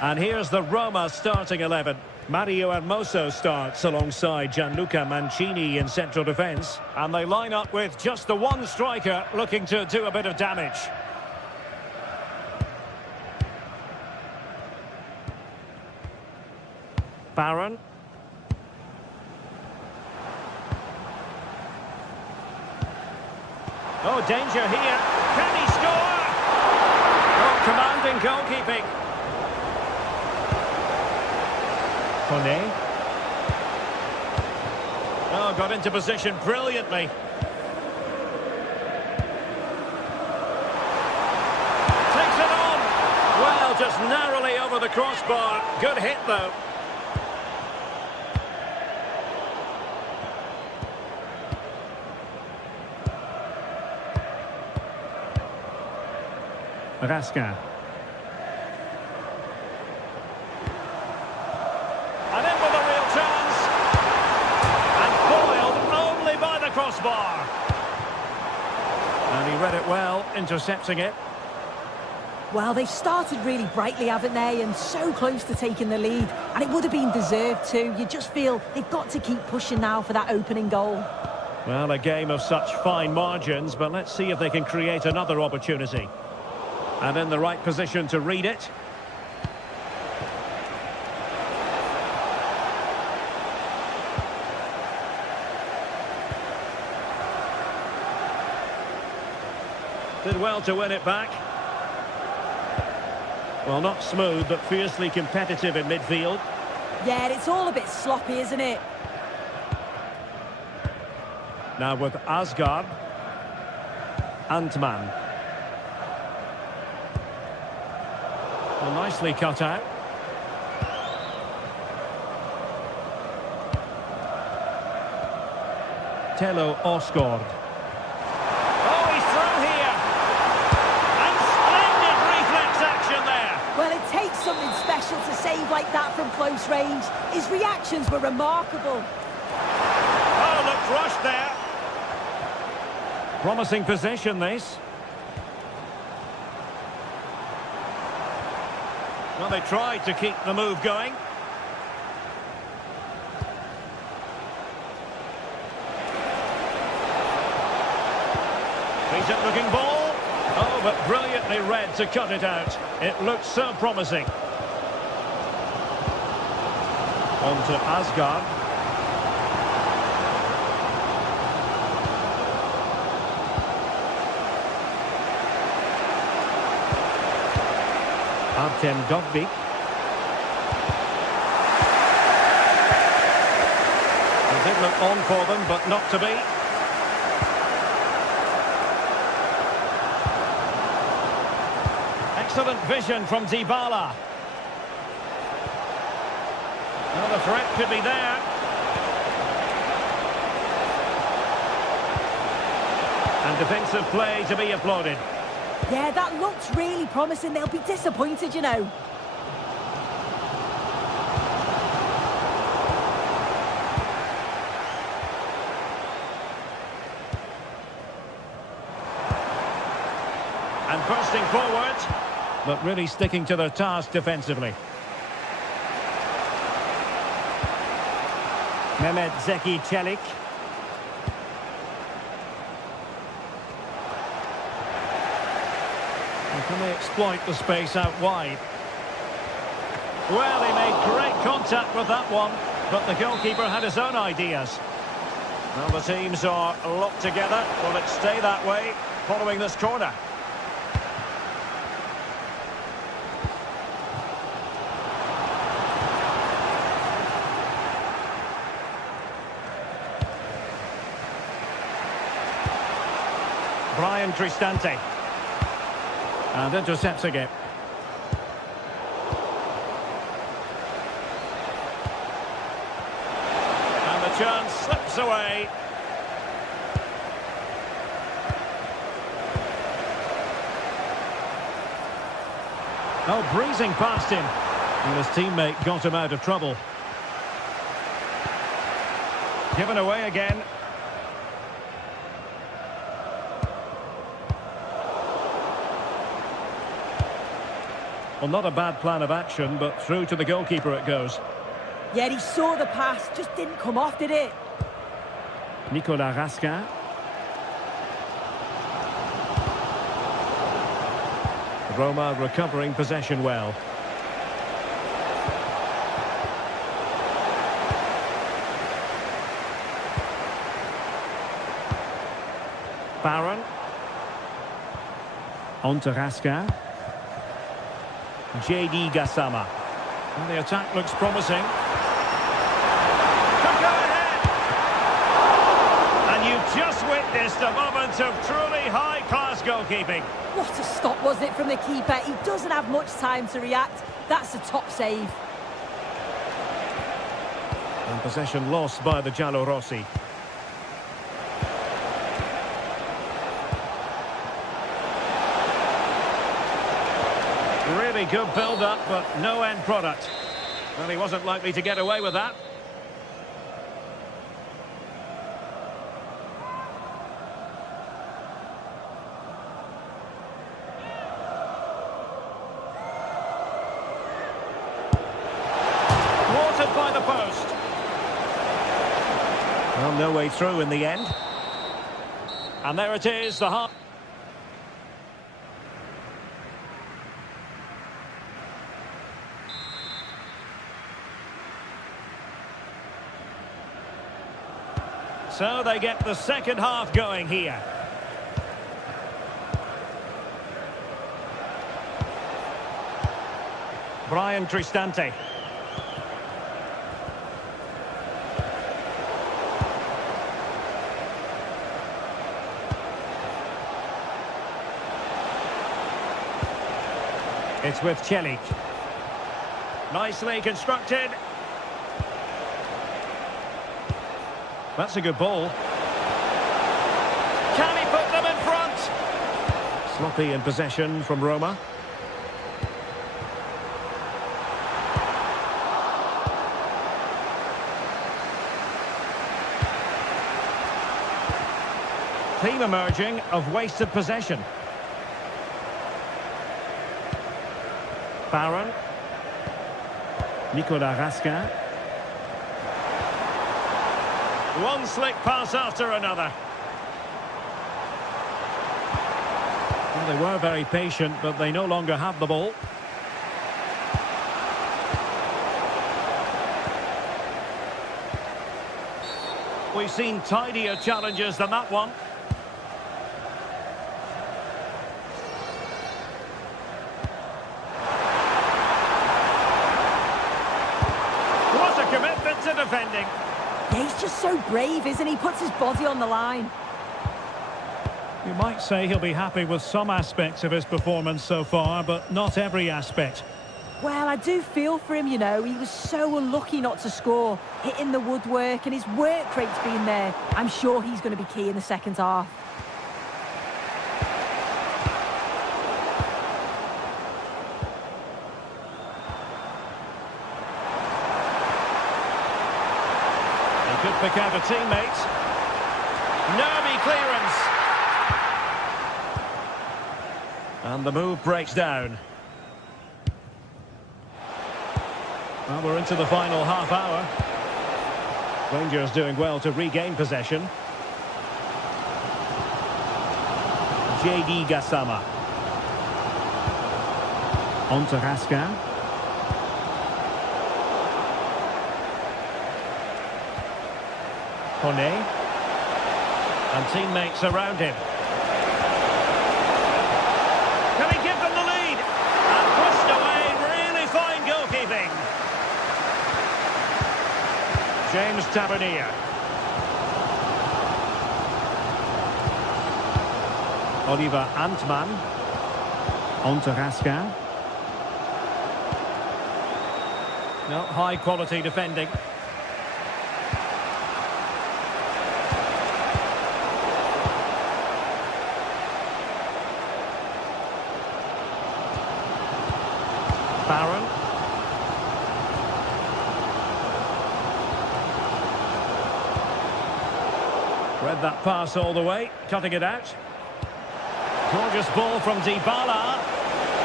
And here's the Roma starting 11. Mario Hermoso starts alongside Gianluca Mancini in central defence. And they line up with just the one striker looking to do a bit of damage. Barron. Oh, danger here. Can he score? Oh, commanding goalkeeping. Kone. Oh, got into position brilliantly. Takes it on. Well, just narrowly over the crossbar. Good hit, though. Raska. And in with a real chance. And foiled only by the crossbar. And he read it well, intercepting it. Well, they've started really brightly, haven't they? And so close to taking the lead. And it would have been deserved too. You just feel they've got to keep pushing now for that opening goal. Well, a game of such fine margins, but let's see if they can create another opportunity. And in the right position to read it. Did well to win it back. Well, not smooth, but fiercely competitive in midfield. Yeah, it's all a bit sloppy, isn't it? Now with Asgard. Antman. Well, nicely cut out. Telo Osgård. Oh, he's through here. And splendid reflex action there. Well, it takes something special to save like that from close range. His reactions were remarkable. Oh, looked rushed there. Promising possession, this. Well, they tried to keep the move going. Decent looking ball. Oh, but brilliantly read to cut it out. It looked so promising. On to Asgard. Artem Dovvik. It did look on for them, but not to be. Excellent vision from Dybala. Well, the threat could be there. And defensive play to be applauded. Yeah, that looks really promising. They'll be disappointed, you know. And bursting forward, but really sticking to their task defensively. Mehmet Zeki Çelik. Can they exploit the space out wide? Well, he made great contact with that one, but the goalkeeper had his own ideas. Well, the teams are locked together. Will it stay that way following this corner? Brian Cristante. And intercepts again. And the chance slips away. Oh, breezing past him. And his teammate got him out of trouble. Given away again. Well, not a bad plan of action, but through to the goalkeeper it goes. Yeah, he saw the pass, just didn't come off, did it? Nicolas Raska. Roma recovering possession well. Barron. On to Raskin. JD Gassama. Well, the attack looks promising. Could go ahead! And you've just witnessed a moment of truly high-class goalkeeping. What a stop was it from the keeper. He doesn't have much time to react. That's a top save. And possession lost by the Giallorossi. Really good build-up, but no end product. Well, he wasn't likely to get away with that. Thwarted by the post. Well, no way through in the end. And there it is, the half. So they get the second half going here. Brian Cristante. It's with Celik. Nicely constructed. That's a good ball. Can he put them in front? Sloppy in possession from Roma. Theme emerging of wasted possession. Baron. Nicolas Raskin. One slick pass after another. Well, they were very patient, but they no longer have the ball. We've seen tidier challenges than that one. What a commitment to defending. Yeah, he's just so brave, isn't he? Puts his body on the line. You might say he'll be happy with some aspects of his performance so far, but not every aspect. Well, I do feel for him, you know. He was so unlucky not to score, hitting the woodwork, and his work rate's been there. I'm sure he's going to be key in the second half. Could pick out a teammate. Nervy clearance. And the move breaks down. Well, we're into the final half hour. Rangers doing well to regain possession. JD Gassama. On to Raskin. Honey. And teammates around him. Can he give them the lead? And pushed away, really fine goalkeeping. James Tavernier. Oliver Antman. On to Raskin. No, high quality defending. Baron. Read that pass all the way, cutting it out. Gorgeous ball from Dybala.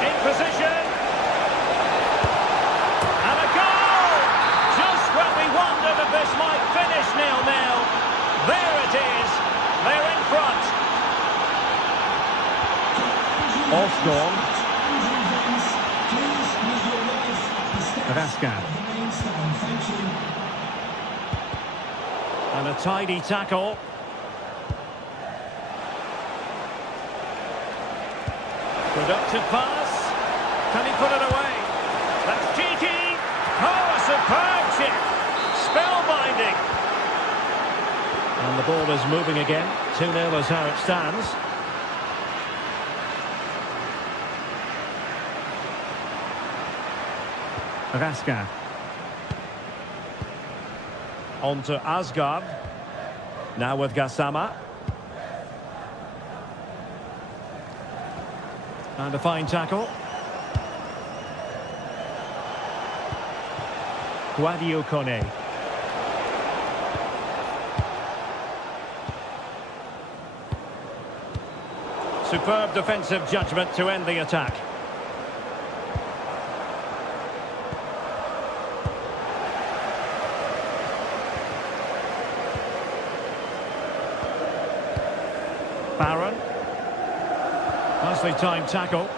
In position. And a goal! Just when we wondered if this might finish 0-0. There it is. They're in front. Off gone. Raskin. And a tidy tackle. Productive pass. Can he put it away? That's cheeky. Oh, a superb chip. Spellbinding. And the ball is moving again. 2-0 is how it stands. Raska. On to Asgard. Now with Gassama. And a fine tackle. Guadio Kone. Superb defensive judgment to end the attack. Barron. Nicely timed tackle.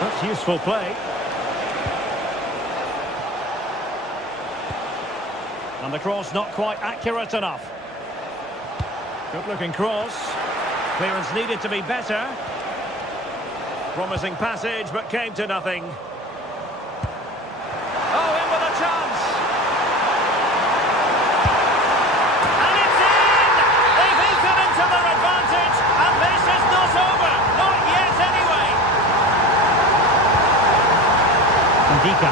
That's useful play. And the cross not quite accurate enough. Good looking cross. Clearance needed to be better. Promising passage, but came to nothing. Oh, in with a chance! And it's in! They've eaten into their advantage, and this is not over. Not yet, anyway. Ndika.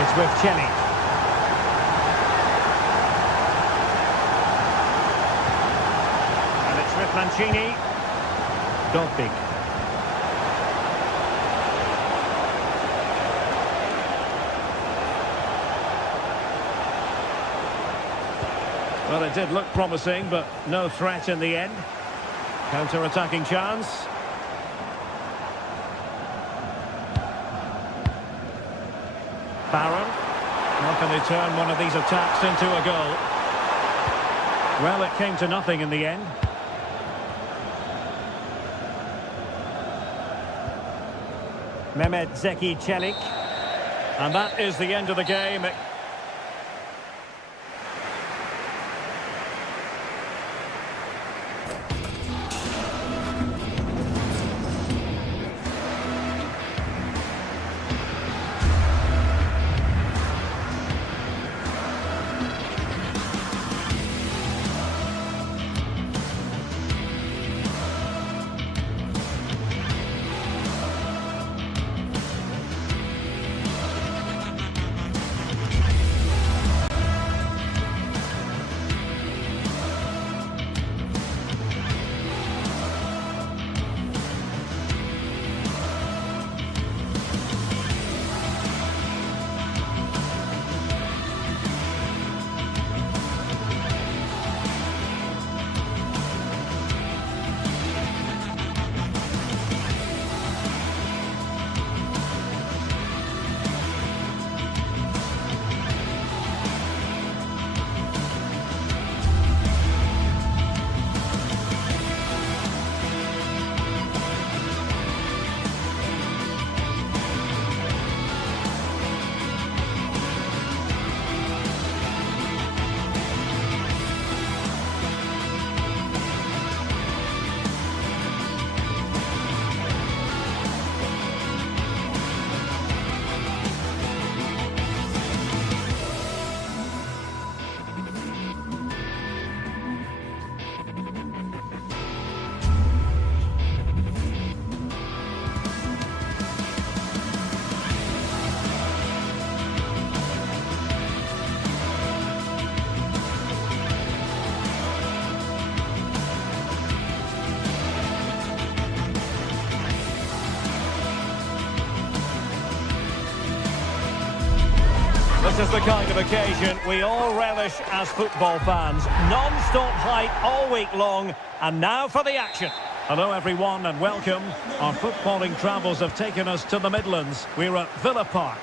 It's with Chelly. Mancini. Dobbik. Well, it did look promising, but no threat in the end. Counter-attacking chance. Barron. How can they turn one of these attacks into a goal? Well, it came to nothing in the end. Mehmet Zeki Çelik. And that is the end of the game. This is the kind of occasion we all relish as football fans. Non-stop hype all week long, and now for the action. Hello everyone and welcome. Our footballing travels have taken us to the Midlands. We're at Villa Park.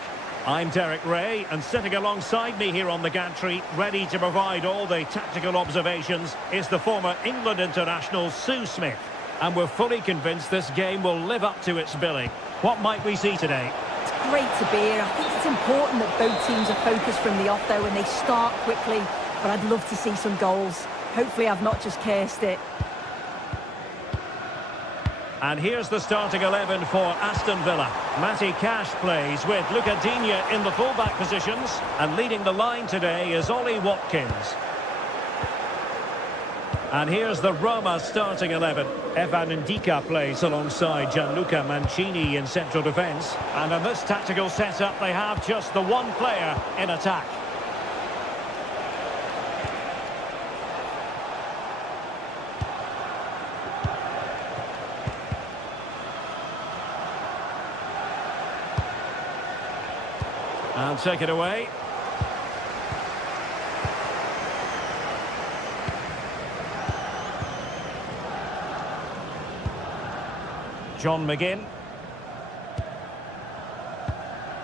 I'm Derek Ray, and sitting alongside me here on the gantry, ready to provide all the tactical observations, is the former England international Sue Smith. And we're fully convinced this game will live up to its billing. What might we see today? It's great to be here. I think it's important that both teams are focused from the off, though, and they start quickly. But I'd love to see some goals. Hopefully I've not just cursed it. And here's the starting 11 for Aston Villa. Matty Cash plays with Luca Digne in the full-back positions. And leading the line today is Ollie Watkins. And here's the Roma starting 11. Evan Ndika plays alongside Gianluca Mancini in central defence. And in this tactical setup, they have just the one player in attack. And take it away. John McGinn.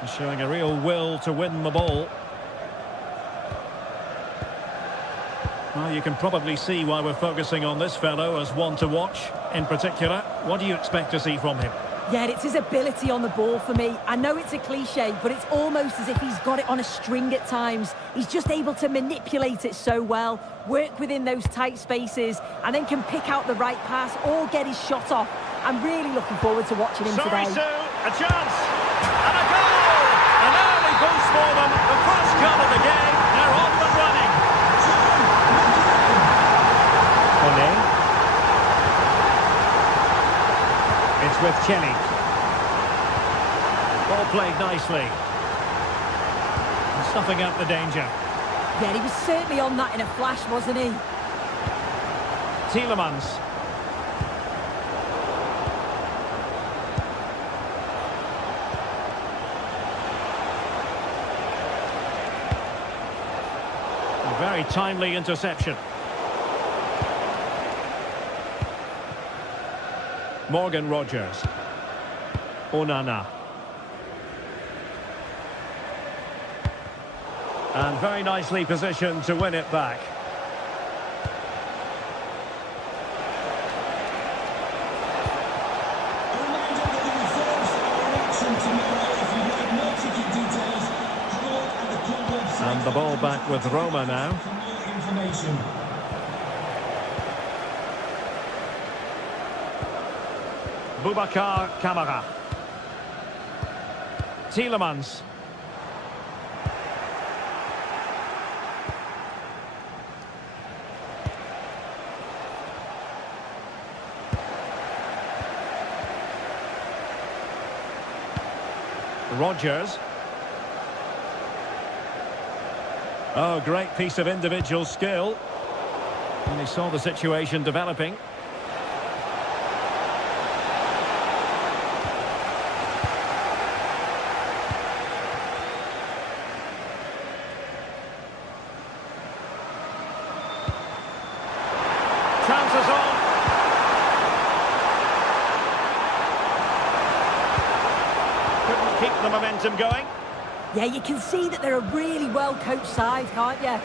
He's showing a real will to win the ball. Well, you can probably see why we're focusing on this fellow as one to watch. In particular, what do you expect to see from him? Yeah, it's his ability on the ball for me. I know it's a cliche, but it's almost as if he's got it on a string at times. He's just able to manipulate it so well, work within those tight spaces, and then can pick out the right pass or get his shot off. I'm really looking forward to watching him today. Sue, a chance, and a goal! An early boost for them, the first goal of the game, they're off and running. Ole. It's with Chelly. Ball played nicely. And stuffing out the danger. Yeah, he was certainly on that in a flash, wasn't he? Tielemans. A very timely interception. Morgan Rogers. Onana. And very nicely positioned to win it back. And the ball back with Roma now. Boubacar Kamara. Tielemans. Rogers. Oh, great piece of individual skill. And he saw the situation developing. Chances on. Couldn't keep the momentum going. Yeah, you can see that they're a really well-coached side, can't you?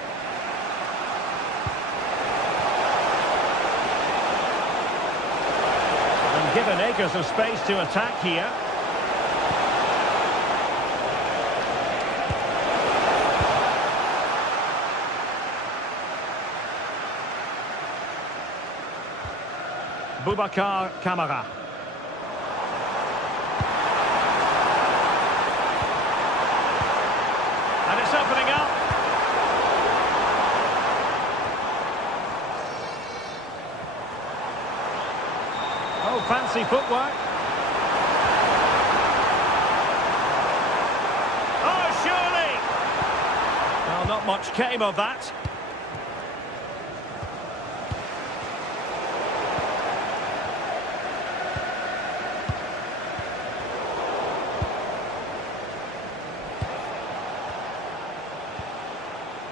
And given acres of space to attack here. Boubacar Kamara. And it's opening up. Oh, fancy footwork. Oh, surely. Well, not much came of that.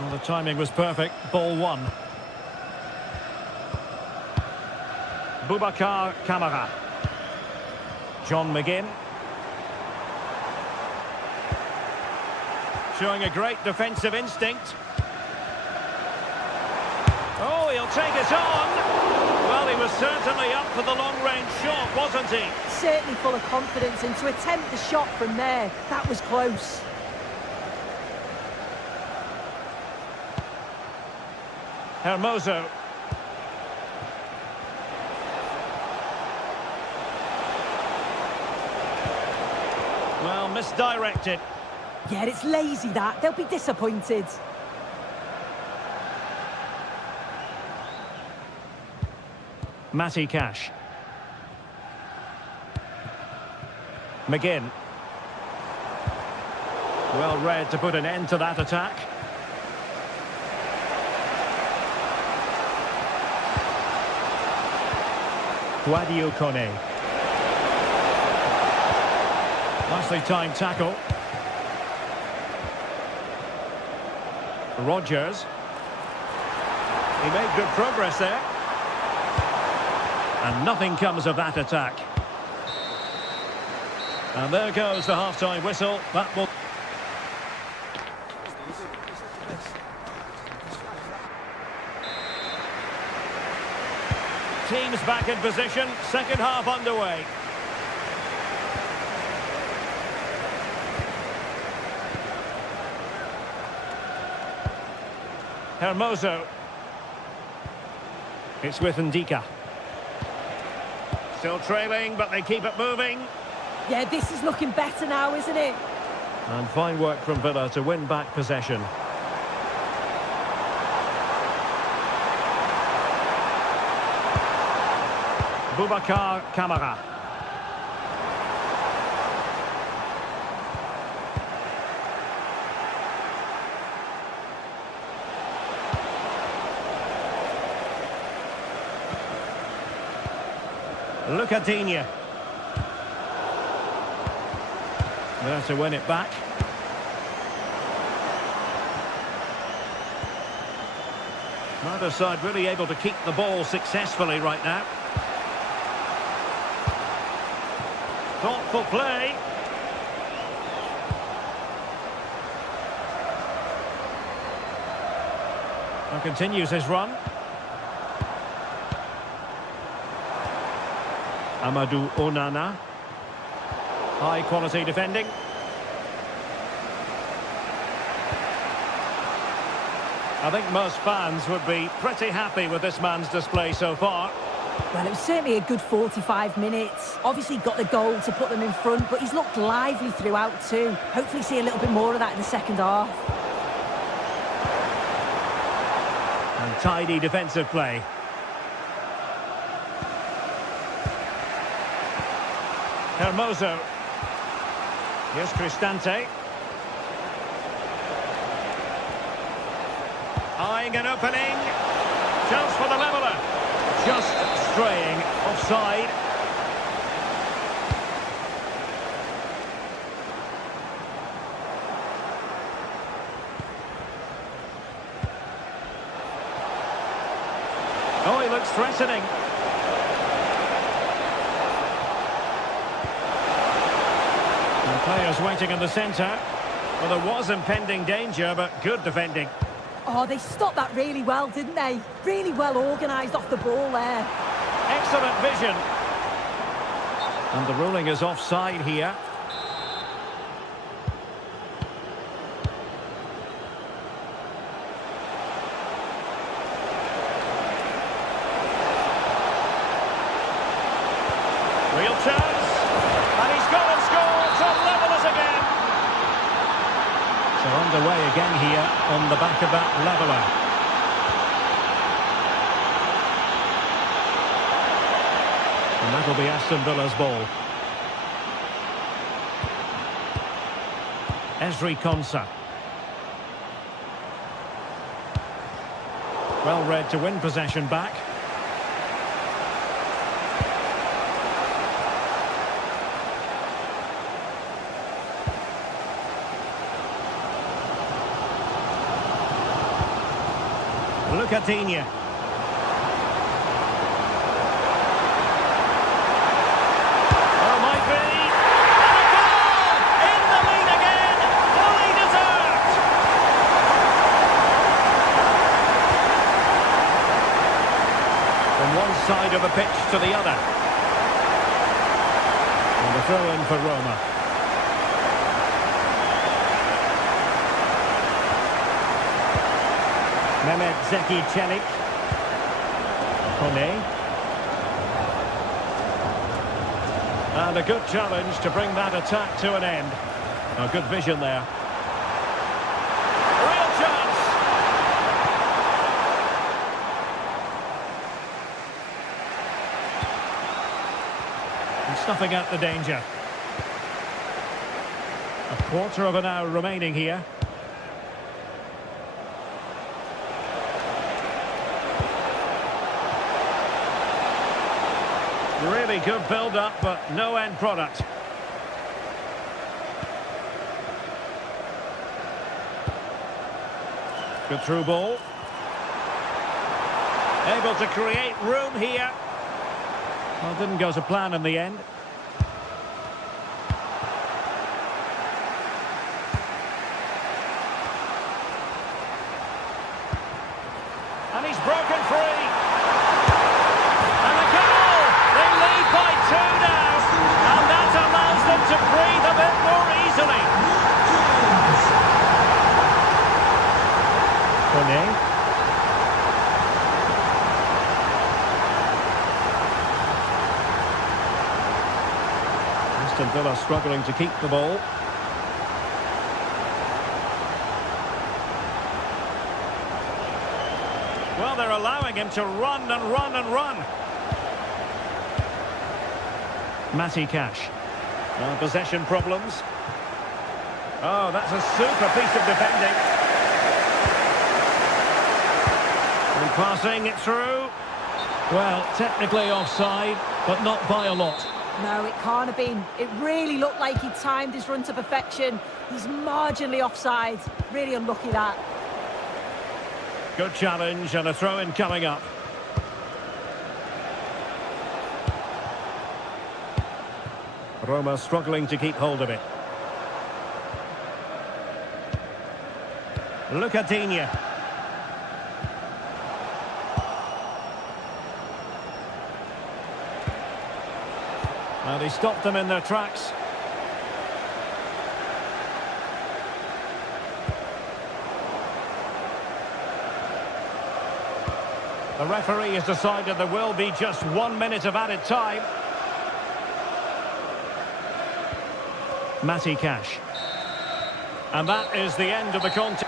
Well, the timing was perfect. Ball one. Boubacar Kamara. John McGinn. Showing a great defensive instinct. Oh, he'll take it on. Well, he was certainly up for the long-range shot, wasn't he? Certainly full of confidence, and to attempt the shot from there, that was close. Hermoso. Well, misdirected. Yeah, it's lazy that. They'll be disappointed. Matty Cash. McGinn. Well read to put an end to that attack. Guadio Kone. Nicely timed tackle. Rodgers. He made good progress there. And nothing comes of that attack. And there goes the half-time whistle. That will... Teams back in position. Second half underway. Hermoso. It's with Ndika. Still trailing, but they keep it moving. Yeah, this is looking better now, isn't it? And fine work from Villa to win back possession. Boubacar Kamara. Lucadinha. There to win it back. Neither side really able to keep the ball successfully right now. Thoughtful play. And continues his run. Amadou Onana. High quality defending. I think most fans would be pretty happy with this man's display so far. Well, it was certainly a good 45 minutes. Obviously got the goal to put them in front, but he's looked lively throughout too. Hopefully see a little bit more of that in the second half. And tidy defensive play. Hermoso. Here's Cristante. Eyeing an opening. Chance for the leveller. Just straying offside. Oh, he looks threatening. And players waiting in the centre. Well, there was impending danger, but good defending. Oh, they stopped that really well, didn't they? Really well organised off the ball there. Excellent vision. And the ruling is offside here. Real chance. And he's gone and scored to level us again. So underway again here on the back of that leveller. And that'll be Aston Villa's ball. Ezri Konsa. Well read to win possession back. Lucadinha. Oh, might be. And a goal! In the lead again! Fully deserved! From one side of the throw in for Roma. Mehmet Zeki Çelik. Kone. And a good challenge to bring that attack to an end. A good vision there. Real chance! And snuffing out the danger. A quarter of an hour remaining here. Really good build-up, but no end product. Good through ball. Able to create room here. Well, didn't go to plan in the end. And he's broken free. And a goal! They lead by 2 now. And that allows them to breathe a bit more easily. Kone. Aston Villa struggling to keep the ball. Well, they're allowing him to run and run and run. Matty Cash. No possession problems. Oh, that's a super piece of defending. And passing it through. Well, technically offside, but not by a lot. No, it can't have been. It really looked like he timed his run to perfection. He's marginally offside. Really unlucky that. Good challenge and a throw-in coming up. Roma struggling to keep hold of it. Lucadinha. And he stopped them in their tracks. The referee has decided there will be just 1 minute of added time. Matty Cash. And that is the end of the contest.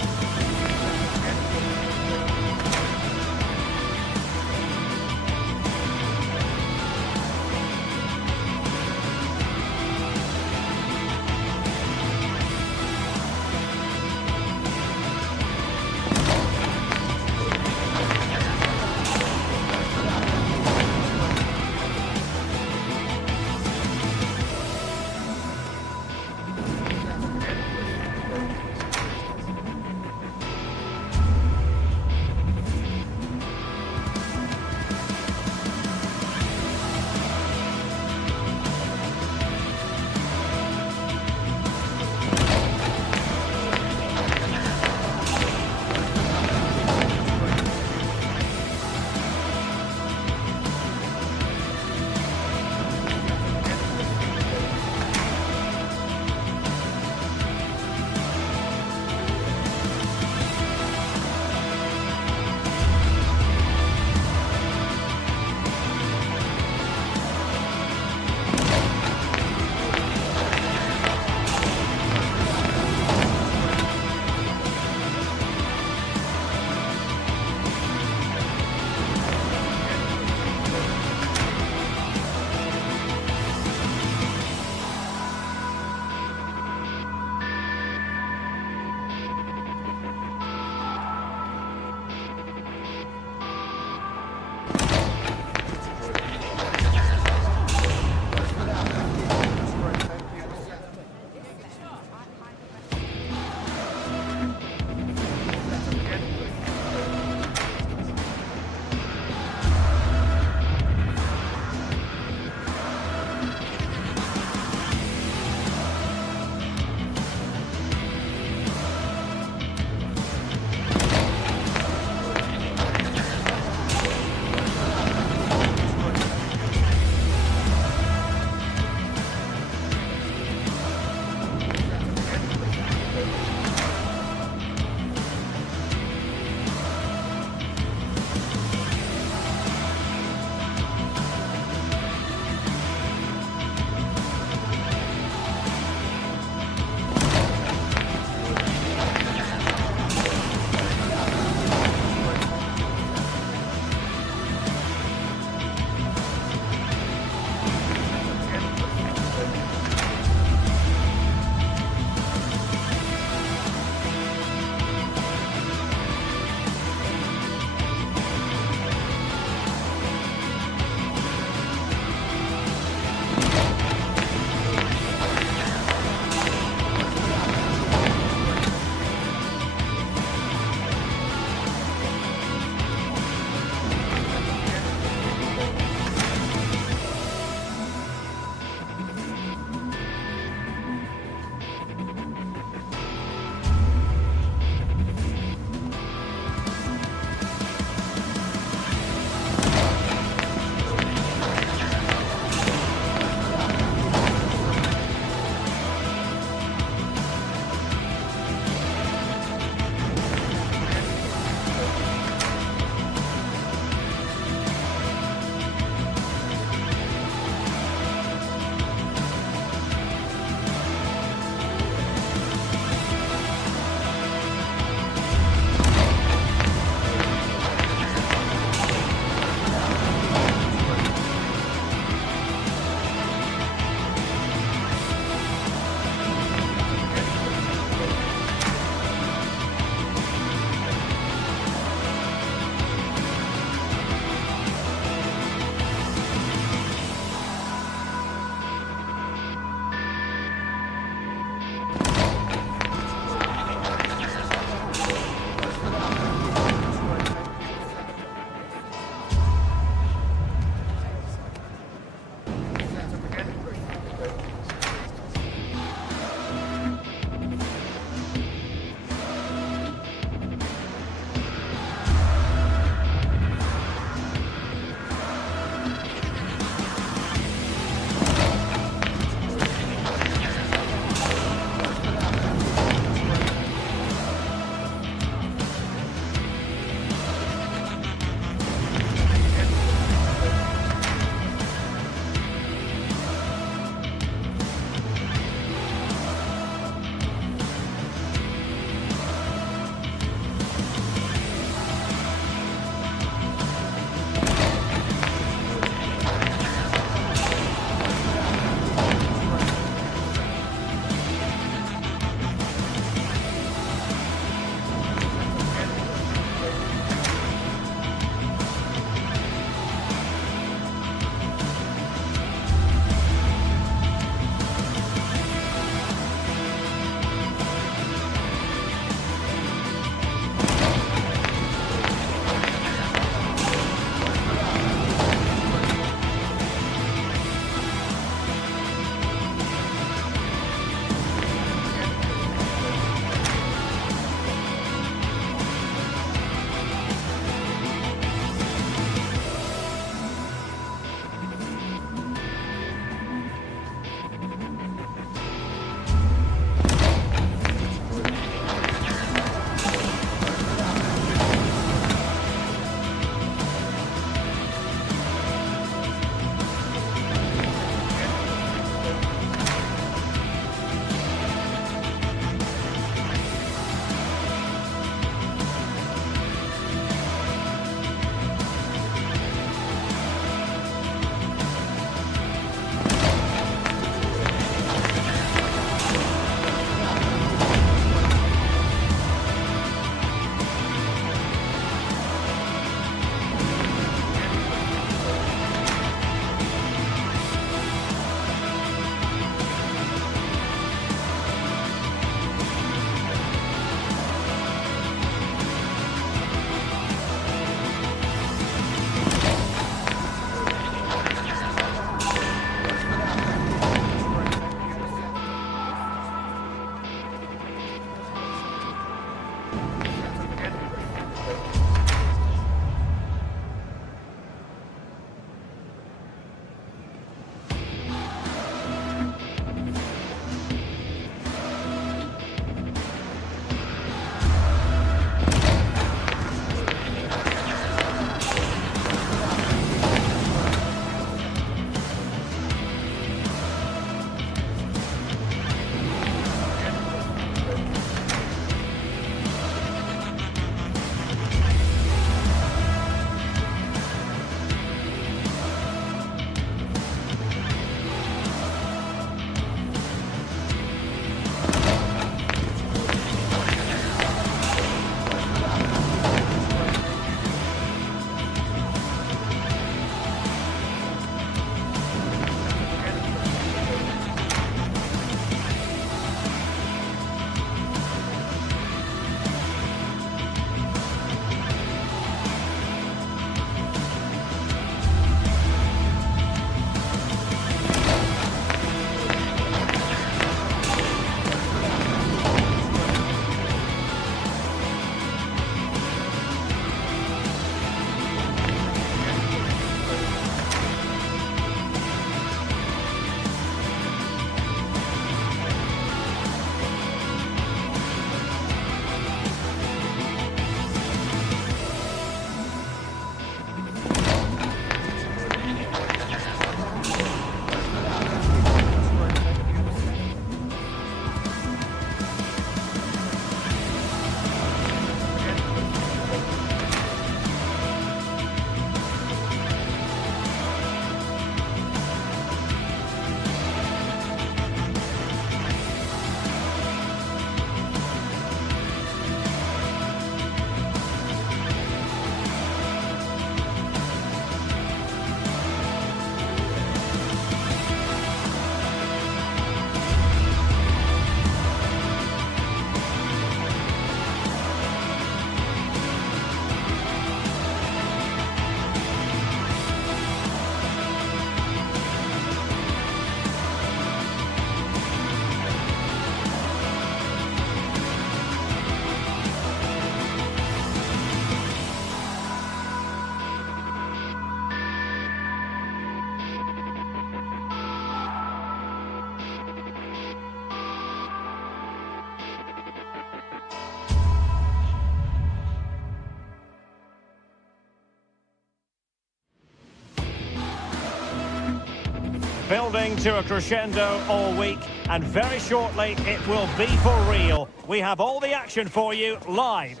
Building to a crescendo all week, and very shortly it will be for real. We have all the action for you live.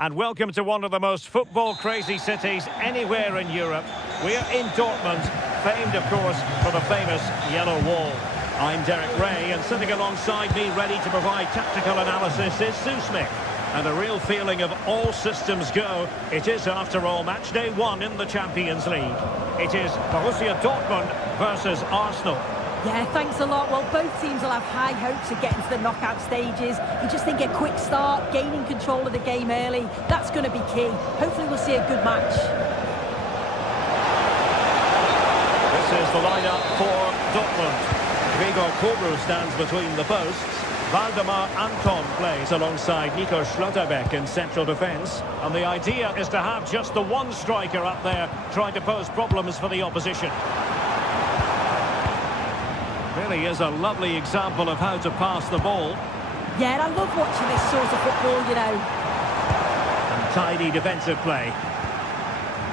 And welcome to one of the most football-crazy cities anywhere in Europe. We're in Dortmund, famed, of course, for the famous Yellow Wall. I'm Derek Ray, and sitting alongside me, ready to provide tactical analysis, is Sue Smith. And a real feeling of all systems go. It is, after all, match day 1 in the Champions League. It is Borussia Dortmund versus Arsenal. Yeah, thanks a lot. Well, both teams will have high hopes of getting to the knockout stages. You just think a quick start, gaining control of the game early, that's going to be key. Hopefully we'll see a good match. This is the lineup for Dortmund. Gregor Kobru stands between the posts. Waldemar Anton plays alongside Nico Schlotterbeck in central defence. And the idea is to have just the one striker up there trying to pose problems for the opposition. Really is a lovely example of how to pass the ball. Yeah, and I love watching this sort of football, you know. And tidy defensive play.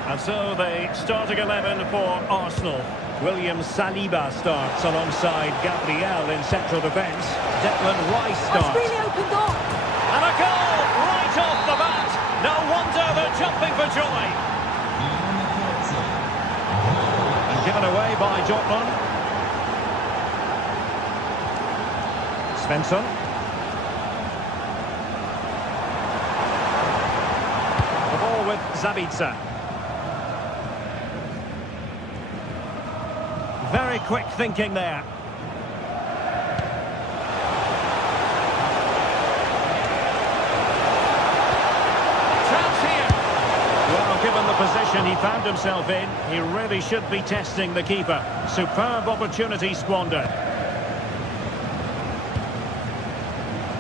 And so the starting 11 for Arsenal. William Saliba starts alongside Gabriel in central defence. Declan Rice starts. That's really opened up. And a goal right off the bat. No wonder they're jumping for joy. And given away by Dortmund. Svensson. The ball with Zabitzer. Very quick thinking there. Chance here. Well, given the position he found himself in, he really should be testing the keeper. Superb opportunity squandered.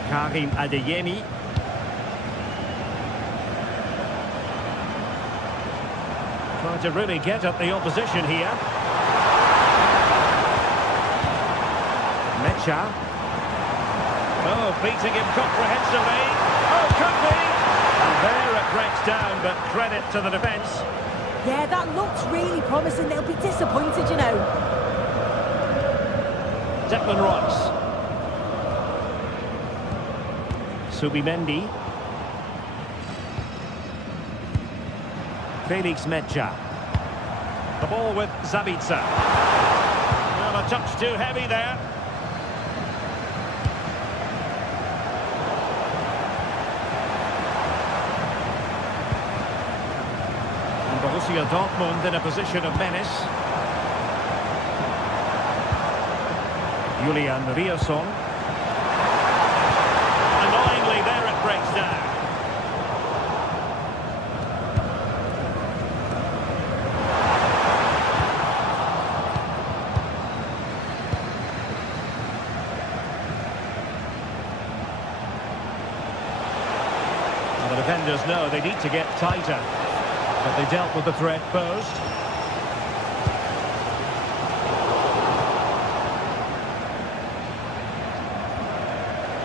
Karim Adeyemi. Trying to really get at the opposition here. Mecha. Oh, beating him comprehensively. Oh, could be. And there it breaks down, but credit to the defence. Yeah, that looks really promising. They'll be disappointed, you know. Declan Rice. Subimendi. Felix Mecha. The ball with Zabitzer. Well, a touch too heavy there. And Borussia Dortmund in a position of menace. Julian Rierson. Annoyingly, there it breaks down. And the defenders know they need to get tighter, but they dealt with the threat posed.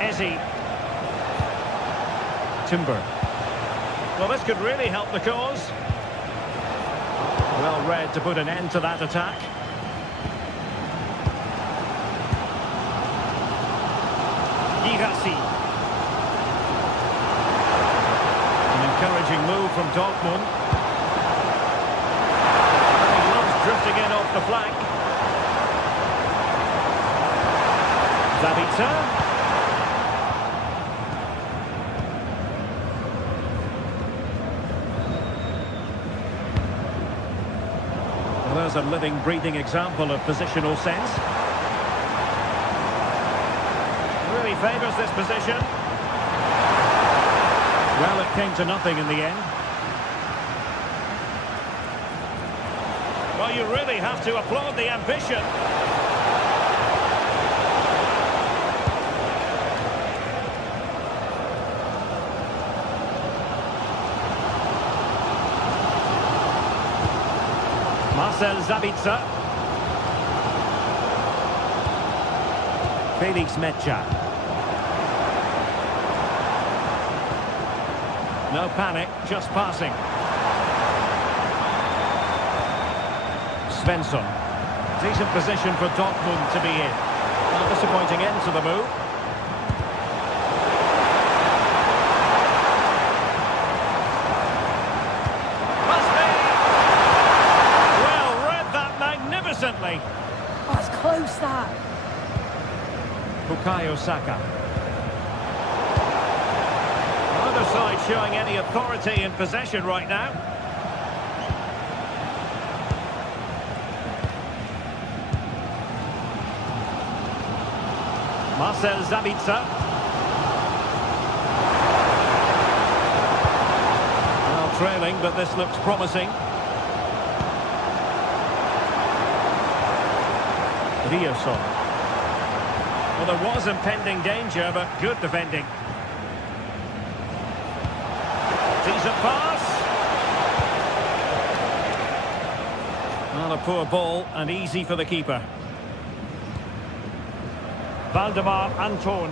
Ezzy. Timber. Well, this could really help the cause. Well read to put an end to that attack. Girassi. An encouraging move from Dortmund. He loves drifting in off the flank. Zabitzer. Well, there's a living, breathing example of positional sense. Really favours this position. Well, it came to nothing in the end. Well, you really have to applaud the ambition. Marcel Zabitzer. Felix Mecha. No panic, just passing. Svensson. Decent position for Dortmund to be in. A disappointing end to the move. Must be! Well, read that magnificently. Oh, it's close, that. Bukayo Saka. Neither side showing any authority in possession right now. Marcel Sabitzer. Well, trailing, but this looks promising. Rioson. Well, there was impending danger, but good defending. Decent pass. Well, a poor ball and easy for the keeper. Valdemar Anton.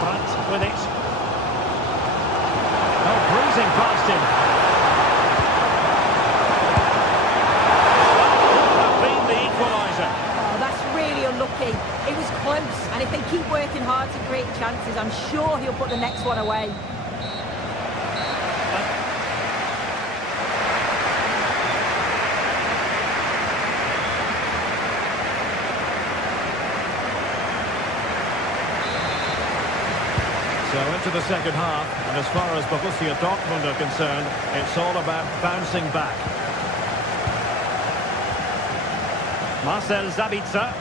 Brandt with it. Oh, breezing past him. Well, could have been the equaliser. Oh, that's really unlucky. It was close, and if they keep working hard to create chances, I'm sure he'll put the next one away. So into the second half, and as far as Borussia Dortmund are concerned, it's all about bouncing back. Marcel Sabitzer.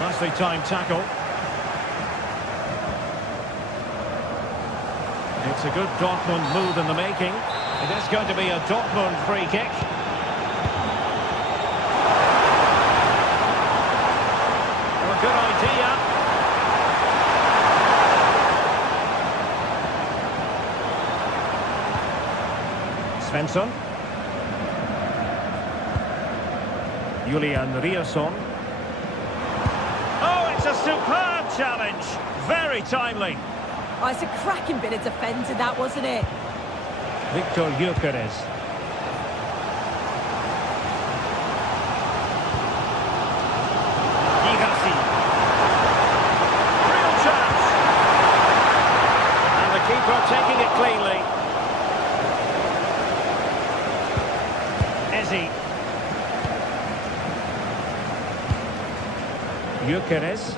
Nicely timed tackle. It's a good Dortmund move in the making. It is going to be a Dortmund free kick. Well, a good idea. Svensson. Julian Rioson. Oh, it's a superb challenge. Very timely. Oh, it's a cracking bit of defending, that, wasn't it? Victor Gyökeres. Igasi. Real chance. And the keeper taking it cleanly. Ezi. Gyökeres.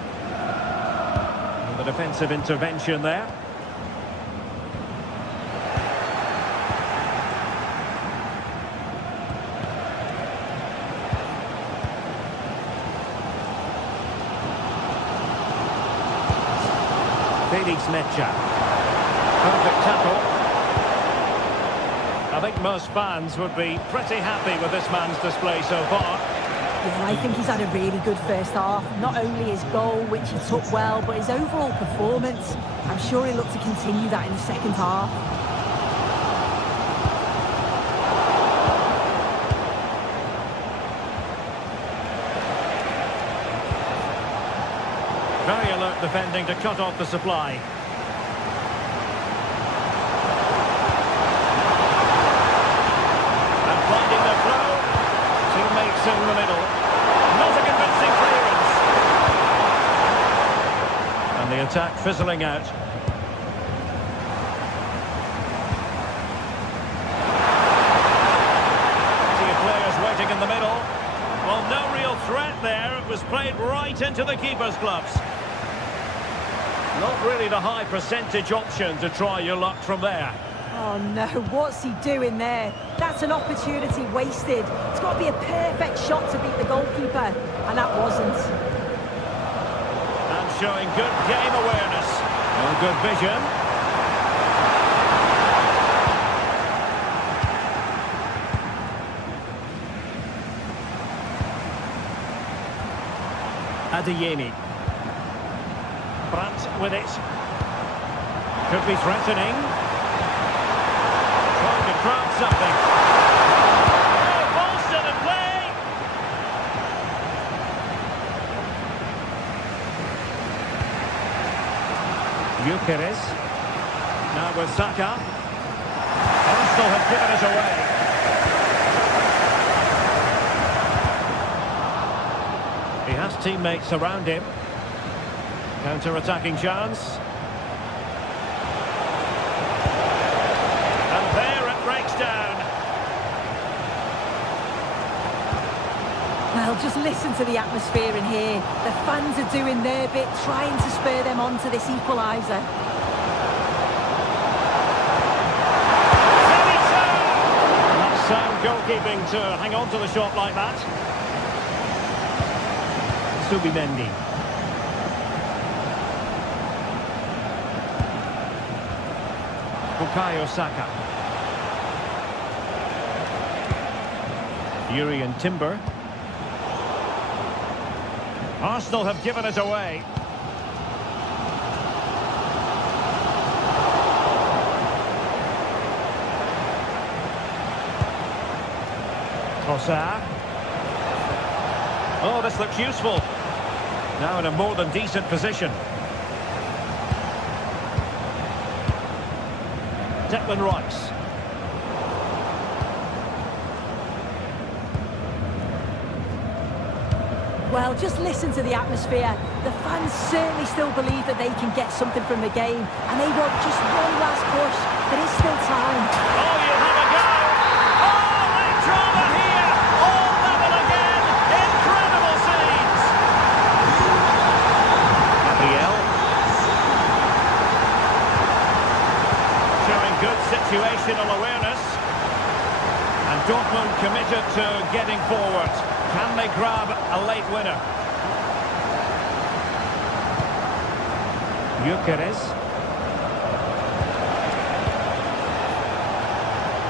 And the defensive intervention there. Felix Mecha. Perfect tackle. I think most fans would be pretty happy with this man's display so far. Yeah, I think he's had a really good first half. Not only his goal, which he took well, but his overall performance. I'm sure he'll look to continue that in the second half. Very alert defending to cut off the supply. And finding the flow. Teammates in the middle. Not a convincing clearance. And the attack fizzling out. See players waiting in the middle. Well, no real threat there. It was played right into the keeper's gloves. Not really the high percentage option to try your luck from there. Oh no, what's he doing there? That's an opportunity wasted. It's got to be a perfect shot to beat the goalkeeper, and that wasn't. And showing good game awareness. And good vision. Adeyemi. Brandt with it. Could be threatening. Trying to craft something. Oh, ball still in play. Gyökeres. Now with Saka. Arsenal have given it away. He has teammates around him. Counter-attacking chance. And there it breaks down. Well, just listen to the atmosphere in here. The fans are doing their bit, trying to spur them on to this equaliser. That's sound goalkeeping to hang on to the shot like that. Subimendi. Bukayo Saka. Yuri and Timber. Arsenal have given it away. Trossard. Oh, this looks useful. Now in a more than decent position. Declan Rice. Well, just listen to the atmosphere. The fans certainly still believe that they can get something from the game, and they want just one last push. There is still time. Oh, you have a go! Oh, late drama here! All level again! Incredible scenes! Gabriel. Showing good situational awareness. And Dortmund committed to getting forward. Can they grab a late winner? Gyökeres.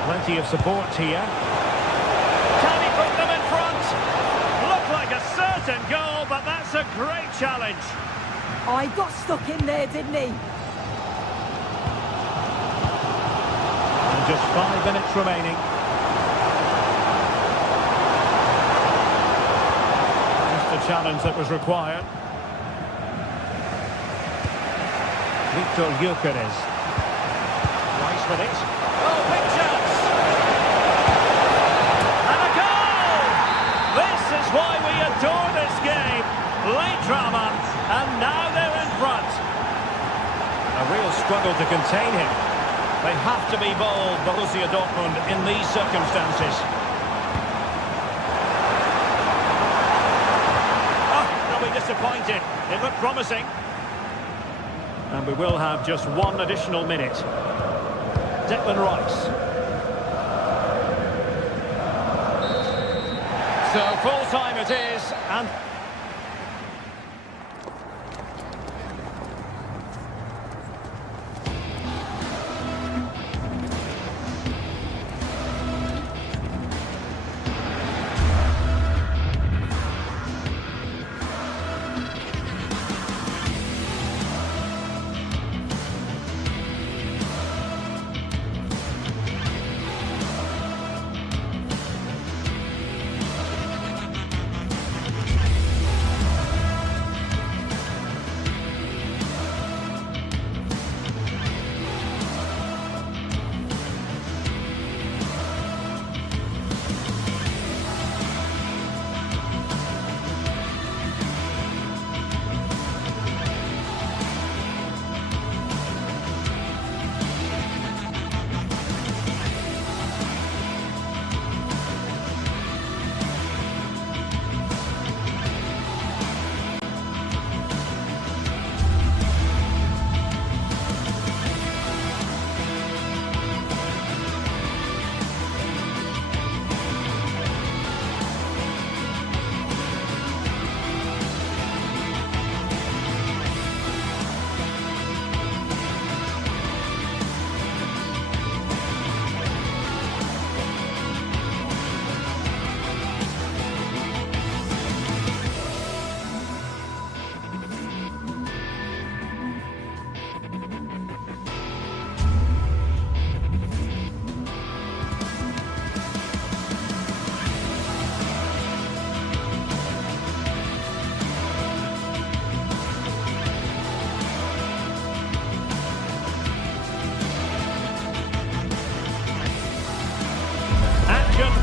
Plenty of support here. Can he put them in front? Looked like a certain goal, but that's a great challenge. Oh, he got stuck in there, didn't he? And just 5 minutes remaining. Challenge that was required. Victor Gyökeres. Rice with it. Oh, big chance! And a goal! This is why we adore this game. Late drama, and now they're in front. A real struggle to contain him. They have to be bold, Borussia Dortmund, in these circumstances. Disappointed. It looked promising. And we will have just one additional minute. Declan Rice. So full time it is, and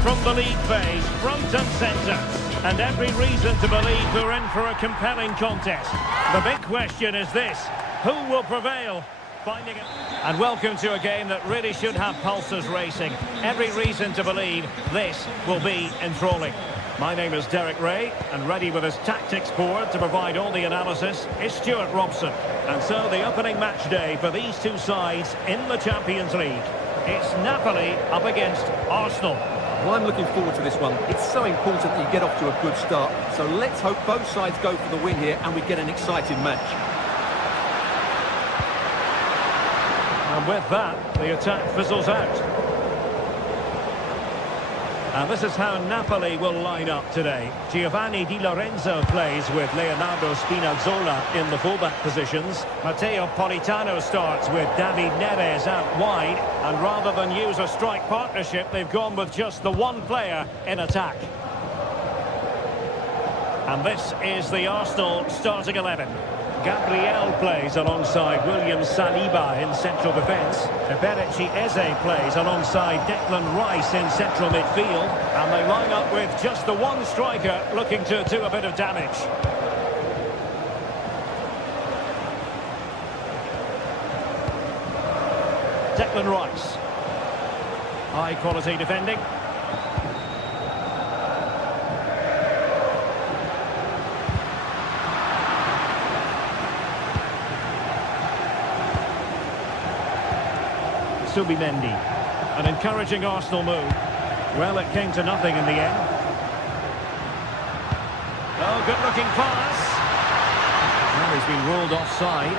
from the league phase, front and centre. And every reason to believe we're in for a compelling contest. The big question is this: who will prevail? Finding it. And welcome to a game that really should have pulses racing. Every reason to believe this will be enthralling. My name is Derek Ray, and ready with his tactics board to provide all the analysis is Stuart Robson. And so the opening match day for these two sides in the Champions League. It's Napoli up against Arsenal. Well, I'm looking forward to this one. It's so important that you get off to a good start. So let's hope both sides go for the win here and we get an exciting match. And with that, the attack fizzles out. And this is how Napoli will line up today. Giovanni Di Lorenzo plays with Leonardo Spinazzola in the fullback positions. Matteo Politano starts with David Neres out wide. And rather than use a strike partnership, they've gone with just the one player in attack. And this is the Arsenal starting 11. Gabriel plays alongside William Saliba in central defence. Eberechi Eze plays alongside Declan Rice in central midfield. And they line up with just the one striker looking to do a bit of damage. Declan Rice. High quality defending. Subimendi. An encouraging Arsenal move. Well, it came to nothing in the end. Oh, good-looking pass. Well, he's been ruled offside.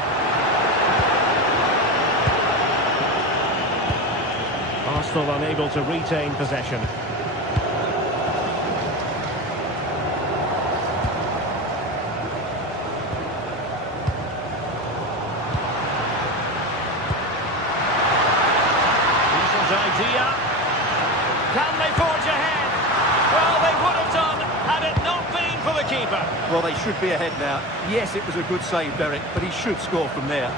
Arsenal unable to retain possession. Idea. Can they forge ahead? Well, they would have done had it not been for the keeper. Well, they should be ahead now. Yes, it was a good save, Derek, but he should score from there.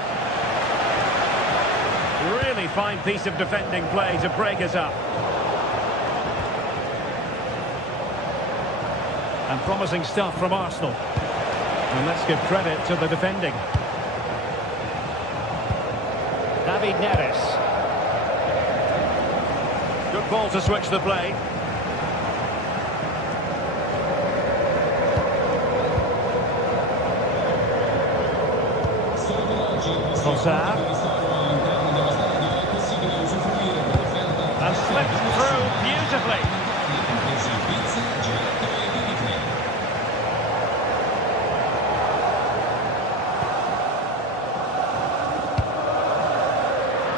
Really fine piece of defending play to break us up. And promising stuff from Arsenal. And let's give credit to the defending. David Neres. Good ball to switch the play. Trossard. And slipped through beautifully.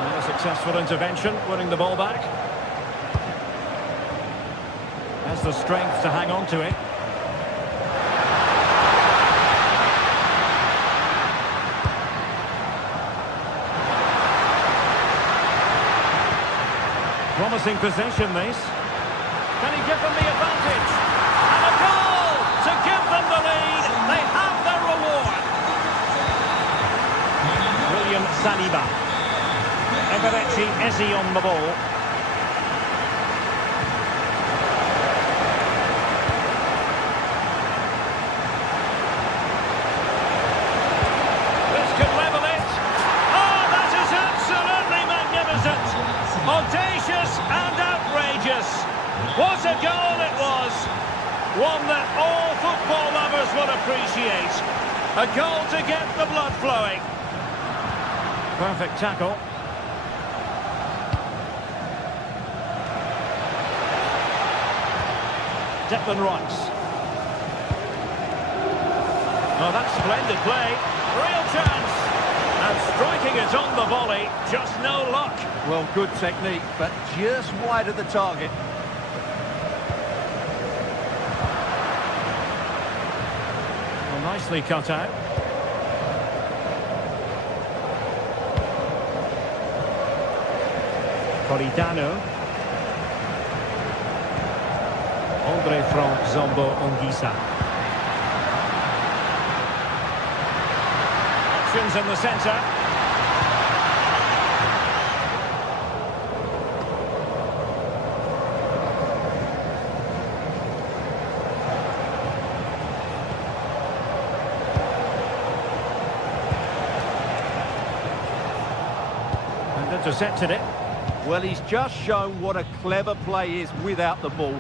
And a successful intervention, winning the ball back. Has the strength to hang on to it. Promising possession, this. Can he give them the advantage? And a goal to give them the lead. They have their reward. William Saliba. Eberechi Eze on the ball. Audacious and outrageous. What a goal it was. One that all football lovers will appreciate. A goal to get the blood flowing. Perfect tackle. Declan Rice. Oh, that's splendid play. Real chance. And striking it on the volley, just no luck. Well, good technique, but just wide of the target. Well, nicely cut out. Politano. Andre Frank Zombo Ongisa. Options in the centre. intercepted it. Well, he's just shown what a clever play is without the ball.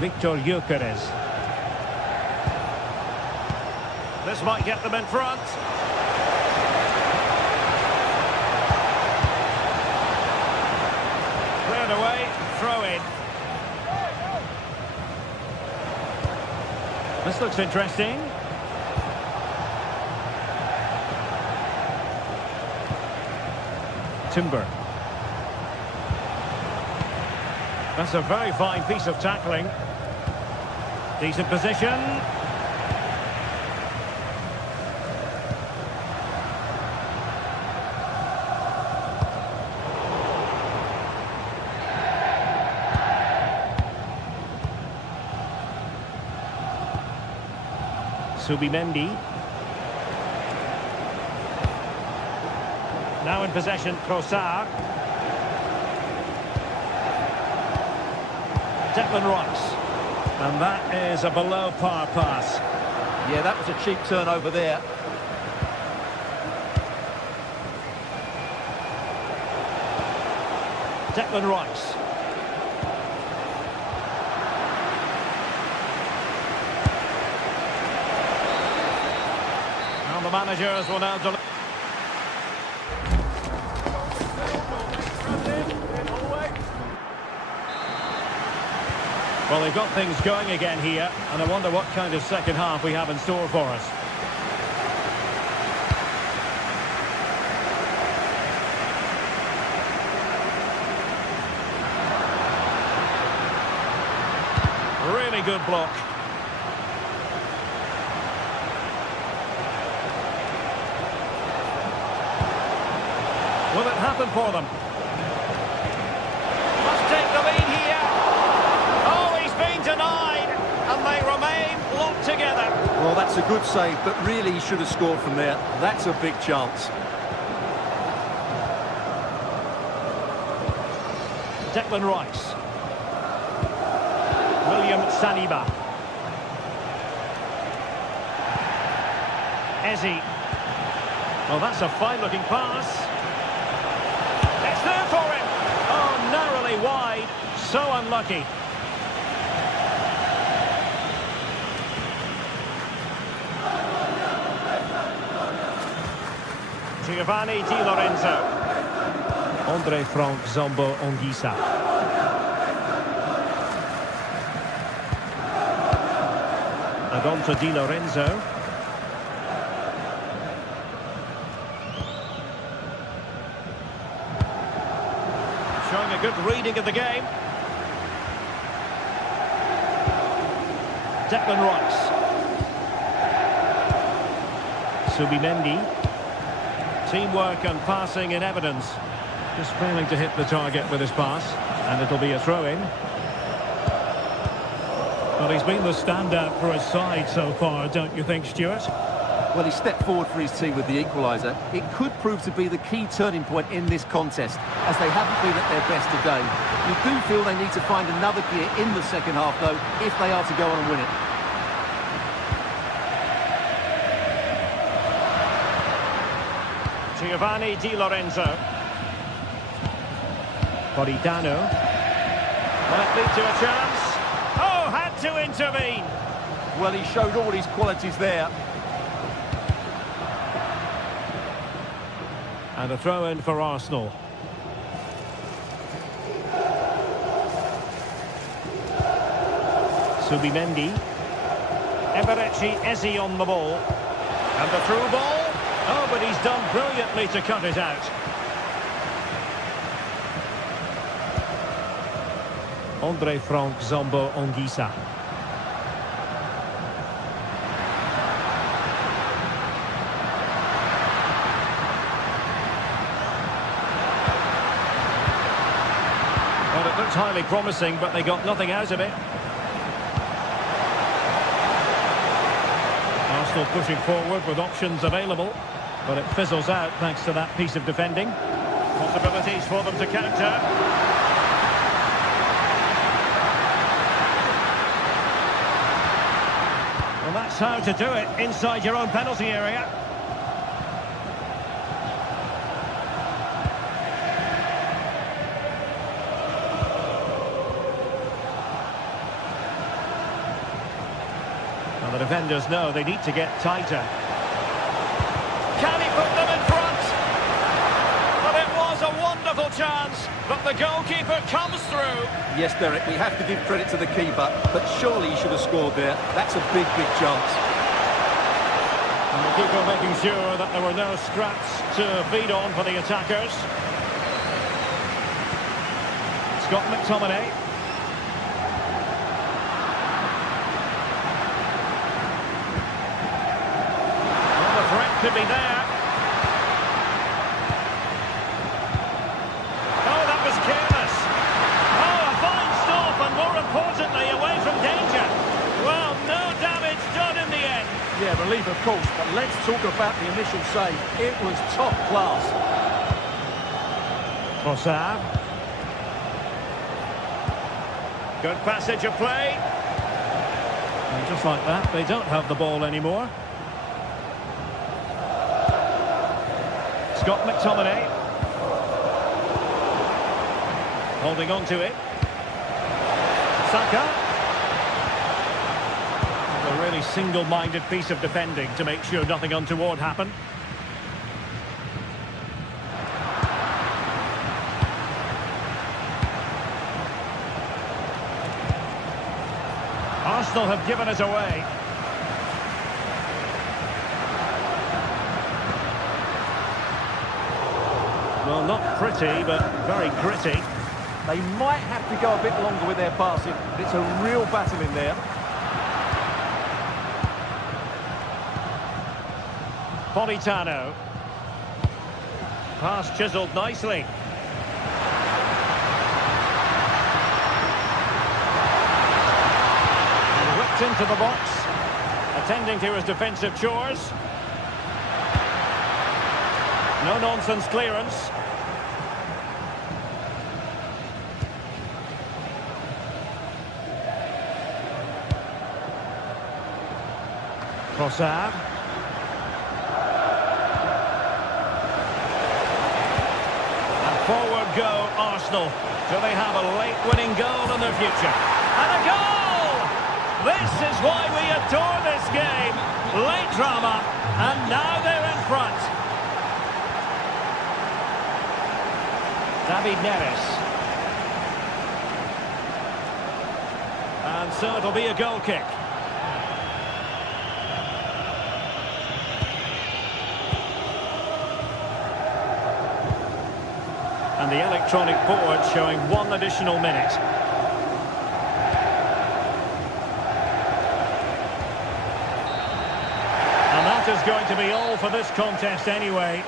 Victor Gyökeres. This might get them in front. Cleared away, throw in. This looks interesting. Timber. That's a very fine piece of tackling. Decent position. Subimendi. Now in possession, Trossard. Declan Rice. And that is a below par pass. Yeah, that was a cheap turn over there. Declan Rice. And the managers will now deliver. Well, they've got things going again here, and I wonder what kind of second half we have in store for us. Really good block. Will it happen for them? Must take the lead here. Denied, and they remain locked together. Well, that's a good save, but really he should have scored from there. That's a big chance. Declan Rice. William Saliba. Eze. Well, that's a fine-looking pass. It's there for him. Oh, narrowly wide. So unlucky. Giovanni Di Lorenzo. Andre Frank Zambo Anguissa. Adonto Di Lorenzo. Showing a good reading of the game. Declan Rice. Subimendi. Teamwork and passing in evidence. Just failing to hit the target with his pass. And it'll be a throw-in. Well, he's been the standout for his side so far, don't you think, Stuart? Well, he stepped forward for his team with the equaliser. It could prove to be the key turning point in this contest, as they haven't been at their best today. You do feel they need to find another gear in the second half, though, if they are to go on and win it. Giovanni Di Lorenzo. Politano. Might lead to a chance. Oh, had to intervene. Well, he showed all his qualities there. And a throw-in for Arsenal. Subimendi. Eberechi Eze on the ball. And the through ball. Oh, but he's done brilliantly to cut it out. Andre Frank Zambo Anguissa. Well, it looks highly promising, but they got nothing out of it. Arsenal pushing forward with options available. But it fizzles out thanks to that piece of defending. Possibilities for them to counter. Well, that's how to do it inside your own penalty area. Well, the defenders know they need to get tighter. Can he put them in front? But it was a wonderful chance, but the goalkeeper comes through. Yes, Derek, we have to give credit to the keeper, but surely he should have scored there. That's a big, big chance. And the keeper making sure that there were no scraps to feed on for the attackers. Scott McTominay. Well, the threat could be there. Oh, that was careless. Oh, a fine stop, and more importantly, away from danger. Well, no damage done in the end. Yeah, relief of course, but let's talk about the initial save. It was top class. Trossard. Good passage of play. And just like that, they don't have the ball anymore. Scott McTominay. Holding on to it. Saka. A really single-minded piece of defending to make sure nothing untoward happened. Arsenal have given it away. Well, not pretty, but very gritty. They might have to go a bit longer with their passing. It's a real battle in there. Politano. Pass chiselled nicely. And whipped into the box. Attending to his defensive chores. No-nonsense clearance. Trossard. Forward go, Arsenal. Do they have a late winning goal in their future? And a goal! This is why we adore this game. Late drama, and now they're in front. David Neres. And so it'll be a goal kick. And the electronic board showing 1 additional minute. And that is going to be all for this contest anyway.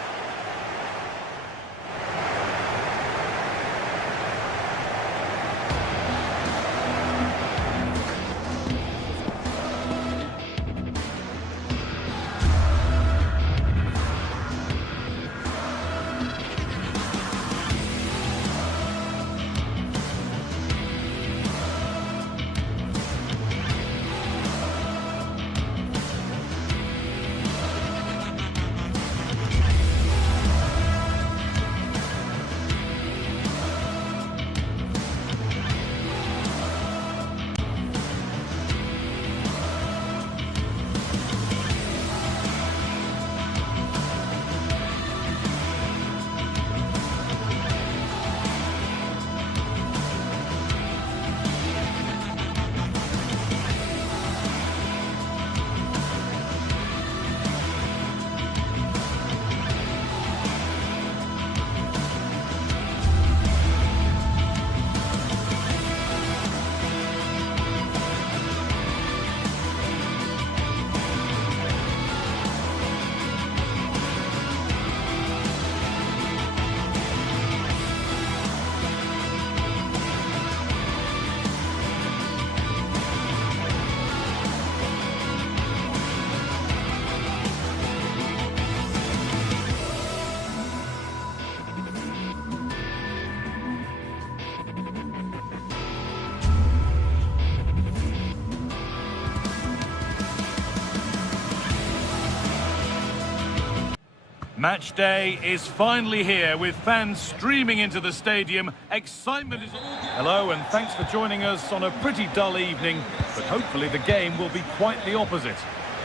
Match day is finally here with fans streaming into the stadium. Excitement is... Hello and thanks for joining us on a pretty dull evening, but hopefully the game will be quite the opposite.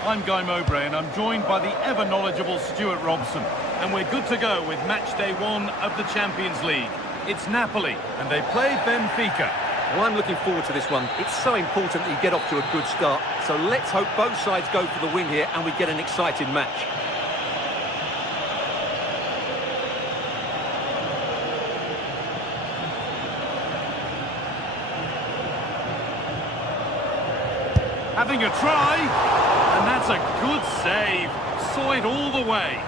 I'm Guy Mowbray and I'm joined by the ever-knowledgeable Stuart Robson. And we're good to go with match day 1 of the Champions League. It's Napoli and they play Benfica. Well, I'm looking forward to this one. It's so important that you get off to a good start. So let's hope both sides go for the win here and we get an exciting match. Having a try, and that's a good save. Saw it all the way.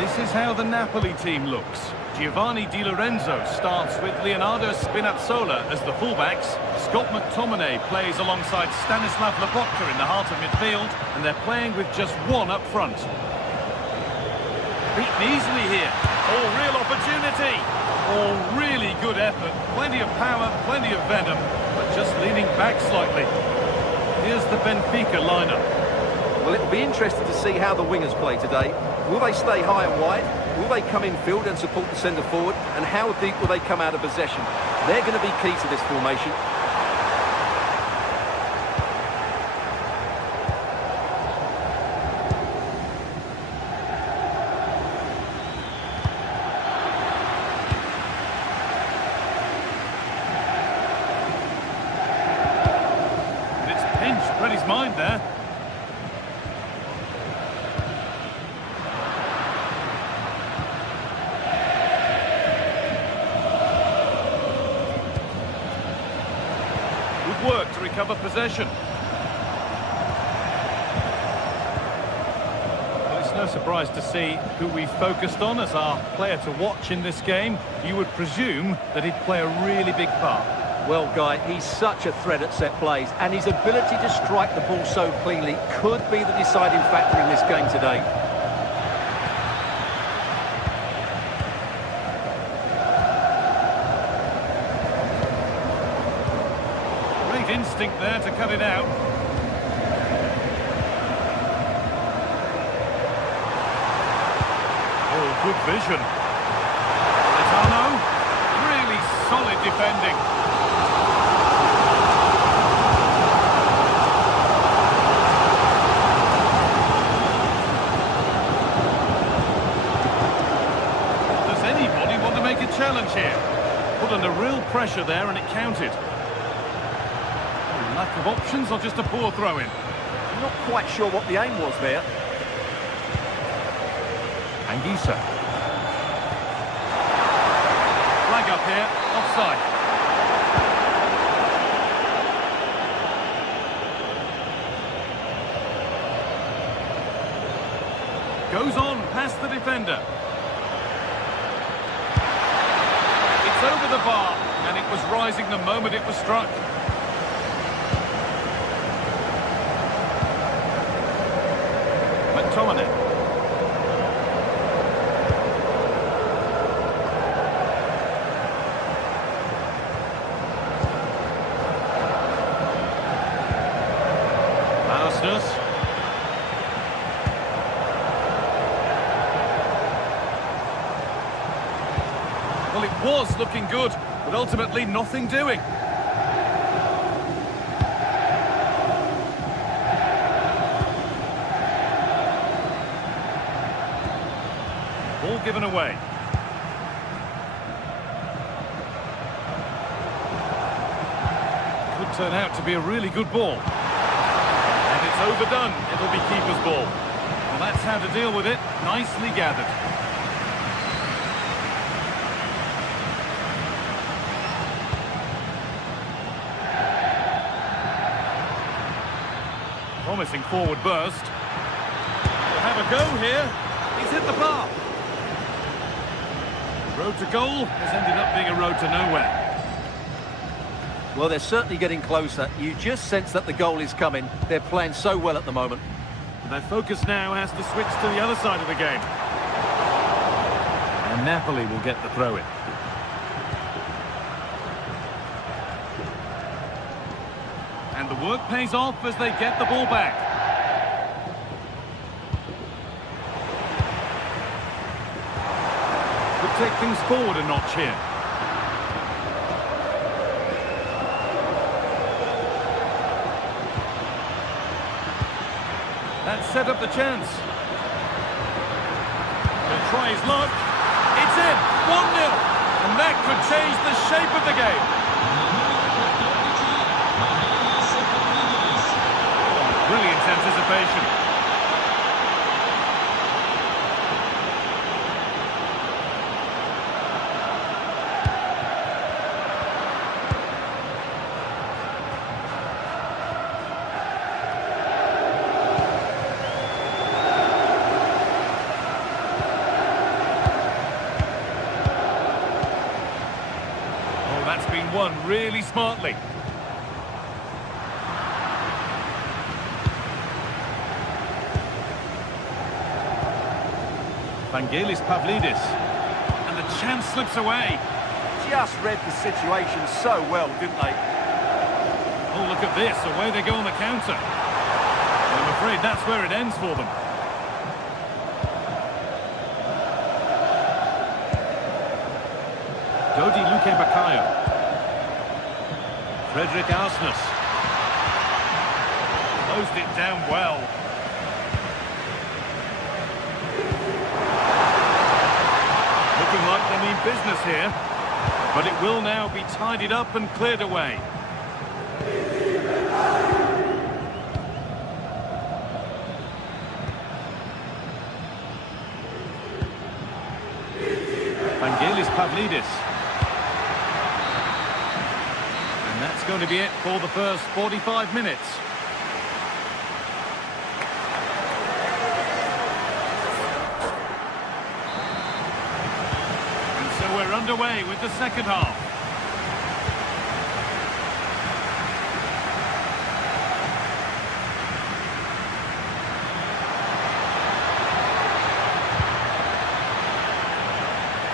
This is how the Napoli team looks. Giovanni Di Lorenzo starts with Leonardo Spinazzola as the fullbacks. Scott McTominay plays alongside Stanislav Lobotka in the heart of midfield, and they're playing with just one up front. Beaten easily here. Oh, real opportunity. Oh, really good effort. Plenty of power, plenty of venom, but just leaning back slightly. Here's the Benfica lineup. Well, it'll be interesting to see how the wingers play today. Will they stay high and wide? Will they come in field and support the centre forward? And how deep will they come out of possession? They're going to be key to this formation. Read his mind there. Good work to recover possession. Well, it's no surprise to see who we focused on as our player to watch in this game. You would presume that he'd play a really big part. Well, Guy, he's such a threat at set plays, and his ability to strike the ball so cleanly could be the deciding factor in this game today. Great instinct there to cut it out. Oh, good vision. Letano, really solid defending. Challenge here. Put under real pressure there and it counted. Lack of options or just a poor throw-in? I'm not quite sure what the aim was there. Anguissa. Flag up here, offside. Goes on past the defender. Over the bar, and it was rising the moment it was struck. McTominay. Mausnus. Well, it was looking good, but ultimately nothing doing. Ball given away. Could turn out to be a really good ball. And it's overdone. It'll be keeper's ball. Well, that's how to deal with it. Nicely gathered. Promising forward burst. We'll have a go here. He's hit the bar. Road to goal has ended up being a road to nowhere. Well, they're certainly getting closer. You just sense that the goal is coming. They're playing so well at the moment. Their focus now has to switch to the other side of the game. And Napoli will get the throw-in. And the work pays off as they get the ball back. take things forward a notch here. That set up the chance. He'll try his luck. It's in! 1-0! And that could change the shape of the game. Brilliant anticipation. That's been won really smartly. Vangelis Pavlidis. And the chance slips away. Just read the situation so well, didn't they? Oh, look at this. Away they go on the counter. I'm afraid that's where it ends for them. Dodi Luque Bakayo. Frederick Arsness. Closed it down well. Looking like they mean business here. But it will now be tidied up and cleared away. Vangelis Pavlidis. And that's going to be it for the first 45 minutes. And so we're underway with the second half.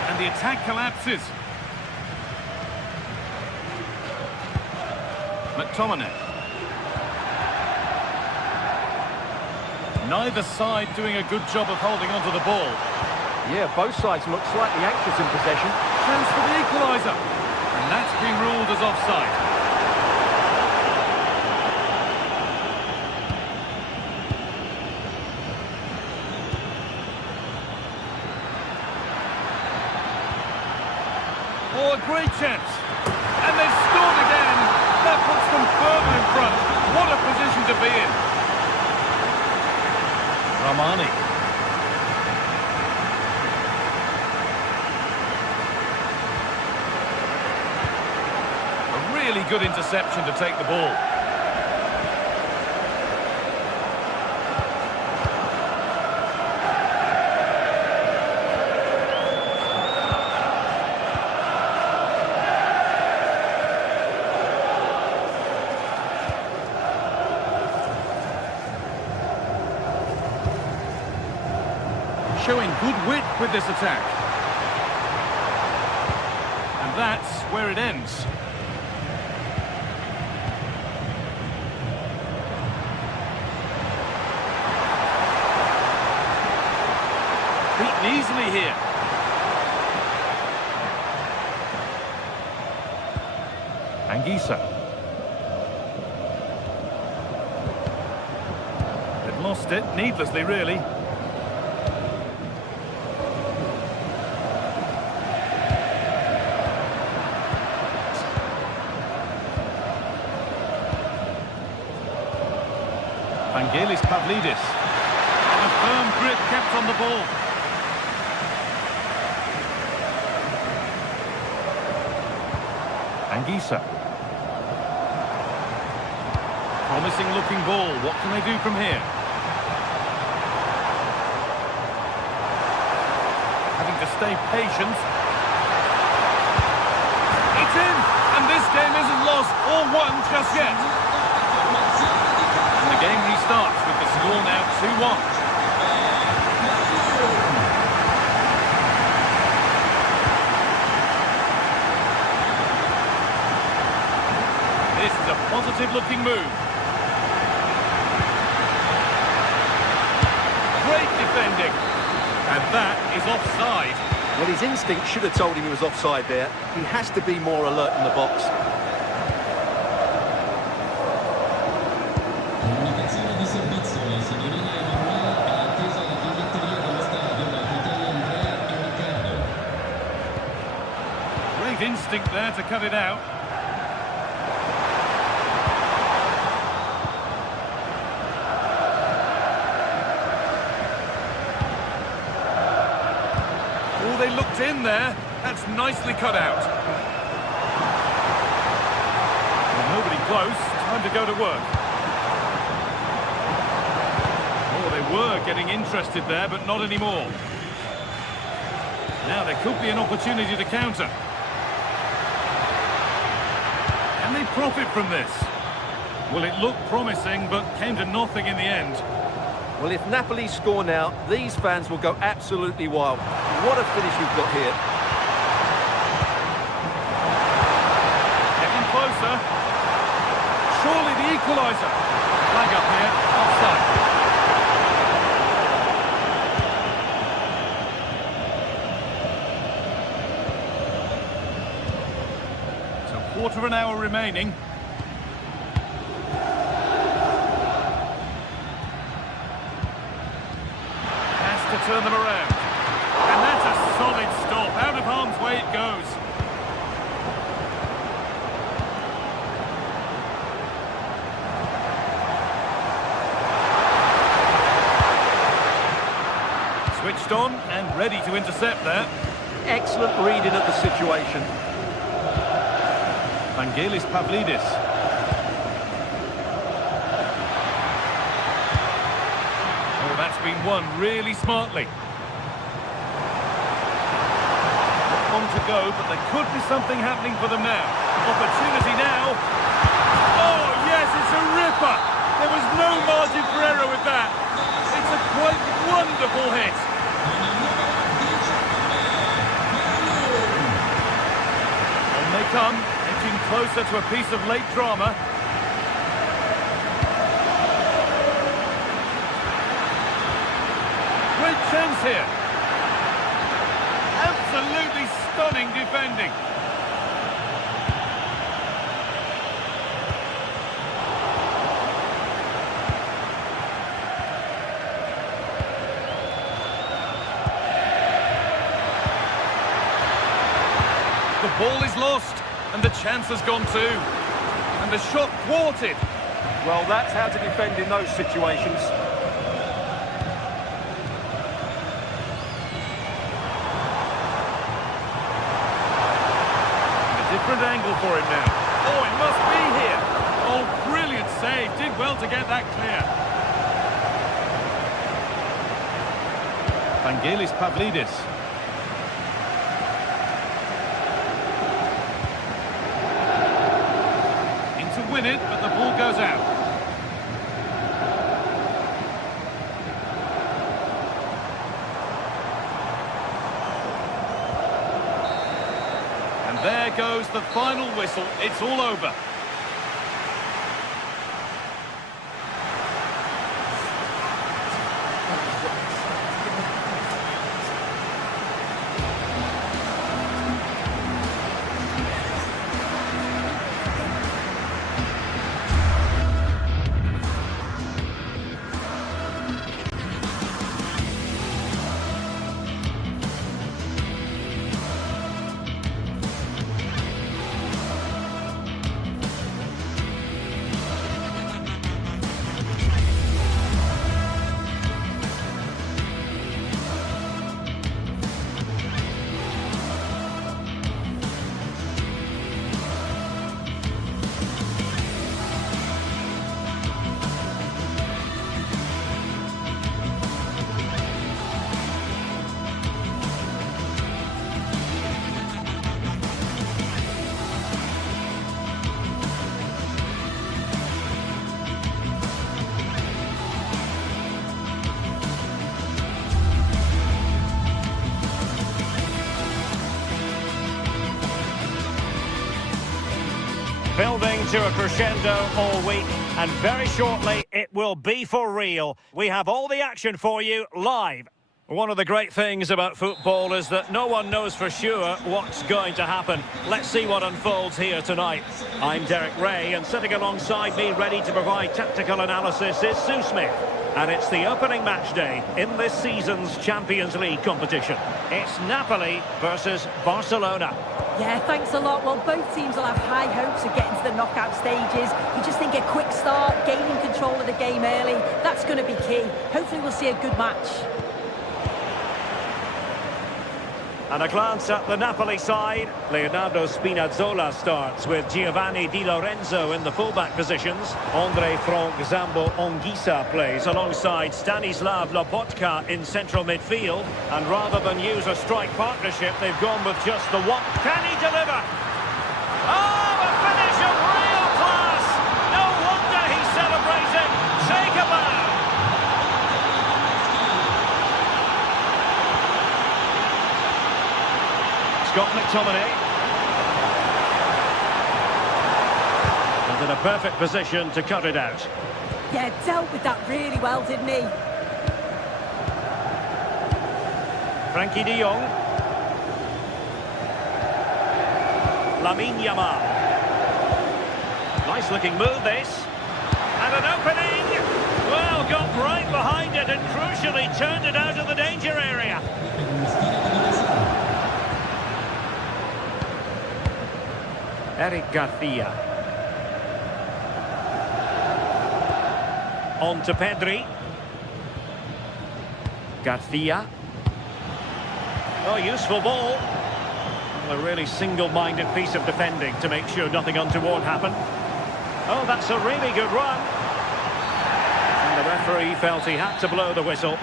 And the attack collapses. McTominay. Neither side doing a good job of holding onto the ball. Yeah, both sides look slightly anxious in possession. Chance for the equaliser. And that's been ruled as offside. Oh, a great chance. And they've scored again. That puts them further in front. What a position to be in. Ramani. A really good interception to take the ball. Showing good wit with this attack. And that's where it ends. Beaten easily here. Anguissa. They've lost it, needlessly really. Vangelis Pavlidis. And a firm grip kept on the ball. Anguissa. Promising looking ball. What can they do from here? Having to stay patient. It's in! And this game isn't lost or won just yet. The game restarts with the score now 2-1. This is a positive-looking move. Great defending. And that is offside. Well, his instinct should have told him he was offside there. He has to be more alert in the box. Comunicazione di servizio, la signoria Emanuele è attesa la biglietteria dello stadio da fratelli Andrea e Riccardo. Great instinct there to cut it out. Oh, they looked in there. That's nicely cut out. Well, nobody close. Time to go to work. Oh, they were getting interested there, but not anymore. Now there could be an opportunity to counter. Can they profit from this? Well, it looked promising, but came to nothing in the end. Well, if Napoli score now, these fans will go absolutely wild. What a finish we've got here. Getting closer. Surely the equaliser. Flag up here, offside. So quarter of an hour remaining. To turn them around. And that's a solid stop. Out of harm's way it goes. Switched on and ready to intercept there. Excellent reading of the situation. Vangelis Pavlidis. That's been won really smartly. On to go, but there could be something happening for them now. Opportunity now. Oh, yes, it's a ripper. There was no margin for error with that. It's a quite wonderful hit. On they come, edging closer to a piece of late drama. Great chance here. Absolutely stunning defending. The ball is lost, and the chance has gone too. And the shot thwarted. Well, that's how to defend in those situations. Different angle for him now. Oh, it must be here. Oh, brilliant save. Did well to get that clear. Vangelis Pavlidis. In to win it, but the ball goes out. There goes the final whistle. It's all over. Building to a crescendo all week, and very shortly it will be for real. We have all the action for you live. One of the great things about football is that no one knows for sure what's going to happen. Let's see what unfolds here tonight. I'm Derek Ray, and sitting alongside me, ready to provide tactical analysis, is Sue Smith. And it's the opening match day in this season's Champions League competition. It's Napoli versus Barcelona. Yeah, thanks a lot. Well, both teams will have high hopes of getting to the knockout stages. You just think a quick start, gaining control of the game early, that's going to be key. Hopefully we'll see a good match. And a glance at the Napoli side. Leonardo Spinazzola starts with Giovanni Di Lorenzo in the fullback positions. Andre Frank Zambo Anguissa plays alongside Stanislav Lobotka in central midfield. And rather than use a strike partnership, they've gone with just the one. Can he deliver? Oh, a finish of real class! No wonder he's celebrating. Take a bow! Scott McTominay. And in a perfect position to cut it out. Yeah, dealt with that really well, didn't he? Frankie de Jong. Lamine Yamal. Nice looking move this. And an opening. Well, got right behind it and crucially turned it out of the danger area. Eric Garcia. On to Pedri. Garcia. Oh, useful ball. A really single-minded piece of defending to make sure nothing untoward happened. Oh, that's a really good run. And the referee felt he had to blow the whistle.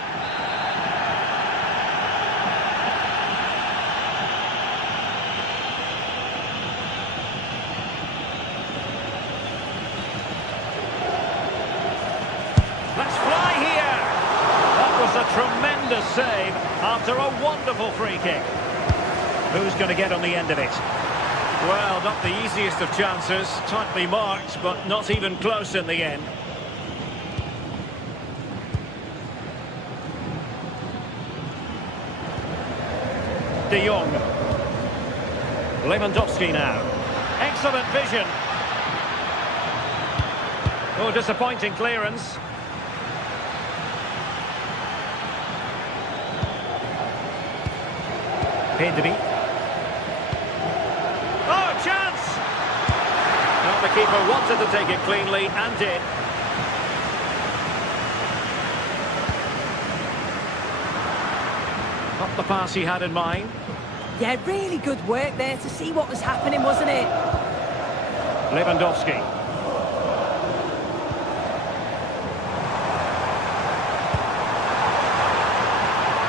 Tremendous save after a wonderful free kick. Who's going to get on the end of it? Well, not the easiest of chances. Tightly marked, but not even close in the end. De Jong. Lewandowski now. Excellent vision. Oh, disappointing clearance. Pedri. Oh, chance! Well, the keeper wanted to take it cleanly and did. Not the pass he had in mind. Yeah, really good work there to see what was happening, wasn't it? Lewandowski.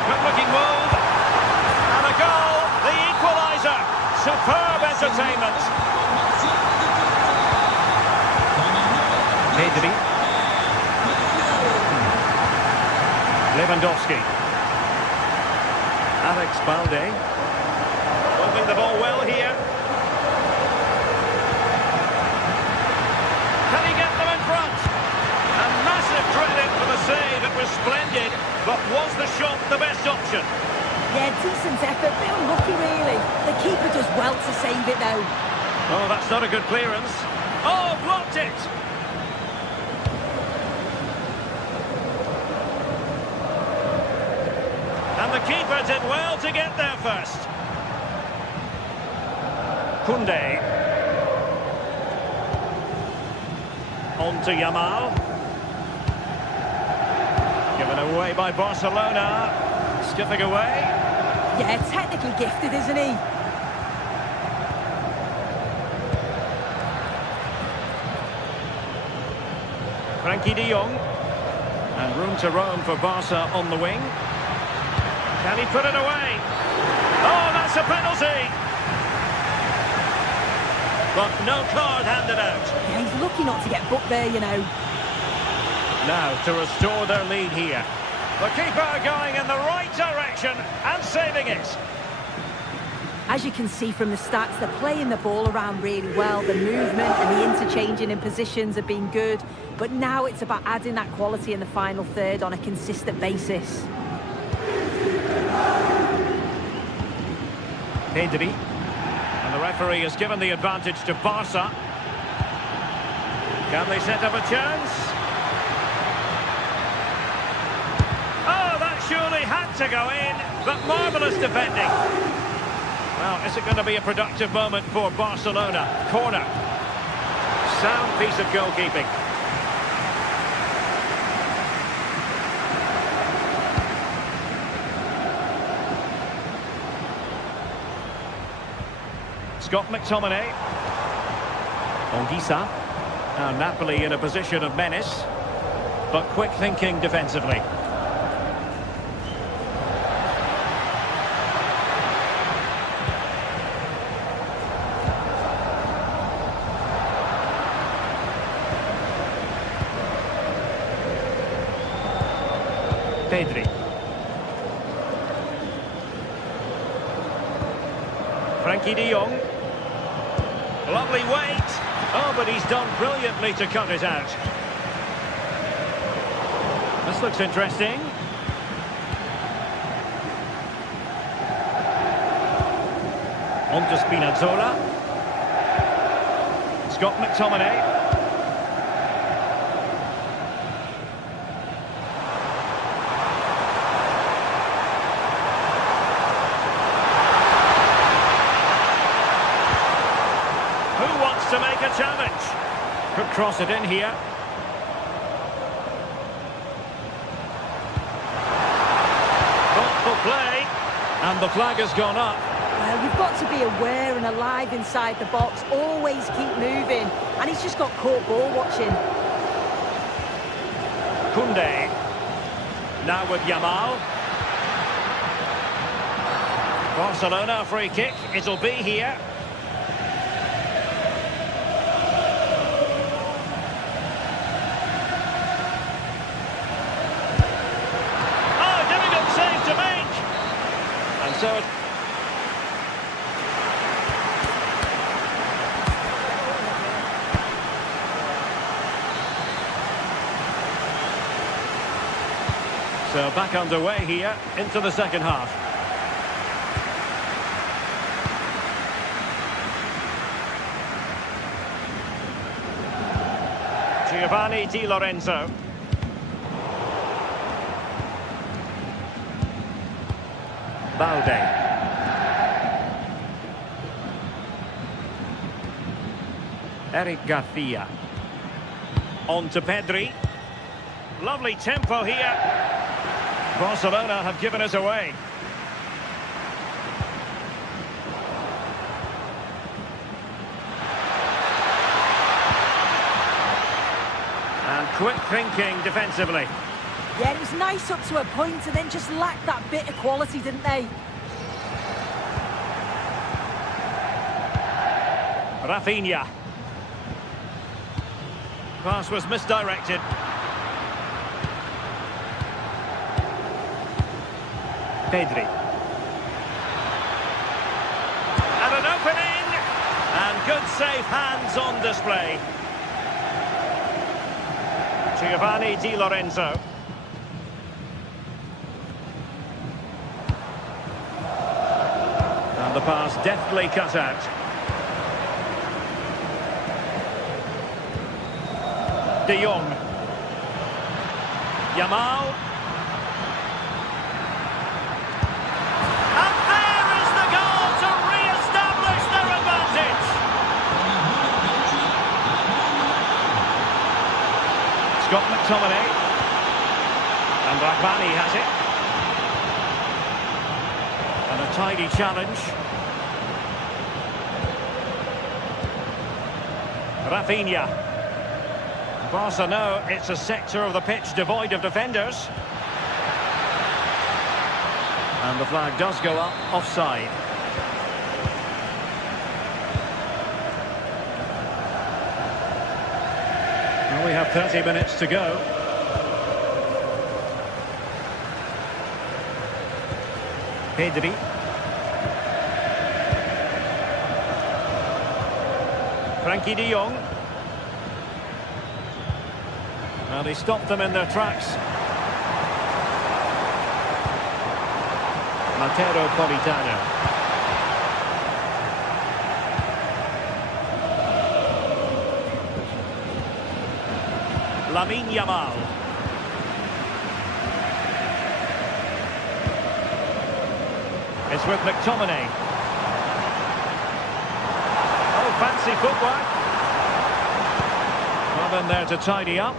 Good-looking move. Superb entertainment. Pedri. Lewandowski. Alex Balde. Moving the ball well here. Can he get them in front? A massive credit for the save. It was splendid, but was the shot the best option? Yeah, decent effort, bit unlucky really. The keeper does well to save it though. Oh, that's not a good clearance. Oh, blocked it! And the keeper did well to get there first. Koundé. On to Yamal. Given away by Barcelona. Skipping away. Yeah, technically gifted, isn't he? Frankie de Jong. And room to roam for Barca on the wing. Can he put it away? Oh, that's a penalty! But no card handed out. Yeah, he's lucky not to get booked there, you know. Now to restore their lead here. The keeper going in the right direction and saving it. As you can see from the stats, they're playing the ball around really well. The movement and the interchanging in positions have been good. But now it's about adding that quality in the final third on a consistent basis. Pedri. And the referee has given the advantage to Barca. Can they set up a chance? Oh, that surely had to go in, but marvellous defending. Well, is it going to be a productive moment for Barcelona? Corner. Sound piece of goalkeeping. Scott McTominay. Ongisa. Now Napoli in a position of menace, but quick thinking defensively. Pedri. Frankie de Jong. Lovely weight. Oh, but he's done brilliantly to cut it out. This looks interesting. On to Spinazzola. Scott McTominay. To make a challenge. Could cross it in here. Thoughtful play. And the flag has gone up. You've got to be aware and alive inside the box. Always keep moving. And he's just got caught ball watching. Koundé. Now with Yamal. Barcelona free kick. It'll be here. So back underway here into the second half. Giovanni Di Lorenzo. Balde. Eric Garcia. On to Pedri. Lovely tempo here. Barcelona have given us away. And quick thinking defensively. Yeah, it was nice up to a point and then just lacked that bit of quality, didn't they? Rafinha. Pass was misdirected. Pedri. And an opening! And good safe hands on display. Giovanni Di Lorenzo. And the pass deftly cut out. De Jong. Yamal. And there is the goal to re-establish their advantage. Scott McTominay. And Rahmani has it. And a tidy challenge. Rafinha. Barca know it's a sector of the pitch devoid of defenders. And the flag does go up, offside. Well, we have 30 minutes to go. Pedri. Frankie de Jong. And he stopped them in their tracks. Mateo Politano. Yamal. It's with McTominay. Oh, fancy footwork. Well, in there to tidy up.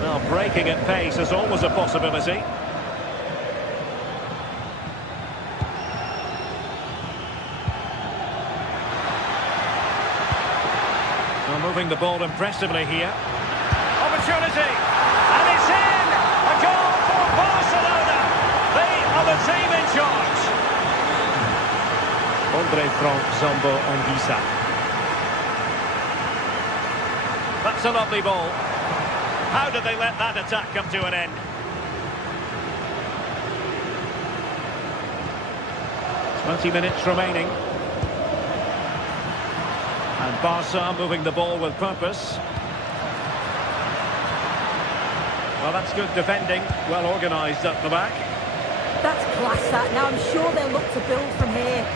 Well, breaking at pace is always a possibility. Well, moving the ball impressively here. Opportunity! And it's in! A goal for Barcelona! They are the team in charge. From Zombo Anguissa. That's a lovely ball. How did they let that attack come to an end? "20 minutes remaining. And Barca moving the ball with purpose. Well, that's good defending. Well organised up the back. That's class, that. Now I'm sure they'll look to build from here.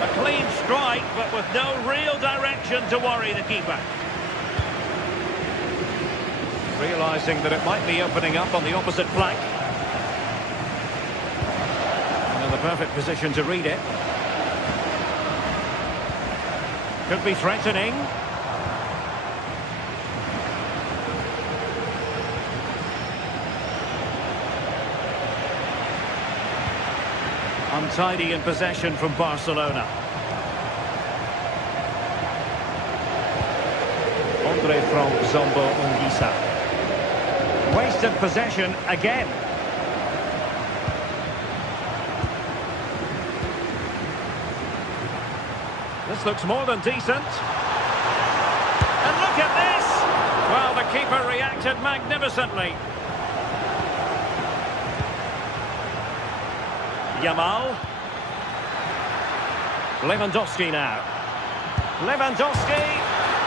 A clean strike, but with no real direction to worry the keeper. Realising that it might be opening up on the opposite flank. And the perfect position to read it. Could be threatening. Untidy in possession from Barcelona. From Zombo Anguissa. Wasted possession again. This looks more than decent. And look at this! Well, the keeper reacted magnificently. Yamal. Lewandowski now. Lewandowski.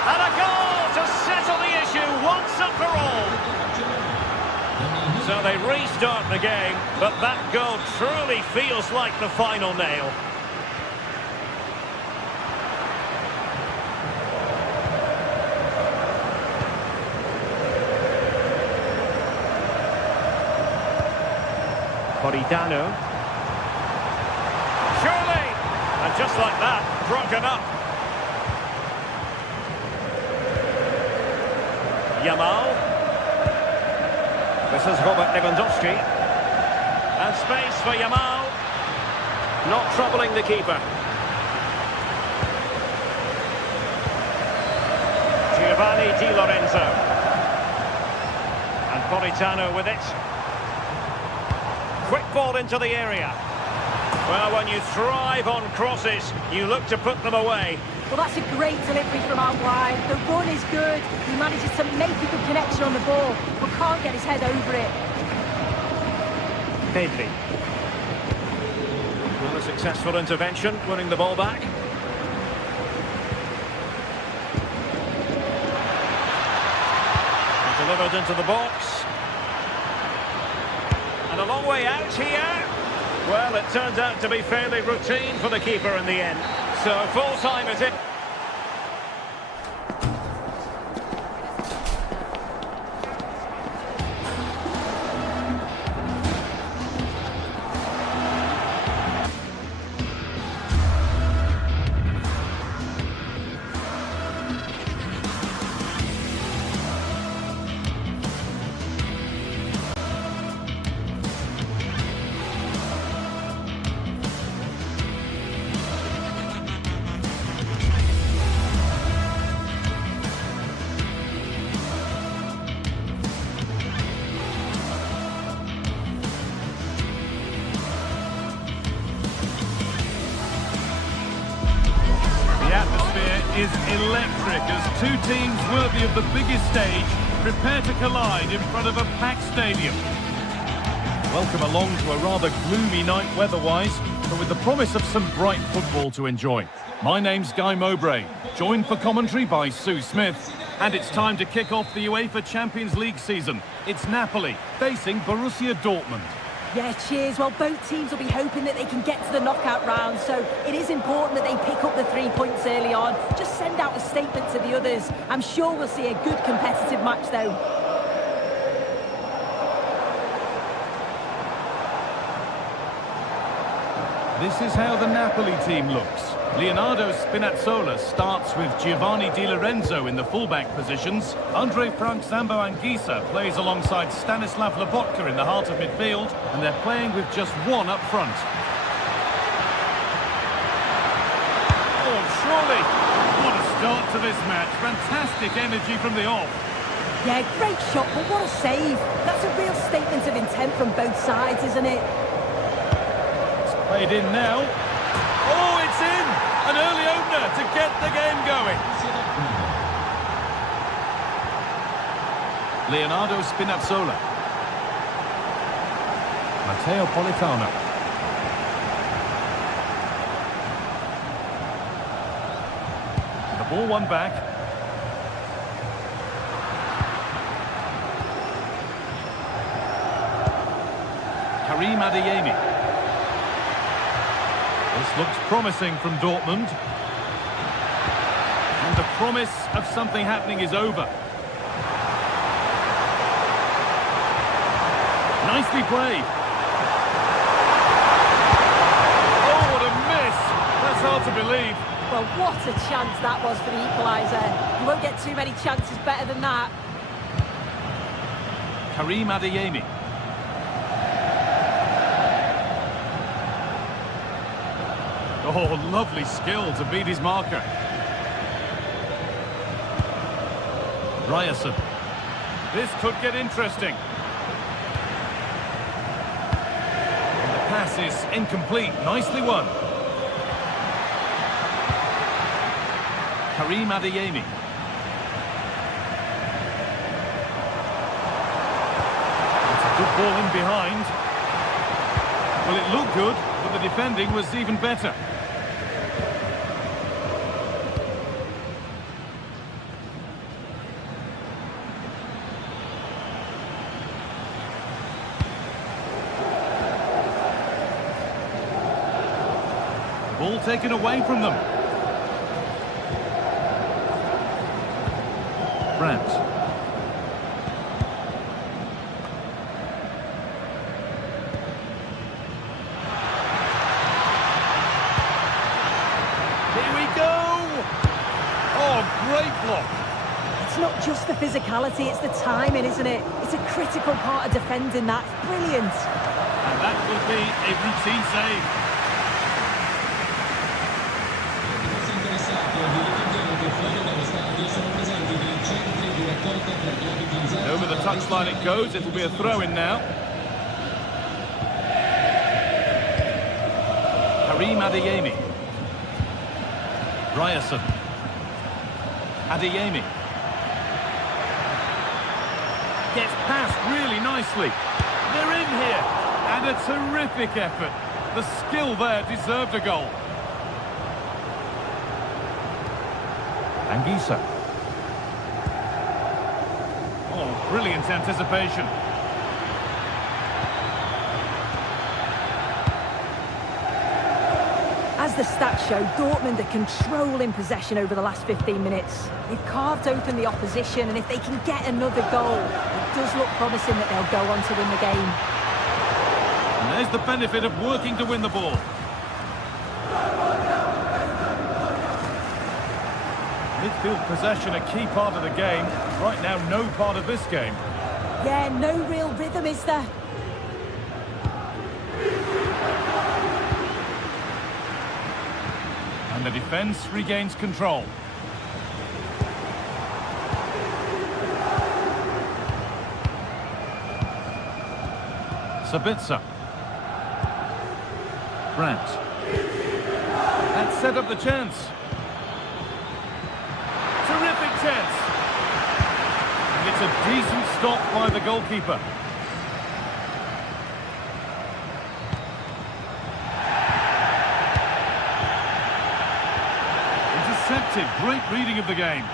And a goal to settle the issue once and for all. So they restart the game, but that goal truly feels like the final nail. Politano. Surely! And just like that, broken up. Yamal. This is Robert Lewandowski. And space for Yamal. Not troubling the keeper. Giovanni Di Lorenzo. And Politano with it. Quick ball into the area. Well, when you thrive on crosses, you look to put them away. Well, that's a great delivery from out wide. The run is good. He manages to make a good connection on the ball, but can't get his head over it. Pedri. Well, a successful intervention, winning the ball back. And delivered into the box. And a long way out here. Well, it turns out to be fairly routine for the keeper in the end. So full time is it. Is electric as two teams worthy of the biggest stage prepare to collide in front of a packed stadium. Welcome along to a rather gloomy night weather-wise, but with the promise of some bright football to enjoy. My name's Guy Mowbray, joined for commentary by Sue Smith, and it's time to kick off the UEFA Champions League season. It's Napoli facing Borussia Dortmund. Yeah, cheers. Well, both teams will be hoping that they can get to the knockout round, so it is important that they pick up the 3 points early on. Just send out a statement to the others. I'm sure we'll see a good competitive match, though. This is how the Napoli team looks. Leonardo Spinazzola starts with Giovanni Di Lorenzo in the fullback positions. Andre Frank Zambo Anguissa plays alongside Stanislav Lobotka in the heart of midfield, and they're playing with just one up front. Oh, surely! What a start to this match. Fantastic energy from the off. Yeah, great shot, but what a save. That's a real statement of intent from both sides, isn't it? Played in now. Oh, it's in! An early opener to get the game going. Leonardo Spinazzola. Matteo Politano. The ball won back. Karim Adeyemi. This looks promising from Dortmund. And the promise of something happening is over. Nicely played. Oh, what a miss! That's hard to believe. Well, what a chance that was for the equaliser. You won't get too many chances better than that. Karim Adeyemi. Oh, lovely skill to beat his marker. Ryerson. This could get interesting. And the pass is incomplete. Nicely won. Karim Adeyemi. It's a good ball in behind. Well, it looked good, but the defending was even better. Ball taken away from them. Brandt. Here we go! Oh, great block. It's not just the physicality, it's the timing, isn't it? It's a critical part of defending that. It's brilliant. And that will be a routine save. Over the touchline it goes. It will be a throw-in now. Karim Adeyemi. Ryerson. Adeyemi. Gets past really nicely. They're in here. And a terrific effort. The skill there deserved a goal. Anguissa. Oh, brilliant anticipation. As the stats show, Dortmund are controlling possession over the last 15 minutes. They've carved open the opposition, and if they can get another goal, it does look promising that they'll go on to win the game. And there's the benefit of working to win the ball. Midfield possession, a key part of the game. Right now, no part of this game. Yeah, no real rhythm, is there? And the defence regains control. Sabitzer. Brandt. That set up the chance. Terrific chance. And it's a decent stop by the goalkeeper. Intercepted. Great reading of the game.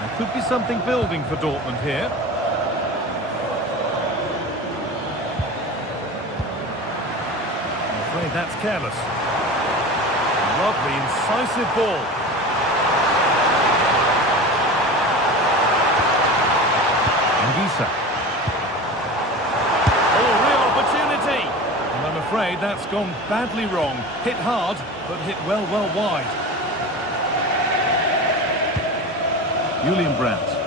There could be something building for Dortmund here. afraid that's careless. Lovely, incisive ball. Angisa. Oh, real opportunity. And I'm afraid that's gone badly wrong. Hit hard, but hit well wide. Julian Brandt.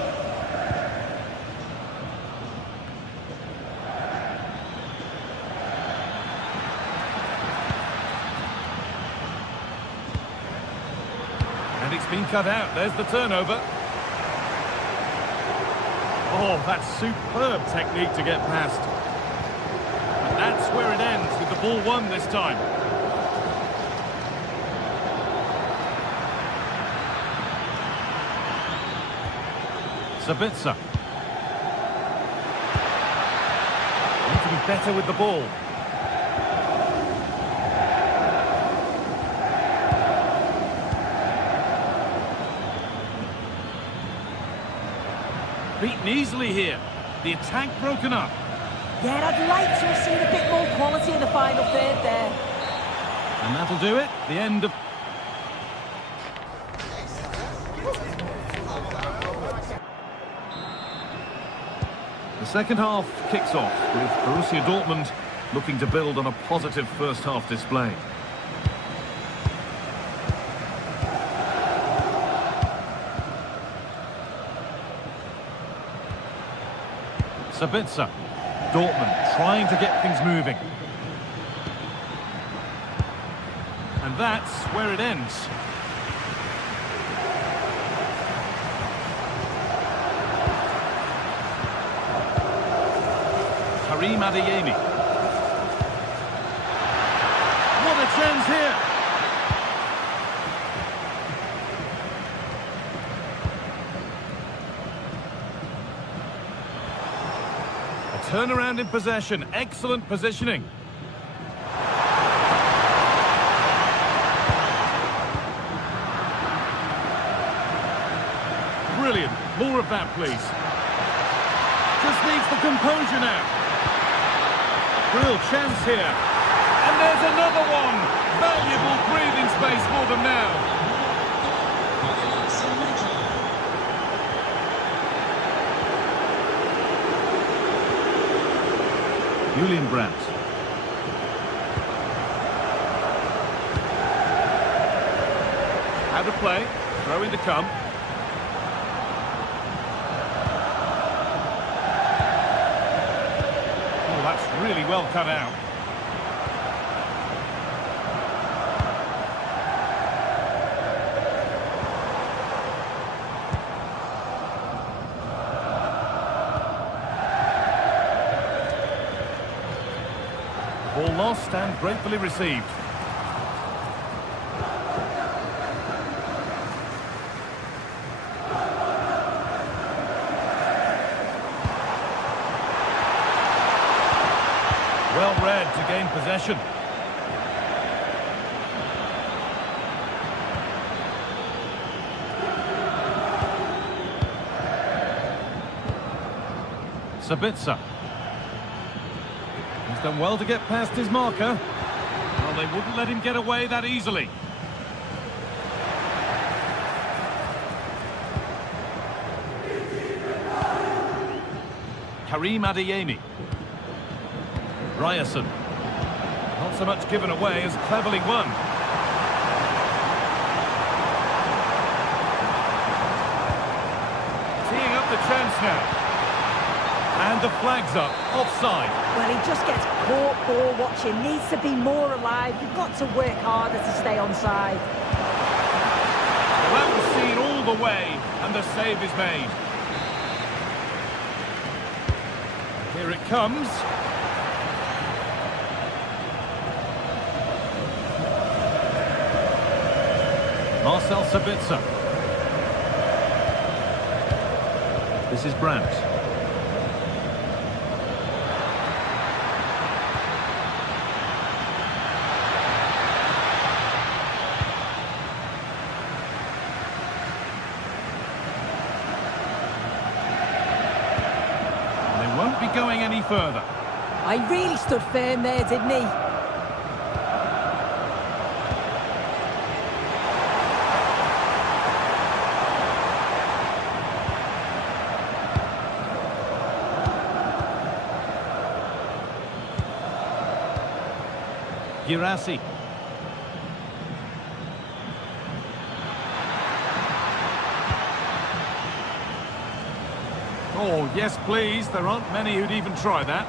And it's been cut out. There's the turnover. Oh, that's superb technique to get past. And that's where it ends, with the ball won this time. Sabitzer. Need to be better with the ball. Beaten easily here. The attack broken up. Yeah, I'd like to have seen a bit more quality in the final third there. And that'll do it. The end of... The second half kicks off with Borussia Dortmund looking to build on a positive first half display. Sabitzer. Dortmund trying to get things moving. And that's where it ends. Karim Adeyemi. What a chance here! Turnaround in possession, excellent positioning. Brilliant, more of that please. Just needs the composure now. Real chance here. And there's another one. Valuable breathing space for them now. Julian Brandt. Out of play, throw in to come. Oh, that's really well cut out. Ball lost and gratefully received. Well read to gain possession. Sabitzer. He's done well to get past his marker. Well, they wouldn't let him get away that easily. Karim Adeyemi. Ryerson. Not so much given away as cleverly won. Teeing up the chance now. And the flag's up, offside. Well, he just gets caught ball watching, needs to be more alive. You've got to work harder to stay onside. Well, that was seen all the way, and the save is made. Here it comes. Marcel Sabitzer. This is Brandt. Won't be going any further. He really stood firm there, didn't he? Girassi. Oh, yes, please. There aren't many who'd even try that.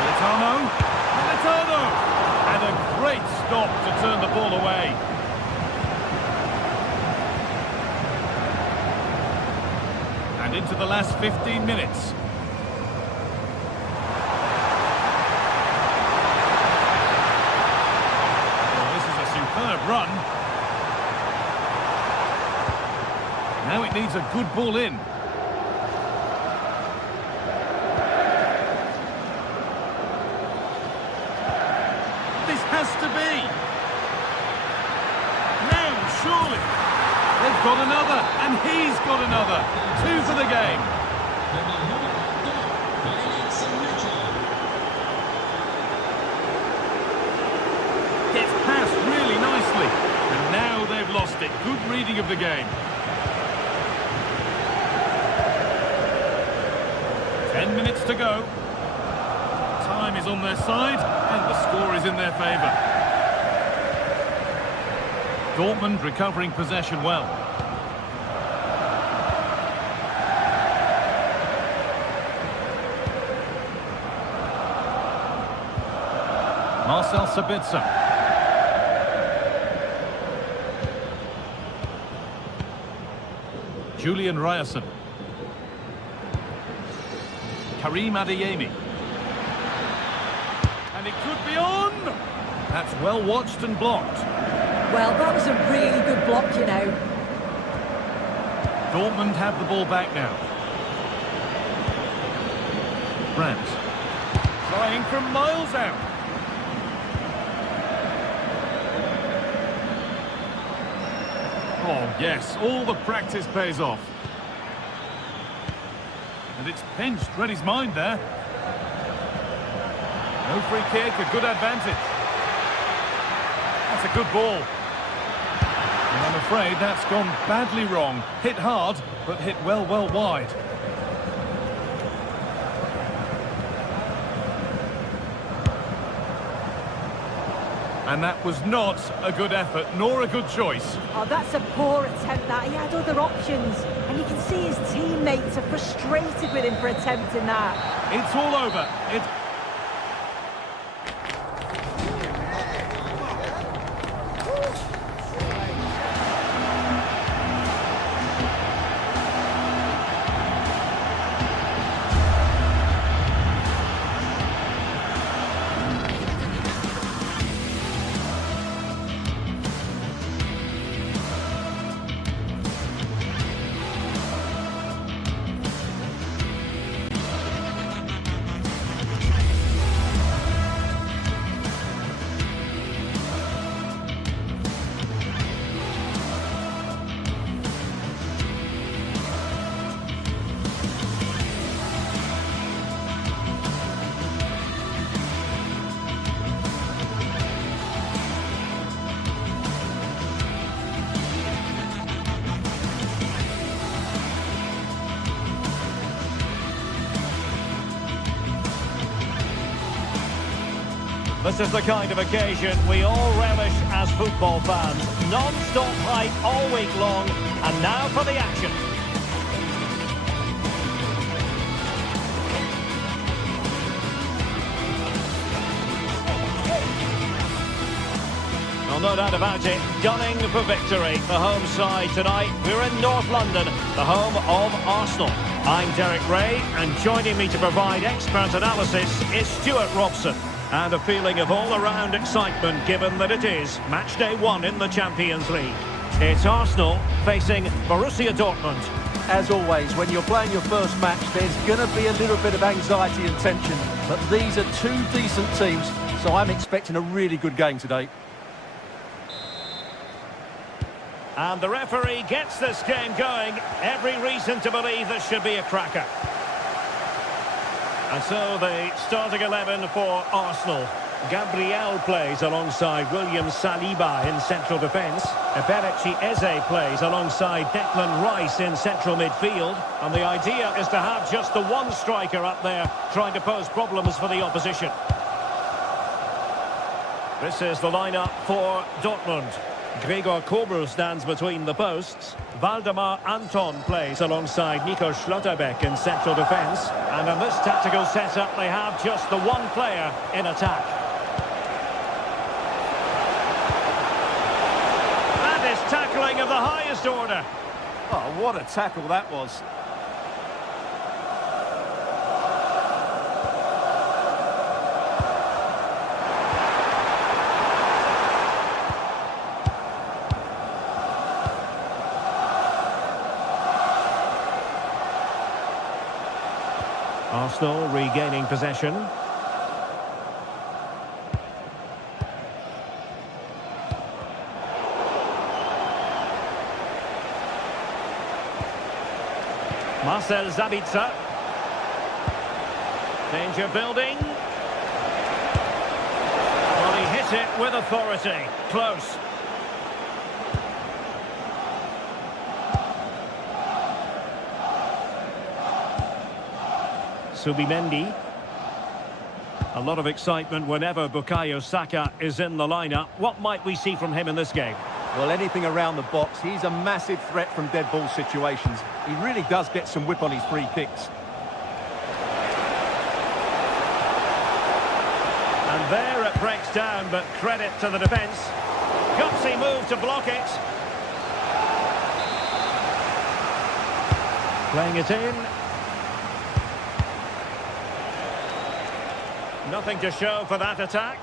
Militano. And a great stop to turn the ball away. And into the last 15 minutes. Well, this is a superb run. Now it needs a good ball in. This has to be. Now, surely. They've got another, and he's got another. 2 for the game. Gets past really nicely. And now they've lost it. Good reading of the game. 10 minutes to go. Time is on their side, and the score is in their favour. Dortmund recovering possession well. Marcel Sabitzer. Julian Ryerson. Karim Adeyemi. And it could be on! That's well watched and blocked. Well, that was a really good block, you know. Dortmund have the ball back now. Brandt. Trying from miles out. Oh, yes, all the practice pays off. And it's pinched, read his mind there. No free kick, a good advantage. That's a good ball. And I'm afraid that's gone badly wrong. Hit hard, but hit well wide. And that was not a good effort, nor a good choice. Oh, that's a poor attempt, that. He had other options. And you can see his teammates are frustrated with him for attempting that. It's all over. This is the kind of occasion we all relish as football fans. Non-stop hype all week long, and now for the action. Well, no doubt about it, gunning for victory. The home side tonight, we're in North London, the home of Arsenal. I'm Derek Ray, and joining me to provide expert analysis is Stuart Robson. And a feeling of all-around excitement given that it is match day 1 in the Champions League. It's Arsenal facing Borussia Dortmund. As always, when you're playing your first match, there's going to be a little bit of anxiety and tension. But these are two decent teams, so I'm expecting a really good game today. And the referee gets this game going. Every reason to believe this should be a cracker. And so the starting 11 for Arsenal. Gabriel plays alongside William Saliba in central defence. Eberechi Eze plays alongside Declan Rice in central midfield. And the idea is to have just the one striker up there trying to pose problems for the opposition. This is the lineup for Dortmund. Gregor Kobel stands between the posts. Waldemar Anton plays alongside Nico Schlotterbeck in central defence. And in this tactical setup, they have just the one player in attack. And it's tackling of the highest order. Oh, what a tackle that was. Arsenal regaining possession. Marcel Sabitzer. Danger building. Well, he hit it with authority. Close. Subimendi. A lot of excitement whenever Bukayo Saka is in the lineup. What might we see from him in this game? Well, anything around the box. He's a massive threat from dead ball situations. He really does get some whip on his free kicks. And there it breaks down, but credit to the defence. Gutsy move to block it. Playing it in. Nothing to show for that attack.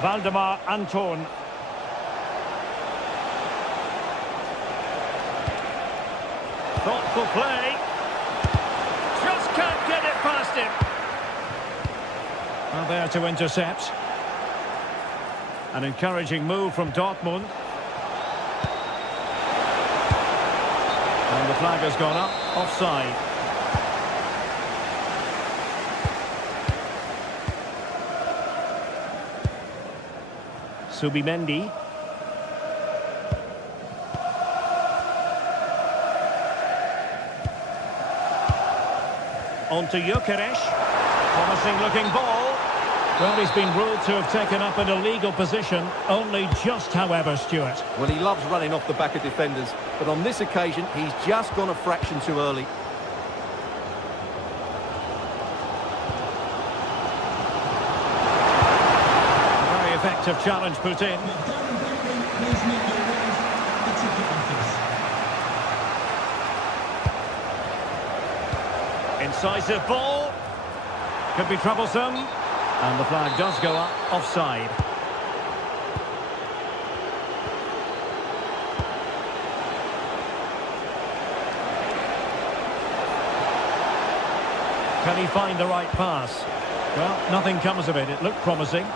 Waldemar Anton. Thoughtful play. Just can't get it past him. Well, there to intercept. An encouraging move from Dortmund. And the flag has gone up. Offside. Subimendi. On to Gyökeres. Promising looking ball. Well, he's been ruled to have taken up an illegal position. Only just, however, Stuart. Well, he loves running off the back of defenders, but on this occasion, he's just gone a fraction too early. Effective challenge put in. Incisive ball. Could be troublesome. And the flag does go up. Offside. Can he find the right pass? Well, nothing comes of it. It looked promising.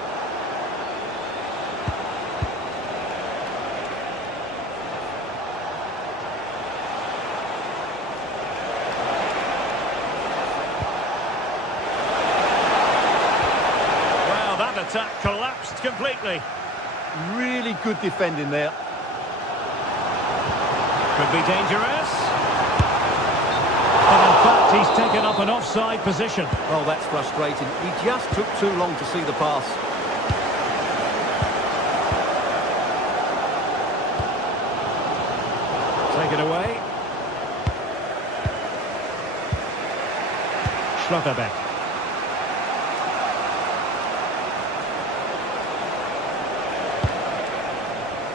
Attack collapsed completely. Really good defending there. Could be dangerous. And in fact, he's taken up an offside position. Oh, that's frustrating. He just took too long to see the pass. Take it away. Schlotterbeck.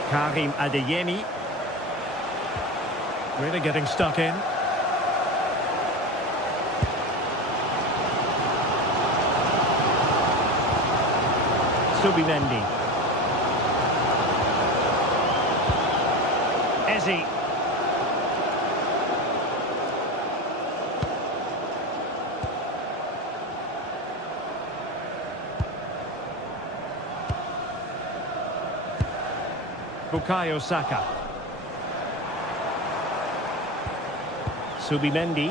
Karim Adeyemi. Really getting stuck in. Subimendi. Ezi. Bukayo Saka. Subimendi.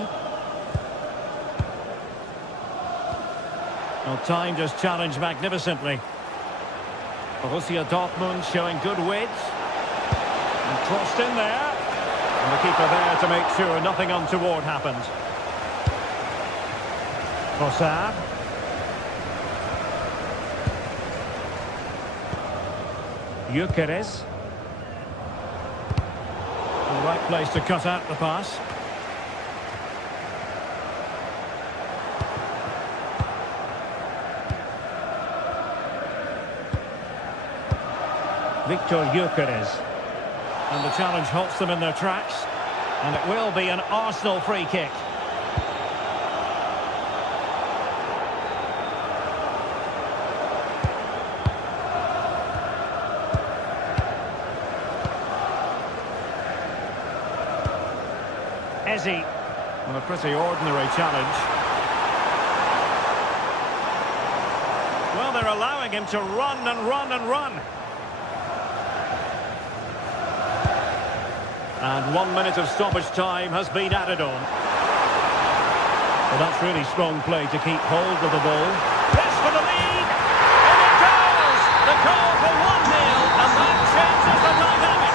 Well, time just challenged magnificently. Borussia Dortmund showing good width. And crossed in there. And the keeper there to make sure nothing untoward happened. Trossard. Gyökeres. The right place to cut out the pass. Victor Gyökeres. And the challenge halts them in their tracks. And it will be an Arsenal free kick. Eze. Well, a pretty ordinary challenge. Well, they're allowing him to run and run and run. And 1 minute of stoppage time has been added on. Well, that's really strong play to keep hold of the ball. Press for the lead! And it goes! The goal for 1-0, and that changes the dynamic.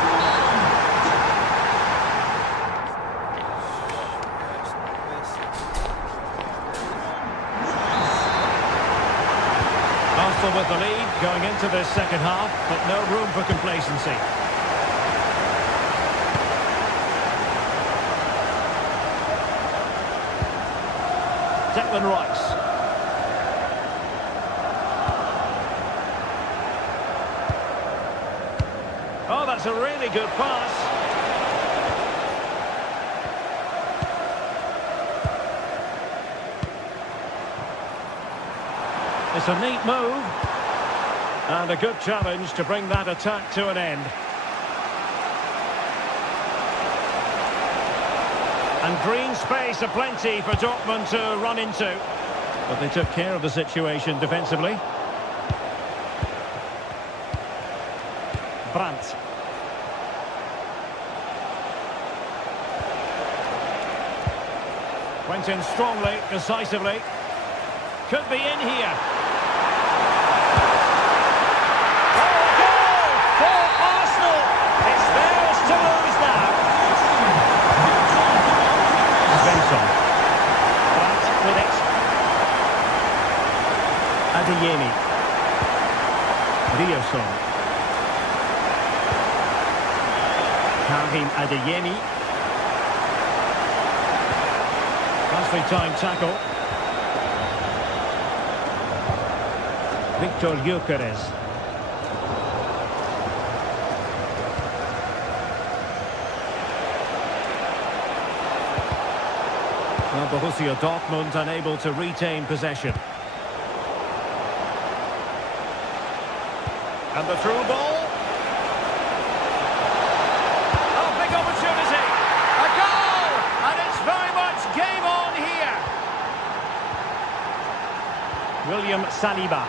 Arsenal with the lead going into this second half, but no room for complacency. Declan Rice. Oh, that's a really good pass. It's a neat move. And a good challenge to bring that attack to an end. And green space aplenty for Dortmund to run into. But they took care of the situation defensively. Brandt. Went in strongly, decisively. Could be in here. Oh, goal for Arsenal! It's theirs to lose now. Benson. Brandt with it. Adeyemi. Rioson. Karim Adeyemi. Nicely timed tackle. Victor Gyökeres. Well, Borussia Dortmund unable to retain possession. And the through ball. Oh, big opportunity. A goal! And it's very much game on here. William Saliba.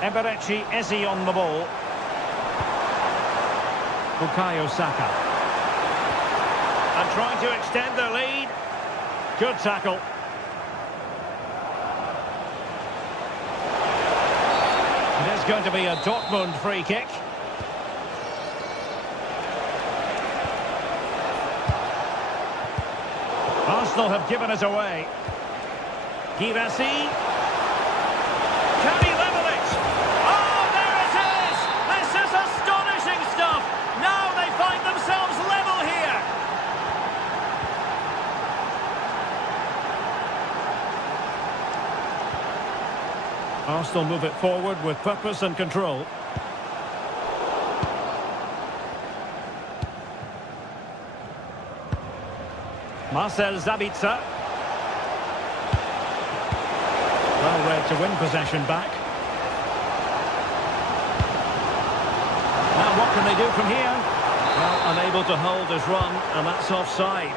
Eberechi Eze on the ball. Bukayo Saka. And trying to extend their lead. Good tackle. It is going to be a Dortmund free kick. Arsenal have given it away. Girassi. Can he level it? Oh, there it is! This is astonishing stuff! Now they find themselves level here! Arsenal move it forward with purpose and control. Marcel Sabitzer. Well read to win possession back. Now what can they do from here? Well, unable to hold his run, and that's offside.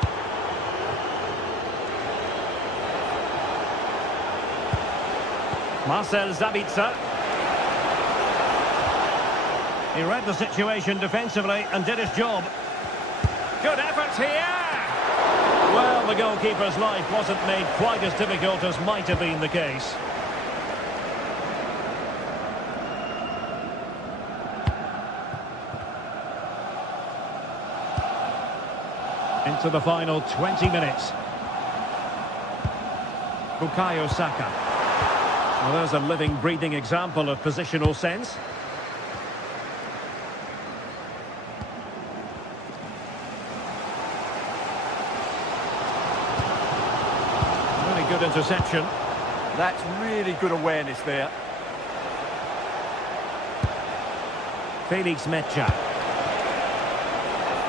Marcel Sabitzer. He read the situation defensively and did his job. Good effort here! Well, the goalkeeper's life wasn't made quite as difficult as might have been the case. Into the final 20 minutes. Bukayo Saka. Well, there's a living, breathing example of positional sense. Really good interception. That's really good awareness there. Felix Mecha.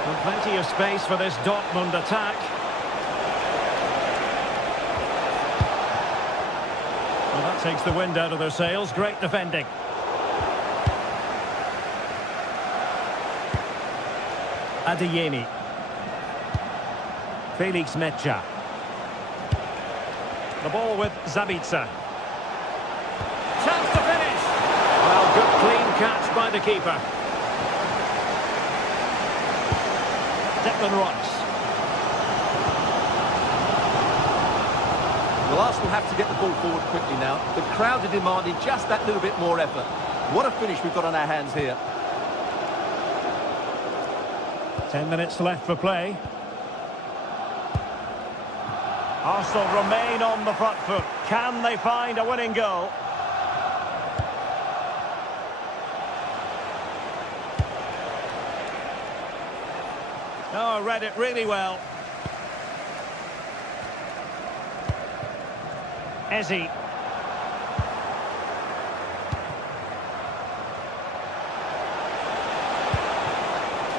And plenty of space for this Dortmund attack. Well, that takes the wind out of their sails. Great defending. Adeyemi. Felix Mecha. The ball with Zabitzer. Chance to finish. Well, good clean catch by the keeper. Declan Rice. Well, Arsenal have to get the ball forward quickly now. The crowd are demanding just that little bit more effort. What a finish we've got on our hands here. 10 minutes left for play. Arsenal remain on the front foot. Can they find a winning goal? Oh, read it really well. Eze.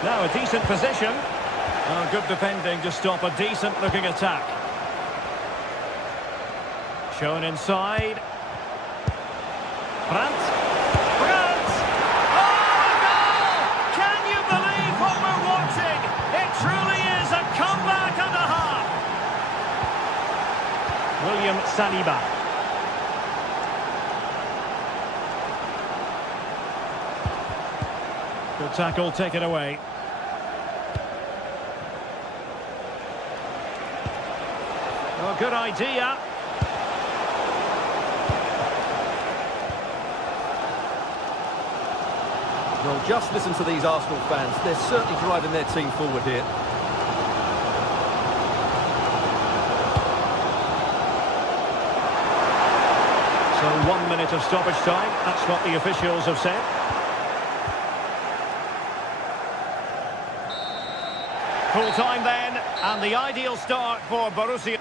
Now a decent position. Oh, good defending to stop a decent-looking attack. Shown inside. Brandt. Brandt! Oh, a goal! Can you believe what we're watching? It truly is a comeback and a half. William Saliba. Good tackle, take it away. Oh, good idea. Well, just listen to these Arsenal fans. They're certainly driving their team forward here. So 1 minute of stoppage time. That's what the officials have said. Full time then, and the ideal start for Borussia.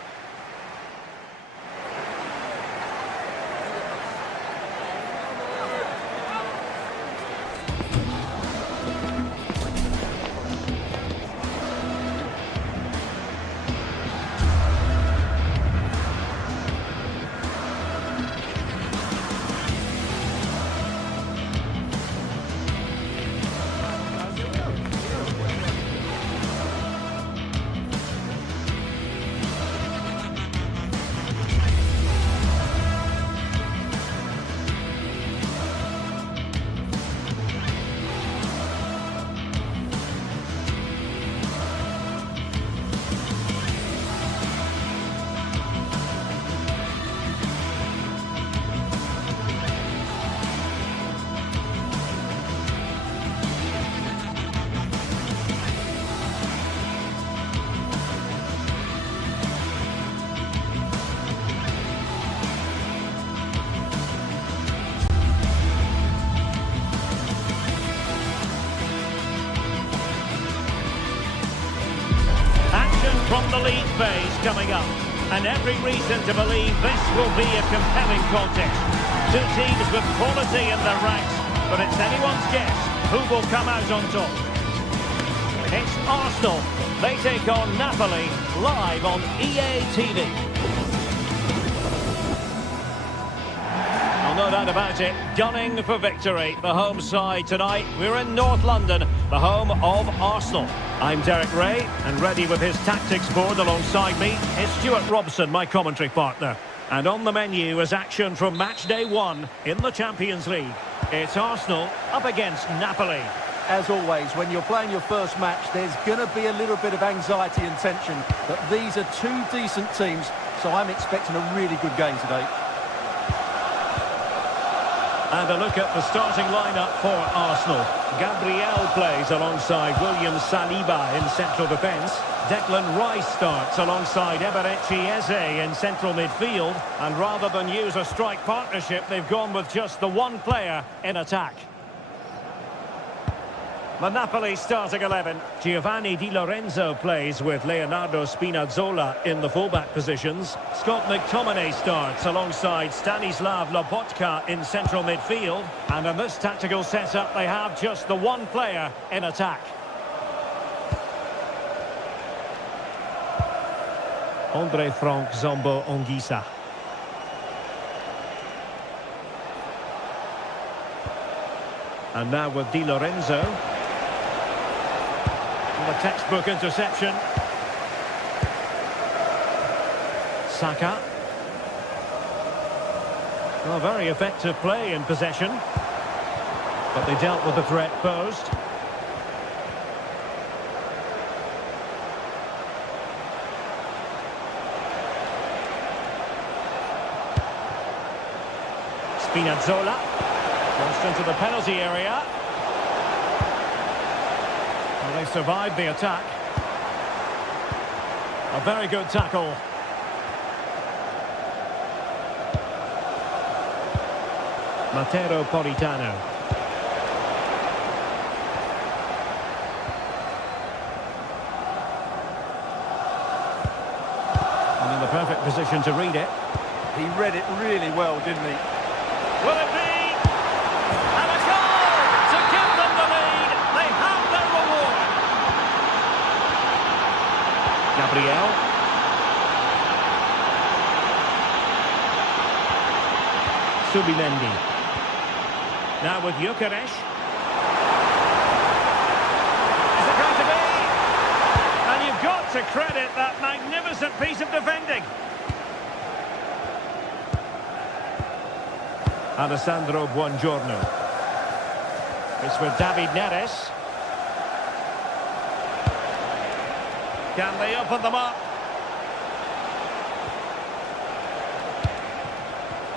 From the league phase coming up, and every reason to believe this will be a compelling contest. Two teams with quality in their ranks, but it's anyone's guess who will come out on top. It's Arsenal. They take on Napoli live on EA TV. No doubt about it, gunning for victory. The home side tonight. We're in North London, the home of Arsenal. I'm Derek Ray, and ready with his tactics board alongside me is Stuart Robson, my commentary partner. And on the menu is action from match day 1 in the Champions League. It's Arsenal up against Napoli. As always, when you're playing your first match, there's going to be a little bit of anxiety and tension. But these are two decent teams, so I'm expecting a really good game today. And a look at the starting lineup for Arsenal. Gabriel plays alongside William Saliba in central defence. Declan Rice starts alongside Eberechi Eze in central midfield. And rather than use a strike partnership, they've gone with just the one player in attack. The Napoli starting 11. Giovanni Di Lorenzo plays with Leonardo Spinazzola in the fullback positions. Scott McTominay starts alongside Stanislav Lobotka in central midfield. And in this tactical setup, they have just the one player in attack. Andre Frank Zombo Ongisa. And now with Di Lorenzo. The textbook interception. Saka. Well, very effective play in possession. But they dealt with the threat posed. Spinazzola. Crossed into the penalty area. They survived the attack. A very good tackle. Matteo Politano. And in the perfect position to read it. He read it really well, didn't he? Will it be? And a goal to give them the lead. They have their reward. Gabriel. Subimendi. Now with Gyökeres. Is it going to be? And you've got to credit that magnificent piece of defending. Alessandro Buongiorno. It's with David Neres. Can they open them up?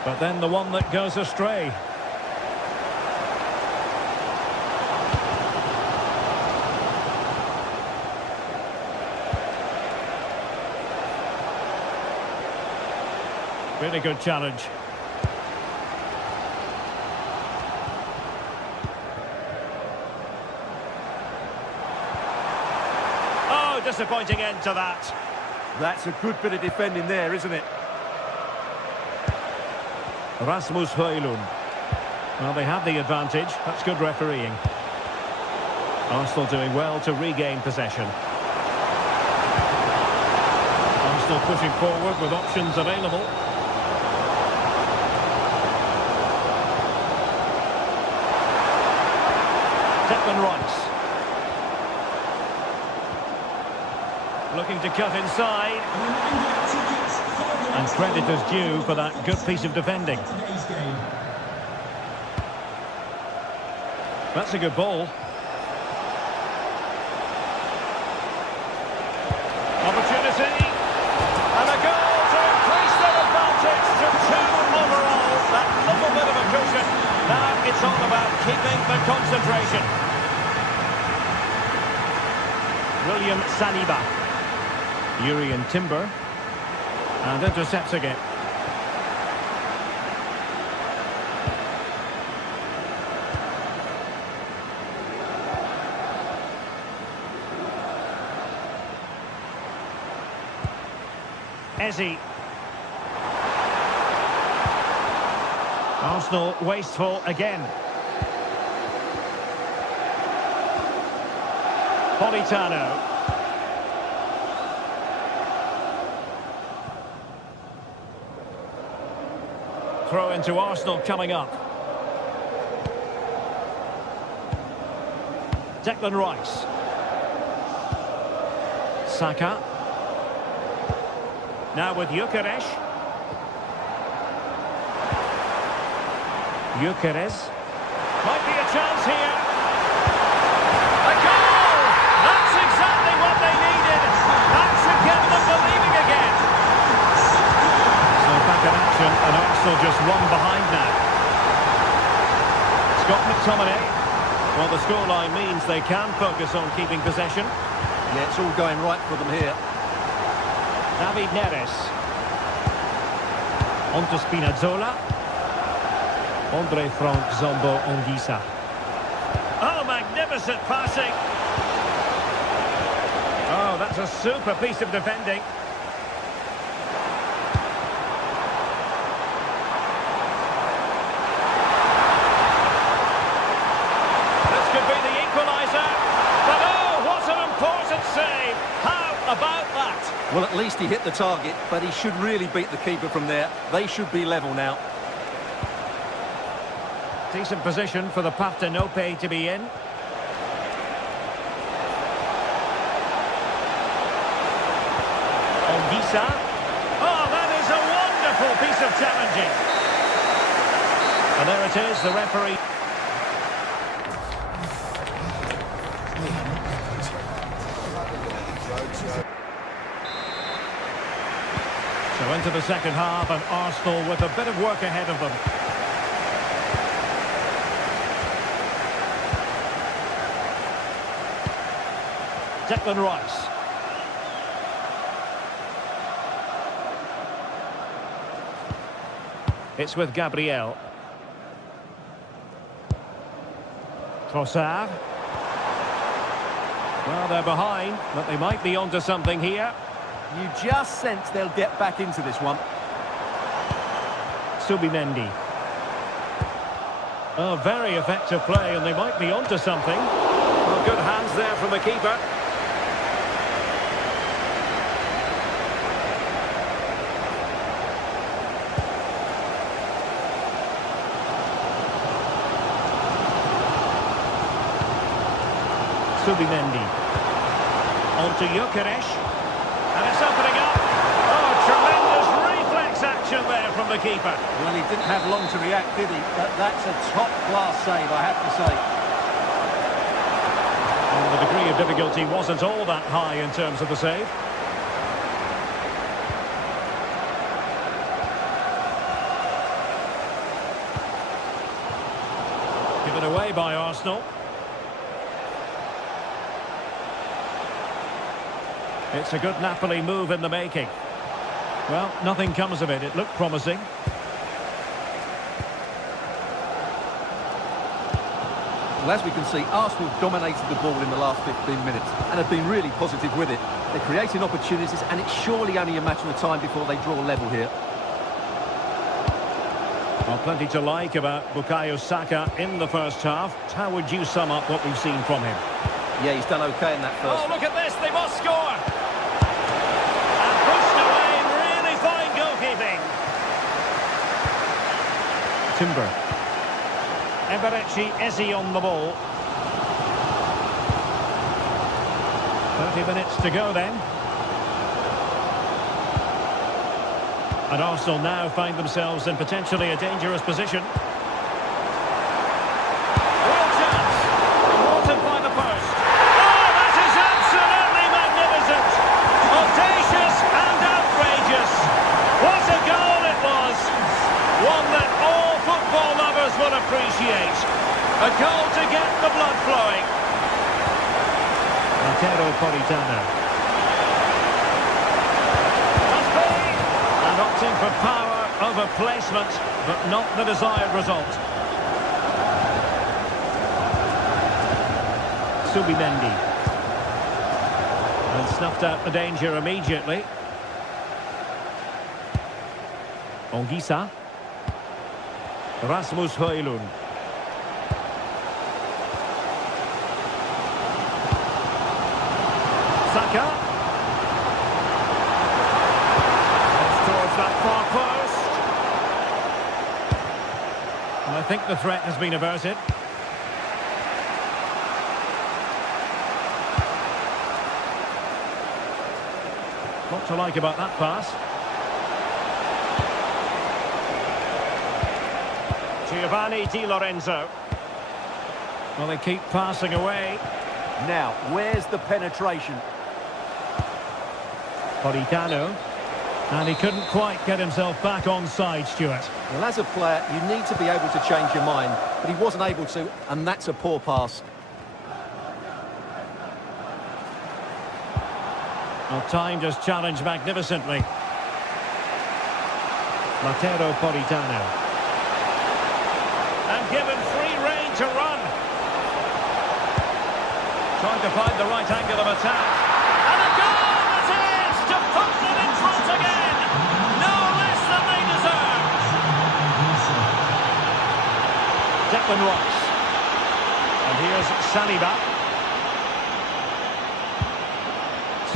But then the one that goes astray. Really good challenge. Oh, disappointing end to that. That's a good bit of defending there, isn't it? Rasmus Højlund. Well, they have the advantage. That's good refereeing. Arsenal doing well to regain possession. Arsenal pushing forward with options available. Declan Rice. Looking to cut inside. And credit is due for that good piece of defending. That's a good ball. Opportunity. And a goal to increase their advantage to 2 overall. That little bit of a cushion. Now it's all about keeping the concentration. William Saliba. Urian Timber. And intercepts again. Eze. Arsenal wasteful again. Politano. Throw into Arsenal coming up. Declan Rice. Saka. Now with Gyökeres. Gyökeres. Might be a chance here. A goal! That's exactly what they needed. That should get them believing again. So back in action, and Arsenal just one behind now. McTominay. Well, the scoreline means they can focus on keeping possession. Yeah, it's all going right for them here. David Neres. On to Spinazzola. Andre Frank Zombo Anguissa. Oh, magnificent passing. Oh, that's a super piece of defending. This could be the equaliser. But oh, what an important save. How about that? Well, at least he hit the target, but he should really beat the keeper from there. They should be level now. Decent position for the Partenope to be in. Anguissa. Oh, that is a wonderful piece of challenging. And there it is, the referee. So into the second half, and Arsenal with a bit of work ahead of them. Declan Rice. It's with Gabriel. Trossard. Well, they're behind, but they might be onto something here. You just sense they'll get back into this one. Subimendi. Oh, very effective play, and they might be onto something. Well, good hands there from the keeper. Subimendi. On to Gyökeres. And it's opening up. Oh, tremendous reflex action there from the keeper. Well, he didn't have long to react, did he? But that's a top-class save, I have to say. And the degree of difficulty wasn't all that high in terms of the save. Given away by Arsenal. It's a good Napoli move in the making. Well, nothing comes of it. It looked promising. Well, as we can see, Arsenal dominated the ball in the last 15 minutes and have been really positive with it. They're creating opportunities, and it's surely only a matter of time before they draw level here. Well, plenty to like about Bukayo Saka in the first half. How would you sum up what we've seen from him? Yeah, he's done okay in that first. Oh, look at this. They must score. And pushed away. Really fine goalkeeping. Timber. Eberechi Eze on the ball. 30 minutes to go then. And Arsenal now find themselves in potentially a dangerous position. Real chance. Thwarted by the post. Oh, that is absolutely magnificent. Audacious and outrageous. What a goal it was. One that all football lovers will appreciate. A goal to get the blood flowing. Antero Politano. And opting for power over placement, but not the desired result. Subimendi. And snuffed out the danger immediately. Anguissa. Rasmus Højlund. Saka. It's towards that far post. And I think the threat has been averted. What to like about that pass? Giovanni Di Lorenzo. Well, they keep passing away. Now, where's the penetration? Politano. And he couldn't quite get himself back on side, Stuart. Well, as a player, you need to be able to change your mind, but he wasn't able to, and that's a poor pass. Well, time just challenged magnificently. Latero Politano. And given free rein to run. Trying to find the right angle of attack. And a goal it is to put them in front again. No less than they deserve. Declan Rice. And here's Saliba.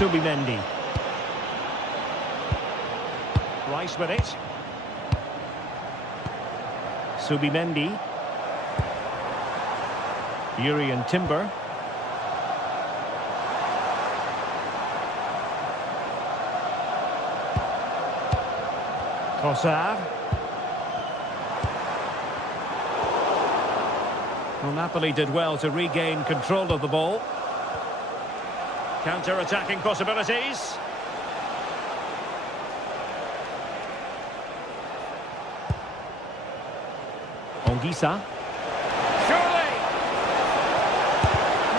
Subimendi. Rice with it. Subimendi. Urian Timber. Trossard. Well, Napoli did well to regain control of the ball. Counter-attacking possibilities. Onguisa. Surely!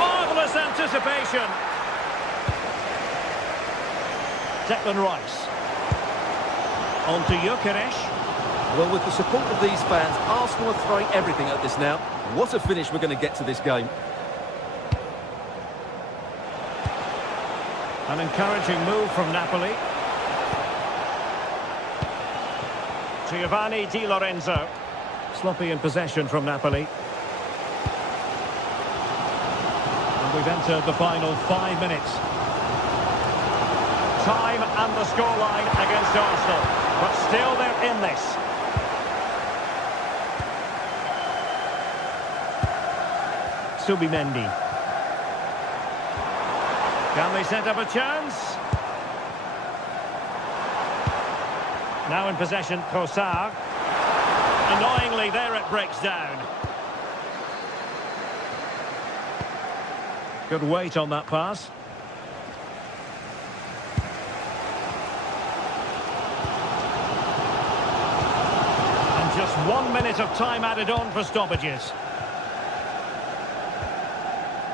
Marvellous anticipation. Declan Rice. On to Gyökeres. Well, with the support of these fans, Arsenal are throwing everything at this now. What a finish we're going to get to this game. An encouraging move from Napoli. Giovanni Di Lorenzo. Sloppy in possession from Napoli. And we've entered the final 5 minutes. Time and the scoreline against Arsenal. But still they're in this. Subimendi. Can they set up a chance? Now in possession, Trossard. Annoyingly, there it breaks down. Good weight on that pass. And just 1 minute of time added on for stoppages.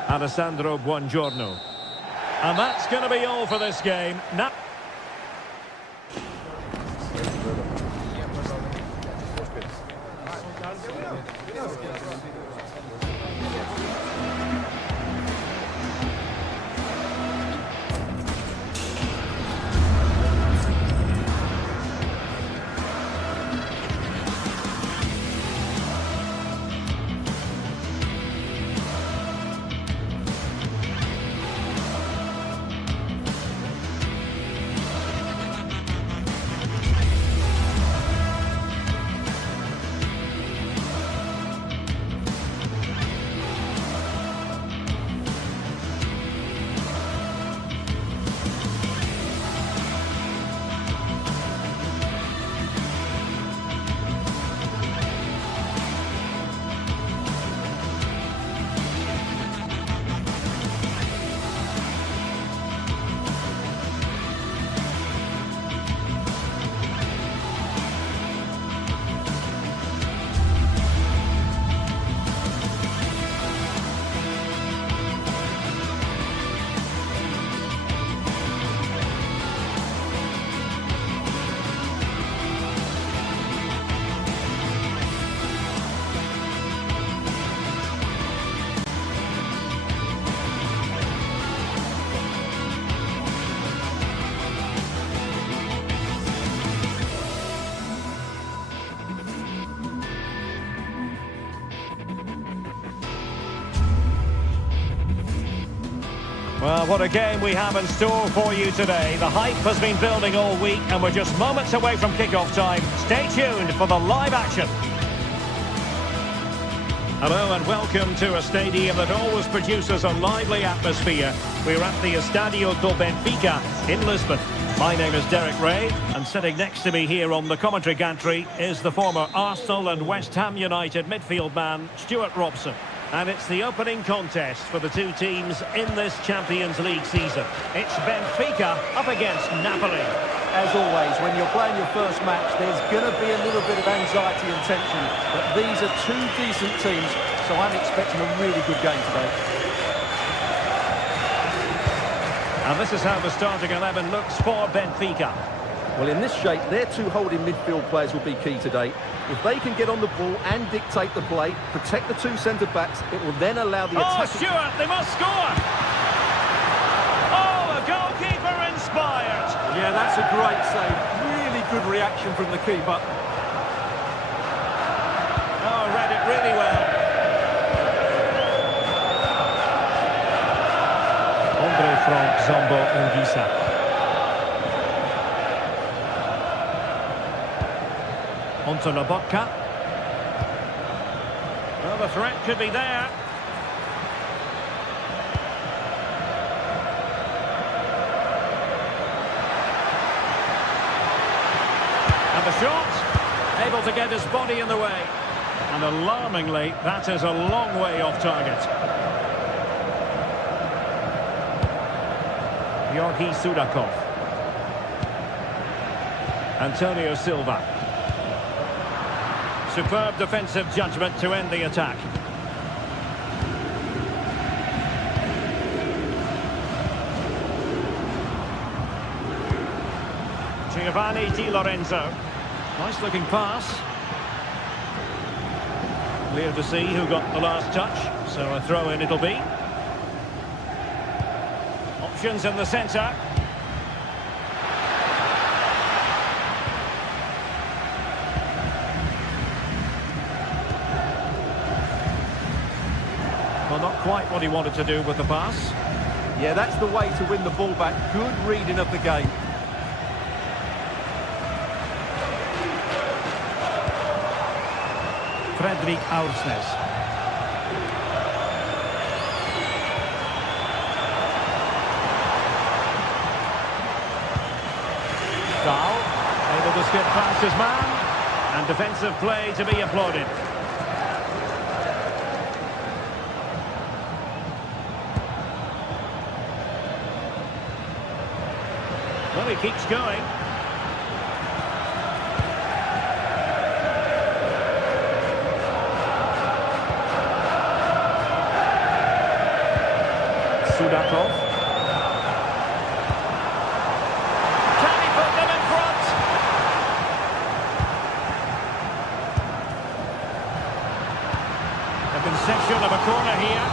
Alessandro Buongiorno. And that's going to be all for this game. Now well, what a game we have in store for you today. The hype has been building all week and we're just moments away from kickoff time. Stay tuned for the live action. Hello and welcome to a stadium that always produces a lively atmosphere. We're at the Estadio do Benfica in Lisbon. My name is Derek Ray, and sitting next to me here on the commentary gantry is the former Arsenal and West Ham United midfield man, Stuart Robson. And it's the opening contest for the two teams in this Champions League season. It's Benfica up against Napoli. As always, when you're playing your first match, there's going to be a little bit of anxiety and tension. But these are two decent teams, so I'm expecting a really good game today. And this is how the starting 11 looks for Benfica. Well, in this shape, their two holding midfield players will be key today. If they can get on the ball and dictate the play, protect the two centre-backs, it will then allow the attack... Oh, Stewart, they must score! Oh, a goalkeeper inspired! Yeah, that's a great save. Really good reaction from the keeper. Oh, read it really well. Andre from Zombo Ungisa. Onto Lobotka. Well, the threat could be there. And the shot, able to get his body in the way. And alarmingly, that is a long way off target. Georgi Sudakov. Antonio Silva. Superb defensive judgment to end the attack. Giovanni Di Lorenzo. Nice looking pass. Clear to see who got the last touch, so a throw in it'll be. Options in the centre. Well, not quite what he wanted to do with the pass. Yeah, that's the way to win the ball back. Good reading of the game. Fredrik Aursnes. Dahl, able to skip past his man, and defensive play to be applauded. Well, he keeps going. Sudakov. Can he put them in front? A concession of a corner here.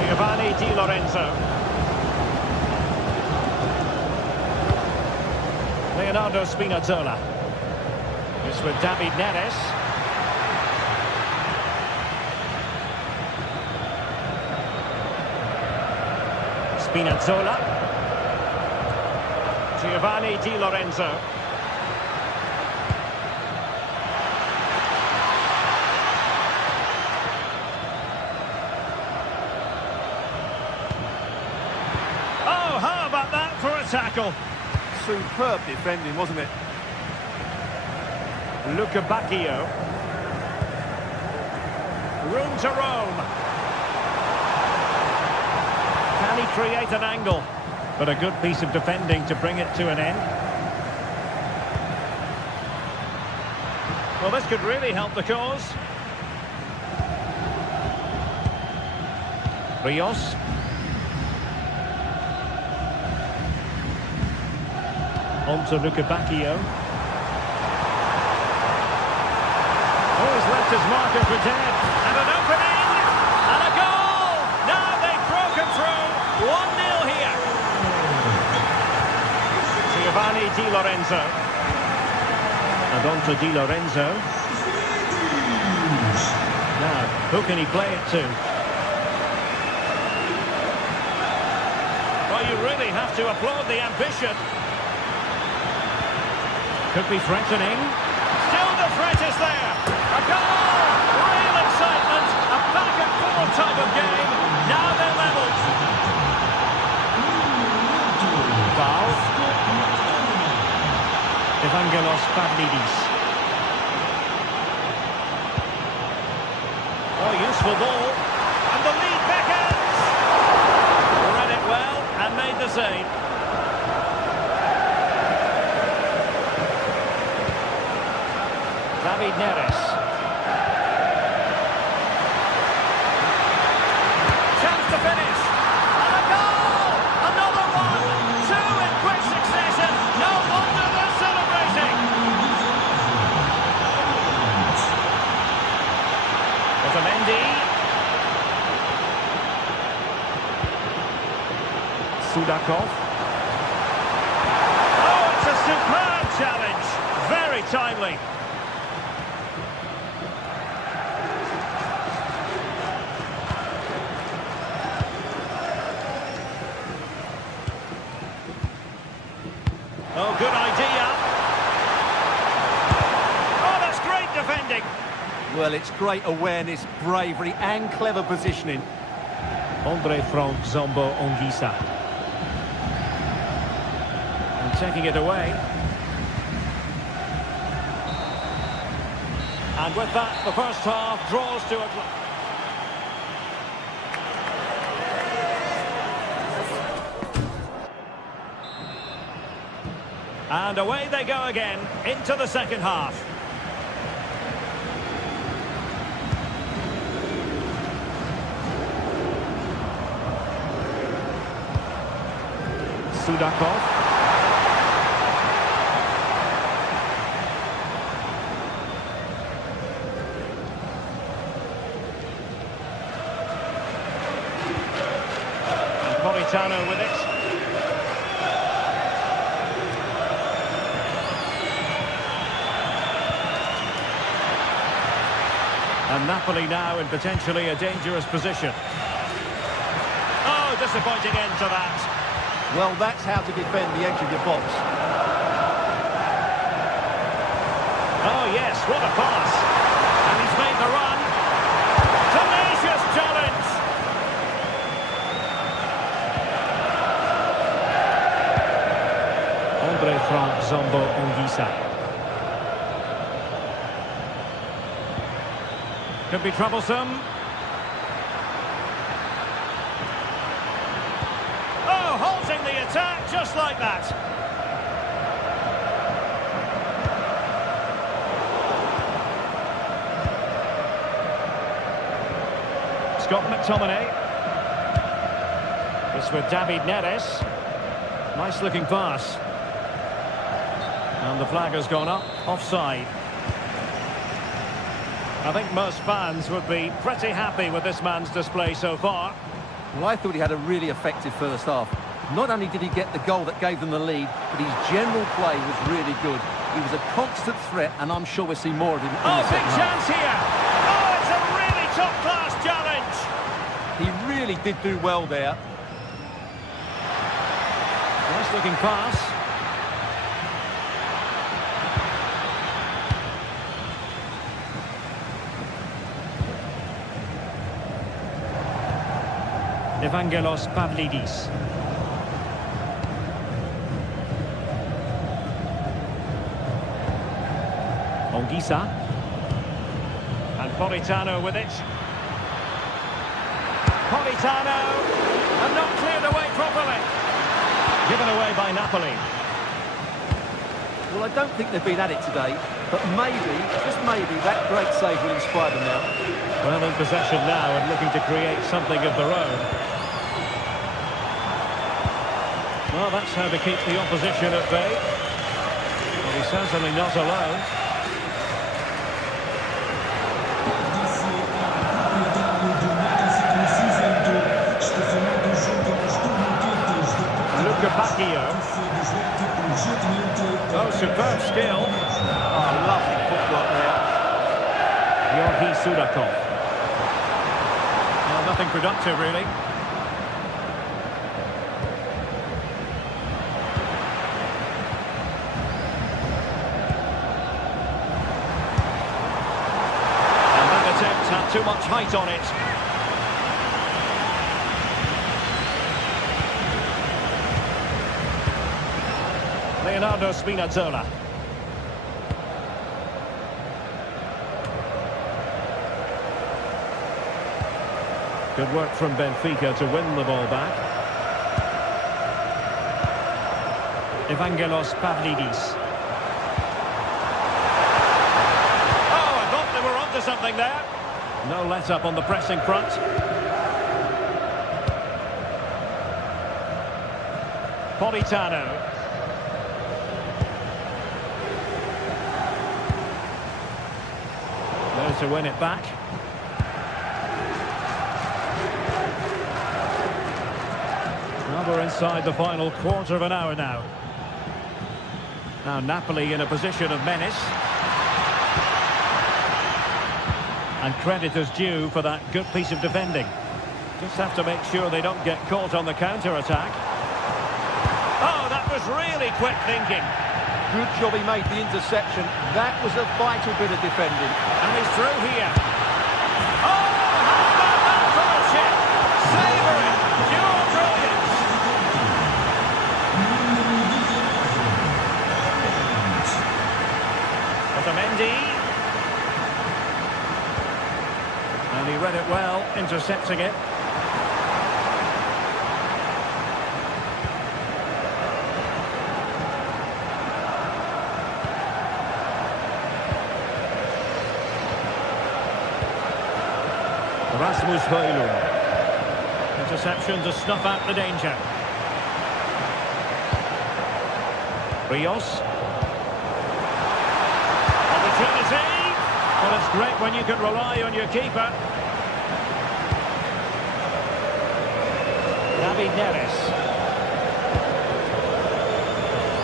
Giovanni Di Lorenzo. Leonardo Spinazzola. It's with David Neres. Spinazzola. Giovanni Di Lorenzo. Oh, how about that for a tackle? Superb defending, wasn't it? Luca Bacchio. Room to roam. Can he create an angle? But a good piece of defending to bring it to an end. Well, this could really help the cause. Rios. On to Luca Bacchio. Left his marker for dead, and an opening, and a goal! Now they've broken through, 1-0 here. Giovanni Di Lorenzo. And on to Di Lorenzo. Now, who can he play it to? Well, you really have to applaud the ambition. Could be threatening. Still the threat is there. A goal! Real excitement. A back-and-forth type of game. Now they're level. Dahl. Evangelos Pavlidis. Oh, useful ball. And the lead beckons. Read it well and made the save. David Neres. Chance to finish. And a goal! Another one! Two in quick succession. No wonder they're celebrating. Otamendi. Sudakov. Oh, it's a superb challenge. Very timely. Oh, good idea. Oh, that's great defending. Well, it's great awareness, bravery and clever positioning. Andre Frank Zombo Ongisa. And taking it away. And with that, the first half draws to a close. And away they go again, into the second half. Sudakov. And Politano with it. And Napoli now in potentially a dangerous position. Oh, disappointing end to that. Well, that's how to defend the edge of your box. Oh, yes, what a pass. And he's made the run. Tenacious challenge. Andre Frank Zombo Ongisa. Could be troublesome. Oh, halting the attack just like that. Scott McTominay. It's with David Neres. Nice looking pass. And the flag has gone up, offside. I think most fans would be pretty happy with this man's display so far. Well, I thought he had a really effective first half. Not only did he get the goal that gave them the lead, but his general play was really good. He was a constant threat, and I'm sure we'll see more of him in the second half. Big chance here! Oh, it's a really top-class challenge! He really did do well there. Nice-looking pass. Evangelos Pavlidis. Ongisa. And Politano with it. Politano. And not cleared away properly. Given away by Napoli. Well, I don't think they've been at it today, but maybe, just maybe, that great save will inspire them now. Well, in possession now and looking to create something of their own. Well, that's how to keep the opposition at bay. Well, he's certainly not alone. Luca Bacchio. Oh, superb skill. Oh, lovely footwork there. Georgi Sudakov. Well, nothing productive, really. And that attempt had too much height on it. Leonardo Spinazzola. Good work from Benfica to win the ball back. Evangelos Pavlidis. Oh, I thought they were onto something there. No let-up on the pressing front. Politano. There to win it back. Well, we're inside the final quarter of an hour now. Now Napoli in a position of menace. And credit is due for that good piece of defending. Just have to make sure they don't get caught on the counter-attack. Oh, that was really quick thinking. Good job he made the interception. That was a vital bit of defending. And he's through here. Oh, how about that bullshit? Savouring, pure brilliance. Otamendi. And he read it well, intercepting it. Rasmus Højlund. Interception to snuff out the danger. Rios. Opportunity. Well, it's great when you can rely on your keeper. David Neres.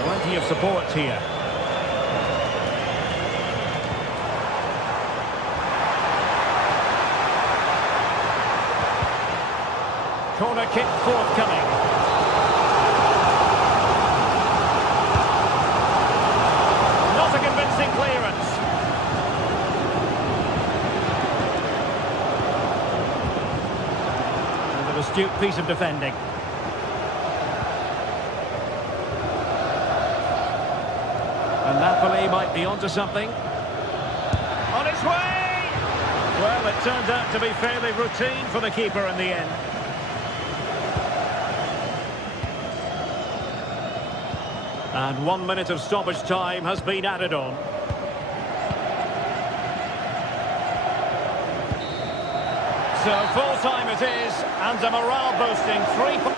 Plenty of support here. Corner kick forthcoming. Not a convincing clearance. And an astute piece of defending. And Napoli might be onto something. On its way! Well, it turned out to be fairly routine for the keeper in the end. And 1 minute of stoppage time has been added on. So full time it is, and a morale boosting 3 points.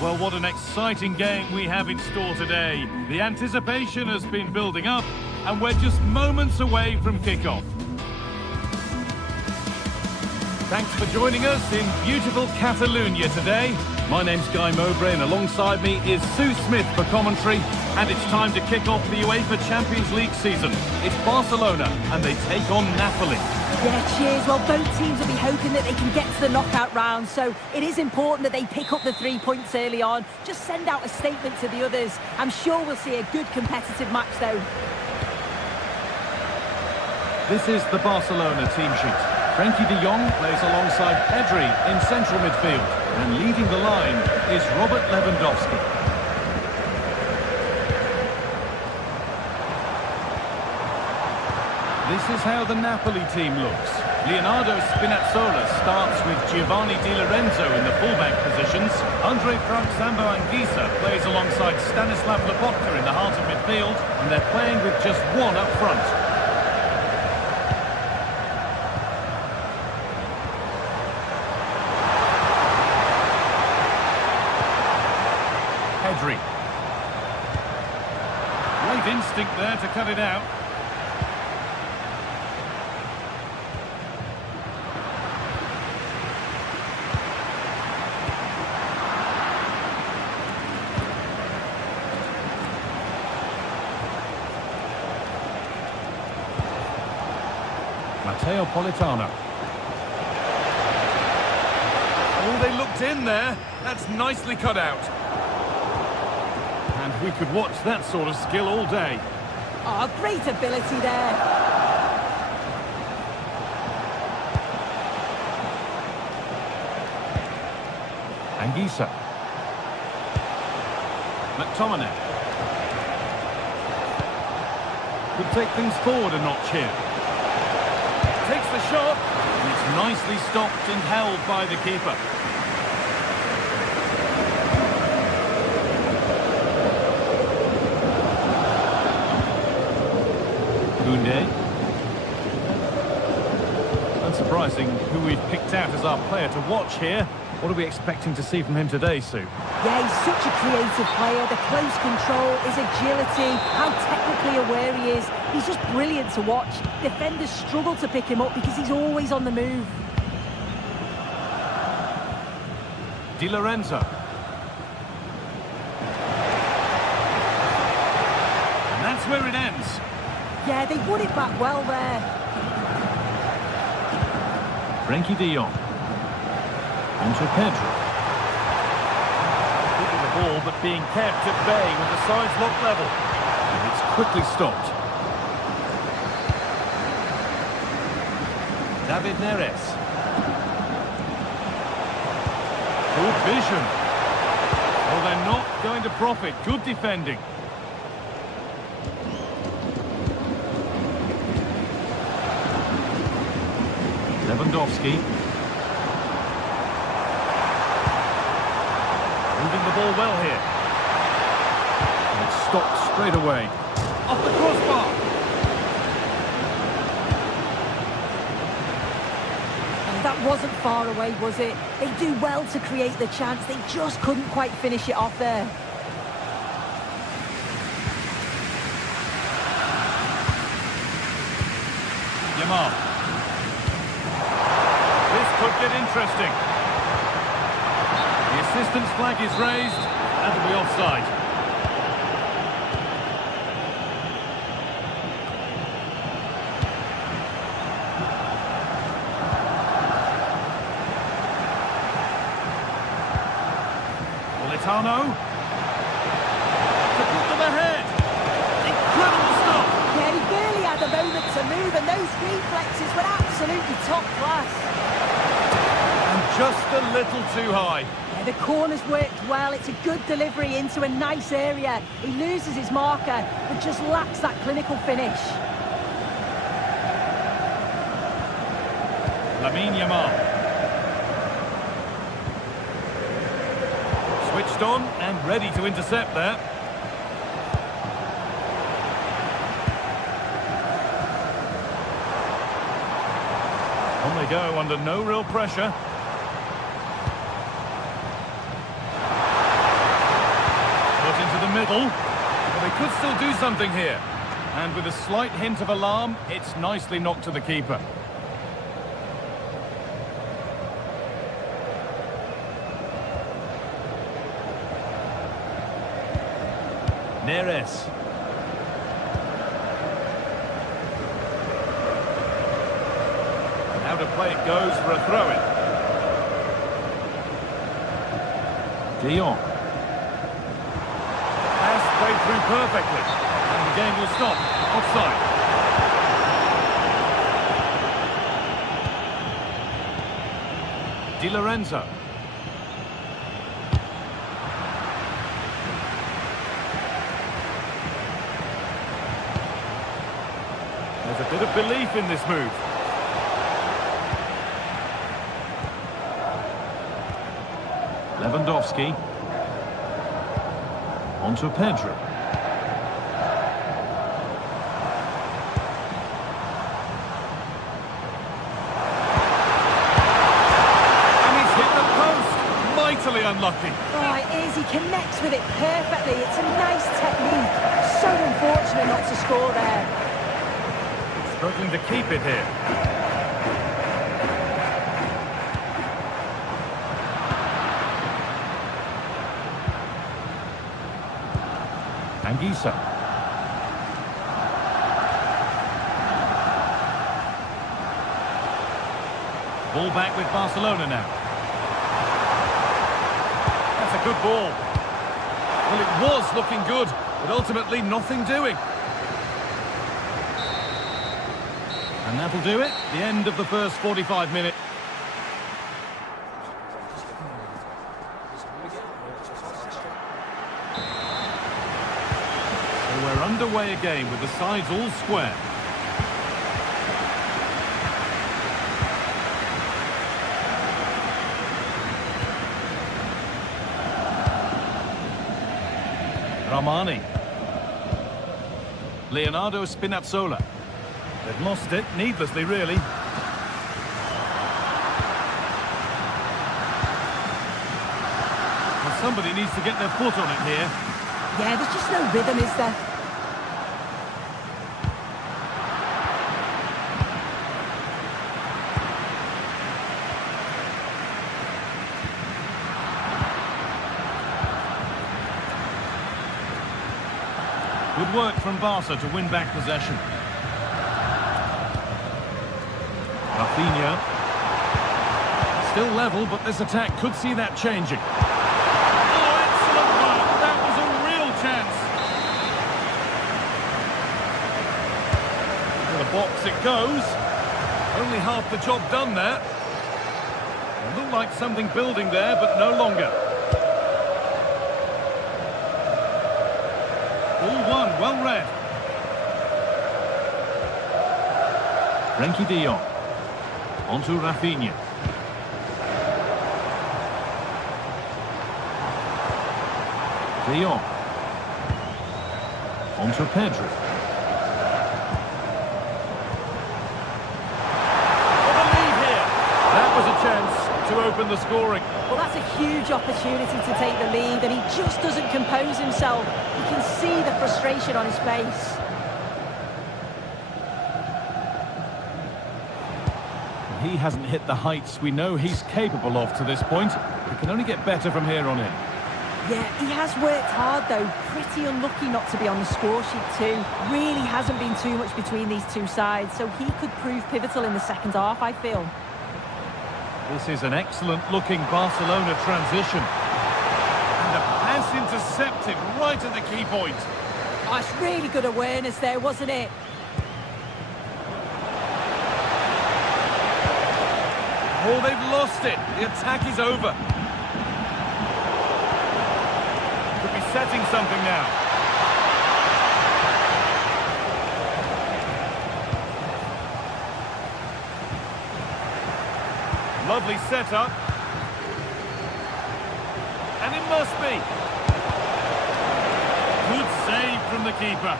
Well, what an exciting game we have in store today. The anticipation has been building up, and we're just moments away from kickoff. Thanks for joining us in beautiful Catalonia today. My name's Guy Mowbray, and alongside me is Sue Smith for commentary. And it's time to kick off the UEFA Champions League season. It's Barcelona, and they take on Napoli. Yeah, cheers. Well, both teams will be hoping that they can get to the knockout round, so it is important that they pick up the 3 points early on. Just send out a statement to the others. I'm sure we'll see a good competitive match, though. This is the Barcelona team sheet. Frenkie de Jong plays alongside Pedri in central midfield. And leading the line is Robert Lewandowski. This is how the Napoli team looks. Leonardo Spinazzola starts with Giovanni Di Lorenzo in the fullback positions. Andre Frank Zambo Anguissa plays alongside Stanislav Lobotka in the heart of midfield. And they're playing with just one up front. Pedri. Great instinct there to cut it out. Matteo Politano. Oh, they looked in there. That's nicely cut out. And we could watch that sort of skill all day. Oh, great ability there. Anguissa. McTominay. Could take things forward a notch here. Takes the shot, and it's nicely stopped and held by the keeper. Koundé. Unsurprising who we've picked out as our player to watch here. What are we expecting to see from him today, Sue? Yeah, he's such a creative player. The close control, his agility, how technically aware he is. He's just brilliant to watch. Defenders struggle to pick him up because he's always on the move. Di Lorenzo. And that's where it ends. Yeah, they won it back well there. Frenkie de Jong. Onto Pedri. Keeping the ball but being kept at bay with the sides locked level. And it's quickly stopped. David Neres. Good vision. Well, they're not going to profit. Good defending. Lewandowski. Moving the ball well here. And it's stopped straight away. Off the crossbar. That wasn't far away, was it? They do well to create the chance. They just couldn't quite finish it off there. Yamal. This could get interesting. The assistant's flag is raised. That'll be offside. Politano. To put them ahead. Incredible stop. Yeah, he barely had a moment to move, and those reflexes were absolutely top class. And just a little too high. Yeah, the corner's worked well. It's a good delivery into a nice area. He loses his marker, but just lacks that clinical finish. Lamine Yamal. Switched on and ready to intercept there. On they go under no real pressure. Put into the middle. Well, they could still do something here. And with a slight hint of alarm, it's nicely knocked to the keeper. Neres. Out of play it goes for a throw-in. De Jong. Pass played through perfectly. And the game will stop. Offside. Di Lorenzo. There's a bit of belief in this move. Lewandowski. Onto Pedro. And he's hit the post. Mightily unlucky. Oh, it is. He connects with it perfectly. It's a nice technique. So unfortunate not to score there. Struggling to keep it here. Anguissa. Ball back with Barcelona now. That's a good ball. Well, it was looking good, but ultimately nothing doing. And that'll do it. The end of the first 45 minutes. So we're underway again with the sides all square. Ramani. Leonardo Spinazzola. They've lost it, needlessly, really. Well, somebody needs to get their foot on it here. Yeah, there's just no rhythm, is there? Good work from Barca to win back possession. Rafinha. Still level, but this attack could see that changing. Oh, excellent work. That was a real chance. To the box it goes. Only half the job done there. It looked like something building there, but no longer. All one, well read. Frenkie de Jong. Onto Rafinha. De Jong. Onto Pedro. For the lead here. That was a chance to open the scoring. Well, that's a huge opportunity to take the lead, and he just doesn't compose himself. You can see the frustration on his face. He hasn't hit the heights we know he's capable of to this point. He can only get better from here on in. Yeah, he has worked hard, though. Pretty unlucky not to be on the score sheet, too. Really hasn't been too much between these two sides, so he could prove pivotal in the second half, I feel. This is an excellent-looking Barcelona transition. And the pass intercepted right at the key point. Oh, it's really good awareness there, wasn't it? Oh, they've lost it. The attack is over. Could be setting something now. Lovely setup. And it must be. Good save from the keeper.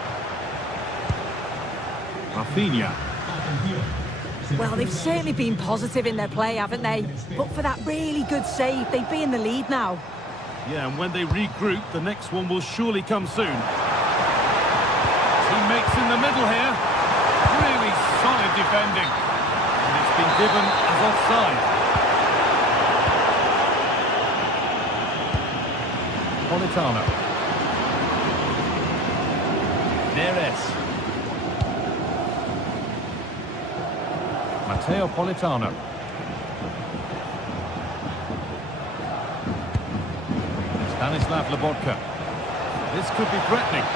Rafinha. Well, they've certainly been positive in their play, haven't they? But for that really good save, they'd be in the lead now. Yeah, and when they regroup, the next one will surely come soon. Teammates in the middle here. Really solid defending. And it's been given as offside. Politano. Neres. Matteo Politano. Stanislav Lobotka. This could be threatening.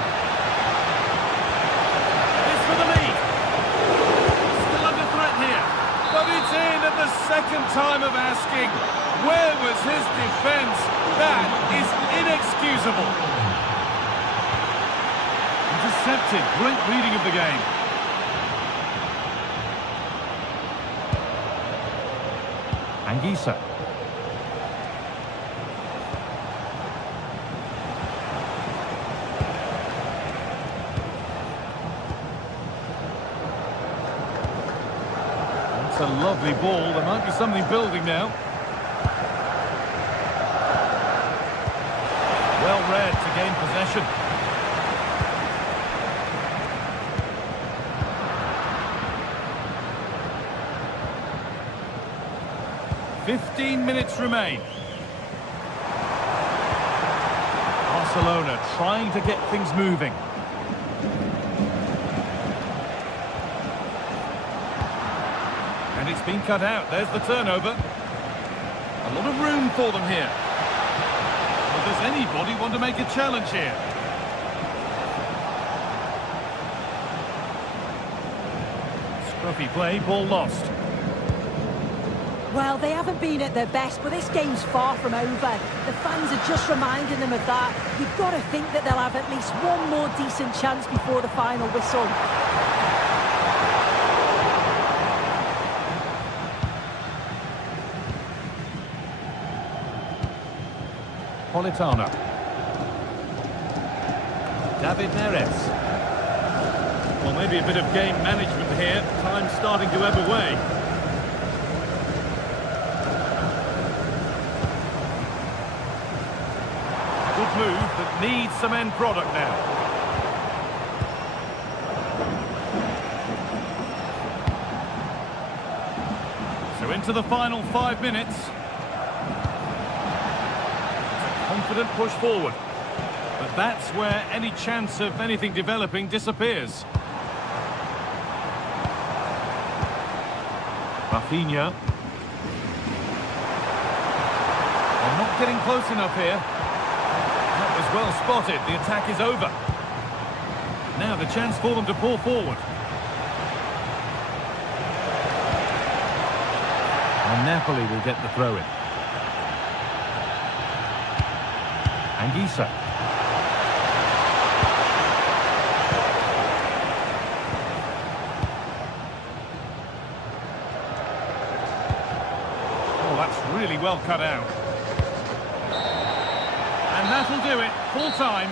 It's for the lead. Still under threat here. But it's in at the second second time of asking, where was his defence? That is inexcusable. Intercepted, great reading of the game. Anguissa. That's a lovely ball. There might be something building now. Well read to gain possession. "15 minutes remain. Barcelona trying to get things moving. And it's been cut out. There's the turnover. A lot of room for them here. Well, does anybody want to make a challenge here? Scruffy play, ball lost. Well, they haven't been at their best, but this game's far from over. The fans are just reminding them of that. You've got to think that they'll have at least one more decent chance before the final whistle. Politano. David Neres. Well, maybe a bit of game management here. Time starting to ebb away. Good move that needs some end product now. So into the final 5 minutes. Confident push forward. But that's where any chance of anything developing disappears. Rafinha. They're not getting close enough here. That was well spotted. The attack is over. Now the chance for them to pull forward. And Napoli will get the throw-in. Anguissa. Oh, that's really well cut out. And that'll do it. Full time.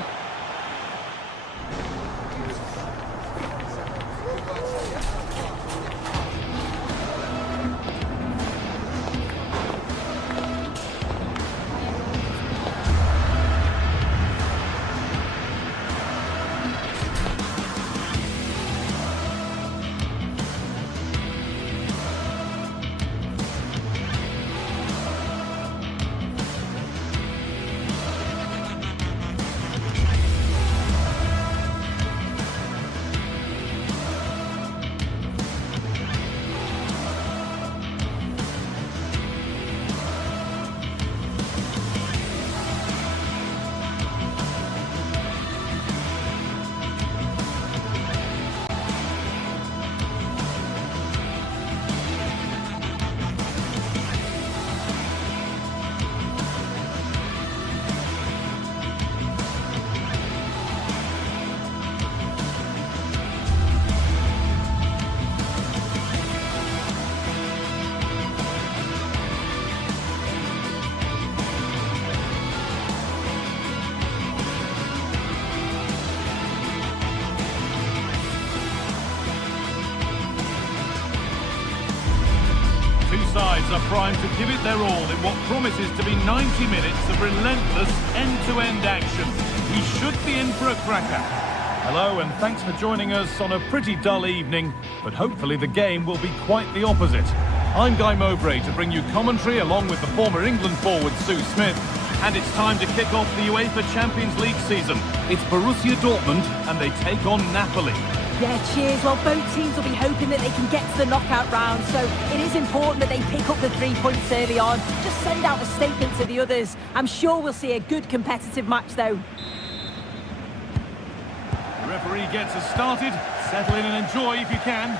Sides are primed to give it their all in what promises to be 90 minutes of relentless end-to-end action. We should be in for a cracker. Hello and thanks for joining us on a pretty dull evening, but hopefully the game will be quite the opposite. I'm Guy Mowbray to bring you commentary along with the former England forward Sue Smith, and it's time to kick off the UEFA Champions League season. It's Borussia Dortmund and they take on Napoli. Yeah, cheers. Well, both teams will be hoping that they can get to the knockout round, so it is important that they pick up the 3 points early on. Just send out a statement to the others. I'm sure we'll see a good competitive match, though. The referee gets us started. Settle in and enjoy if you can.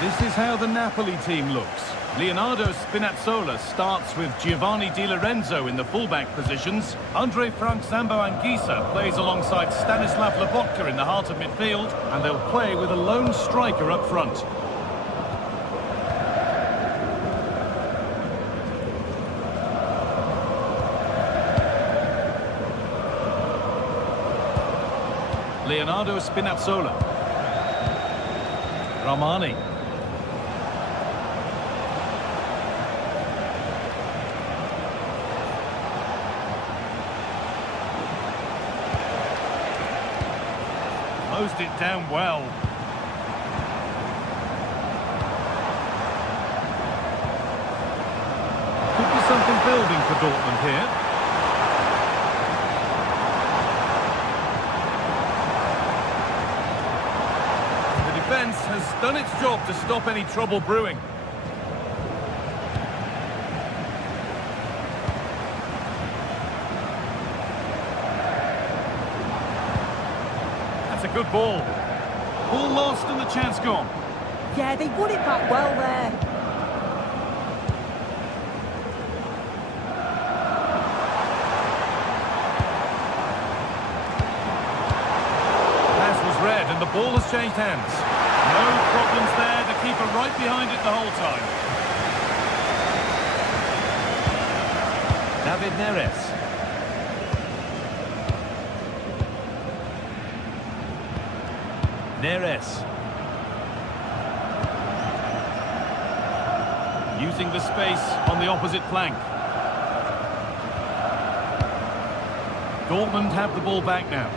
This is how the Napoli team looks. Leonardo Spinazzola starts with Giovanni Di Lorenzo in the fullback positions. Andre Frank Zambo Anguissa plays alongside Stanislav Lobotka in the heart of midfield, and they'll play with a lone striker up front. Leonardo Spinazzola. Romani. Closed it down well. Could be something building for Dortmund here. The defence has done its job to stop any trouble brewing. That's a good ball. Ball lost and the chance gone. Yeah, they won it back well there. Pass was read and the ball has changed hands. No problems there, the keeper right behind it the whole time. David Neres. Neres. Using the space on the opposite flank. Dortmund have the ball back now.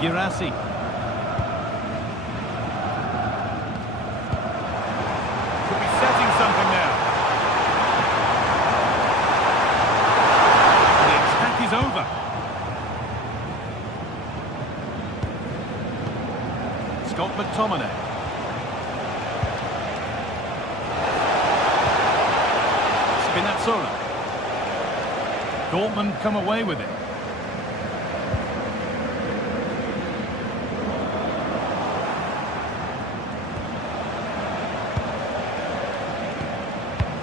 Girassi. Could be setting something now. The attack is over. Scott McTominay. Spinazzola. Dortmund come away with it.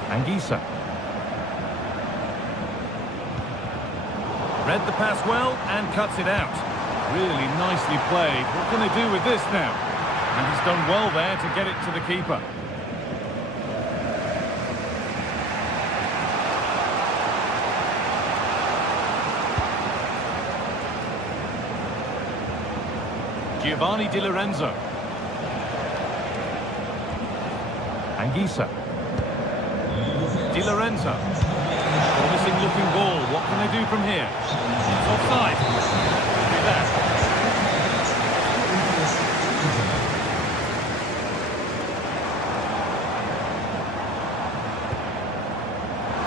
Anguissa. Read the pass well and cuts it out. Really nicely played. What can they do with this now? And he's done well there to get it to the keeper. Giovanni Di Lorenzo. Anguissa. Di Lorenzo. Promising looking ball. What can they do from here? It's offside. Do that.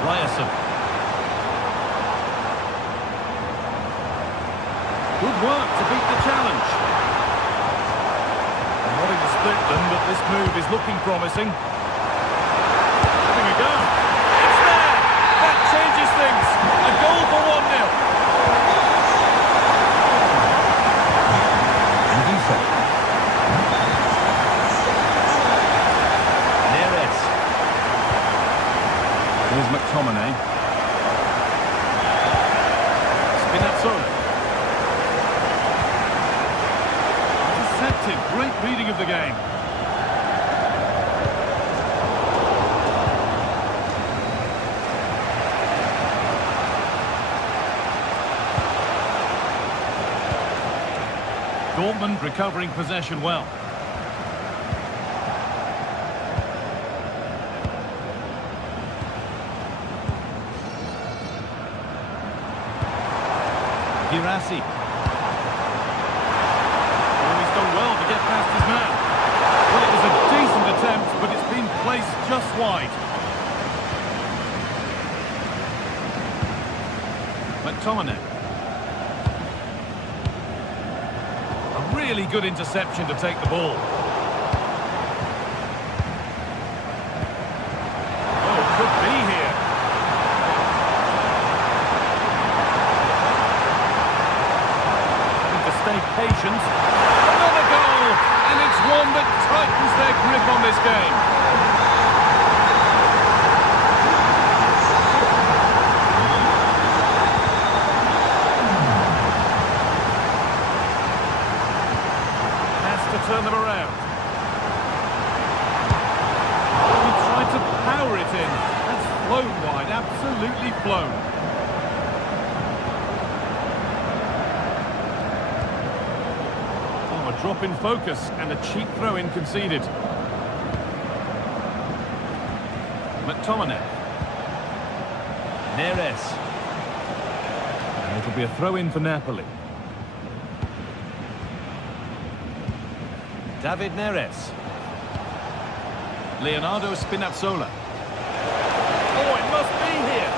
Ryerson. Good work to beat the challenge. I'm wanting to split them, but this move is looking promising. Having a go. It's there! That changes things. A goal for 1-0. Neres. Here's McTominay. Spinazzola. Intercepted. Great reading of the game. Dortmund recovering possession well. Girassi. Oh, he's done well to get past his man. Well, it was a decent attempt, but it's been placed just wide. McTominay. A really good interception to take the ball. Oh, could be here. Having to stay patient. Another goal! And And it's one that tightens their grip on this game. Turn them around. He tried to power it in. That's flown wide, absolutely flown. Oh, a drop in focus and a cheap throw-in conceded. McTominay. Neres. And it'll be a throw-in for Napoli. David Neres. Leonardo Spinazzola. Oh, it must be here.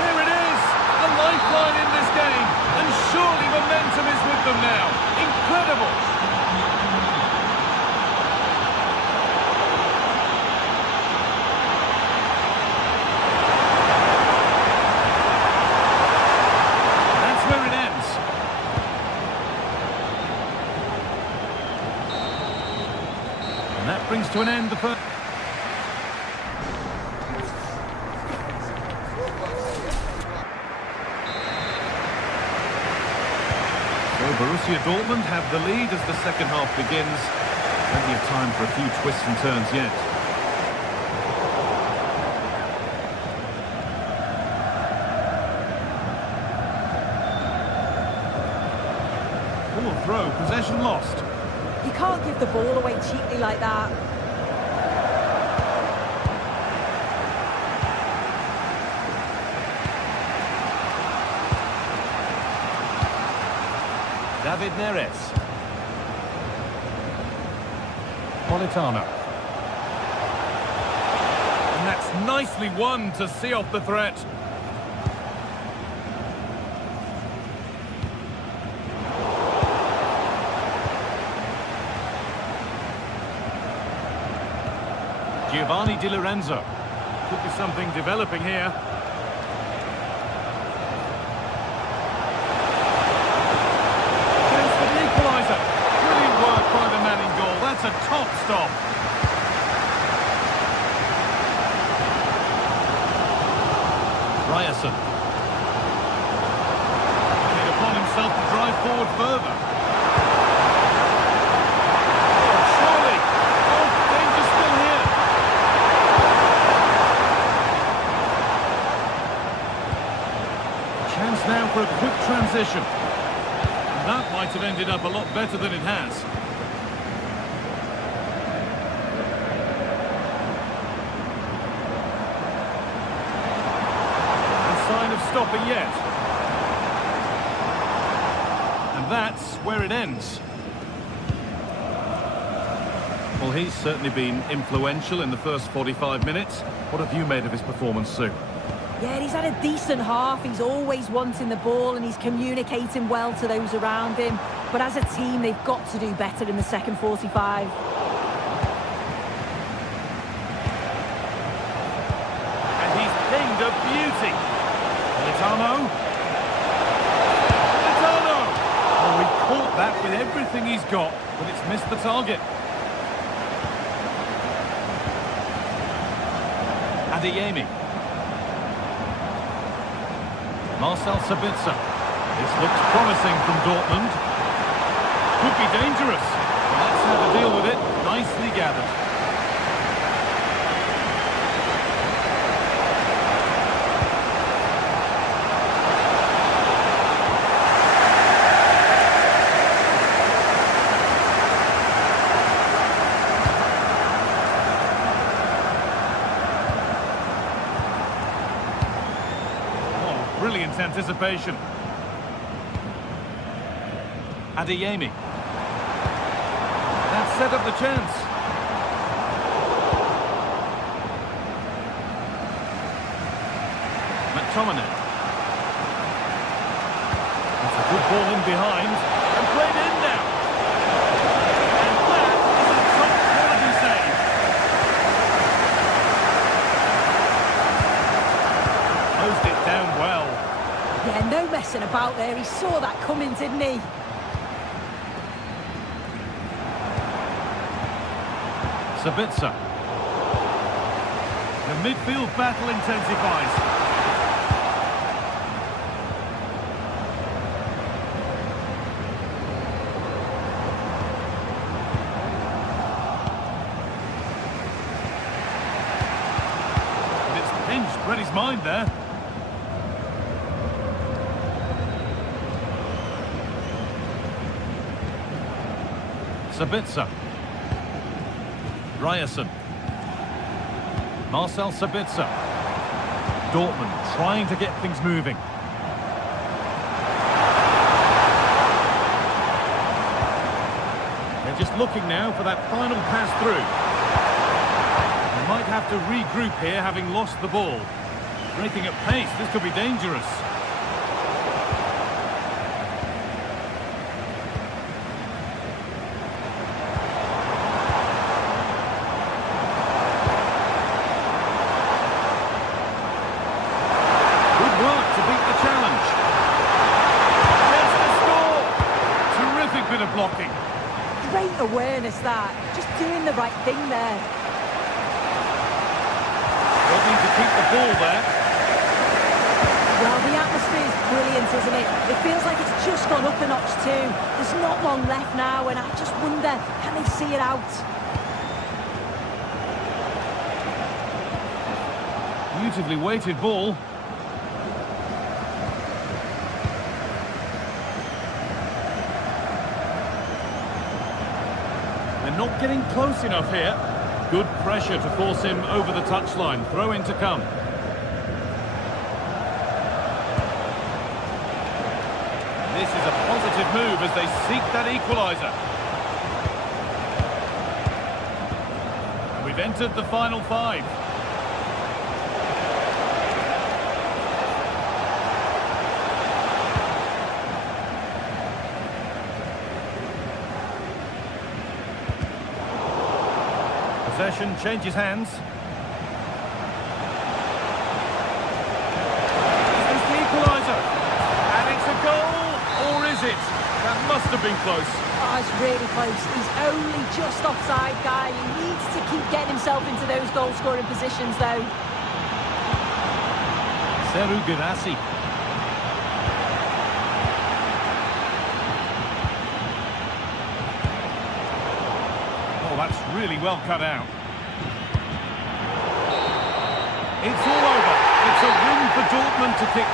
There it is, the lifeline in this game. And surely momentum is with them now. Incredible. That's where it ends. And that brings to an end the first. So Borussia Dortmund have the lead as the second half begins. Plenty of time for a few twists and turns yet. Poor throw, possession lost. You can't give the ball away cheaply like that. David Neres. Politano. And that's nicely won to see off the threat. Giovanni Di Lorenzo. Could be something developing here. Chance for the equaliser. Brilliant work by the man in goal. That's a top stop. Ryerson. Taking it upon himself to drive forward further. Surely. Oh, danger still here. Chance now for a quick transition. And that might have ended up a lot better than it has. No sign of stopping yet. And that's where it ends. Well, he's certainly been influential in the first 45 minutes. What have you made of his performance, Sue? Yeah, he's had a decent half. He's always wanting the ball and he's communicating well to those around him. But as a team, they've got to do better in the second 45. And he's pinged a beauty. Politano. Politano! Oh, he caught that with everything he's got, but it's missed the target. Adeyemi. Marcel Sabitzer. This looks promising from Dortmund. Could be dangerous. Well, that's how to deal with it. Nicely gathered. Brilliant anticipation. Adeyemi. That set up the chance. McTominay. That's a good ball in behind. And played in now. And that is a top quality save. Closed it down well. Yeah, no messing about there. He saw that coming, didn't he? Sabitzer. The midfield battle intensifies. Read his mind there. Sabitzer. Ryerson. Marcel Sabitzer. Dortmund trying to get things moving. They're just looking now for that final pass through. They might have to regroup here, having lost the ball. Breaking at pace, this could be dangerous. Good work to beat the challenge. There's the score! Terrific bit of blocking. Great awareness that. Just doing the right thing there. They need to keep the ball there. Well, the atmosphere is brilliant, isn't it? It feels like it's just gone up a notch too. There's not long left now, and I just wonder, can they see it out? Beautifully weighted ball. They're not getting close enough here. Good pressure to force him over the touchline. Throw in to come. This is a positive move as they seek that equaliser. We've entered the final 5. Possession changes hands. Is this the equaliser? And it's a goal! Or is it? That must have been close. Oh, it's really close. He's only just offside, guy. He needs to keep getting himself into those goal-scoring positions, though. Seru Girassi. Oh, that's really well cut out. It's all over. It's a win for Dortmund to kick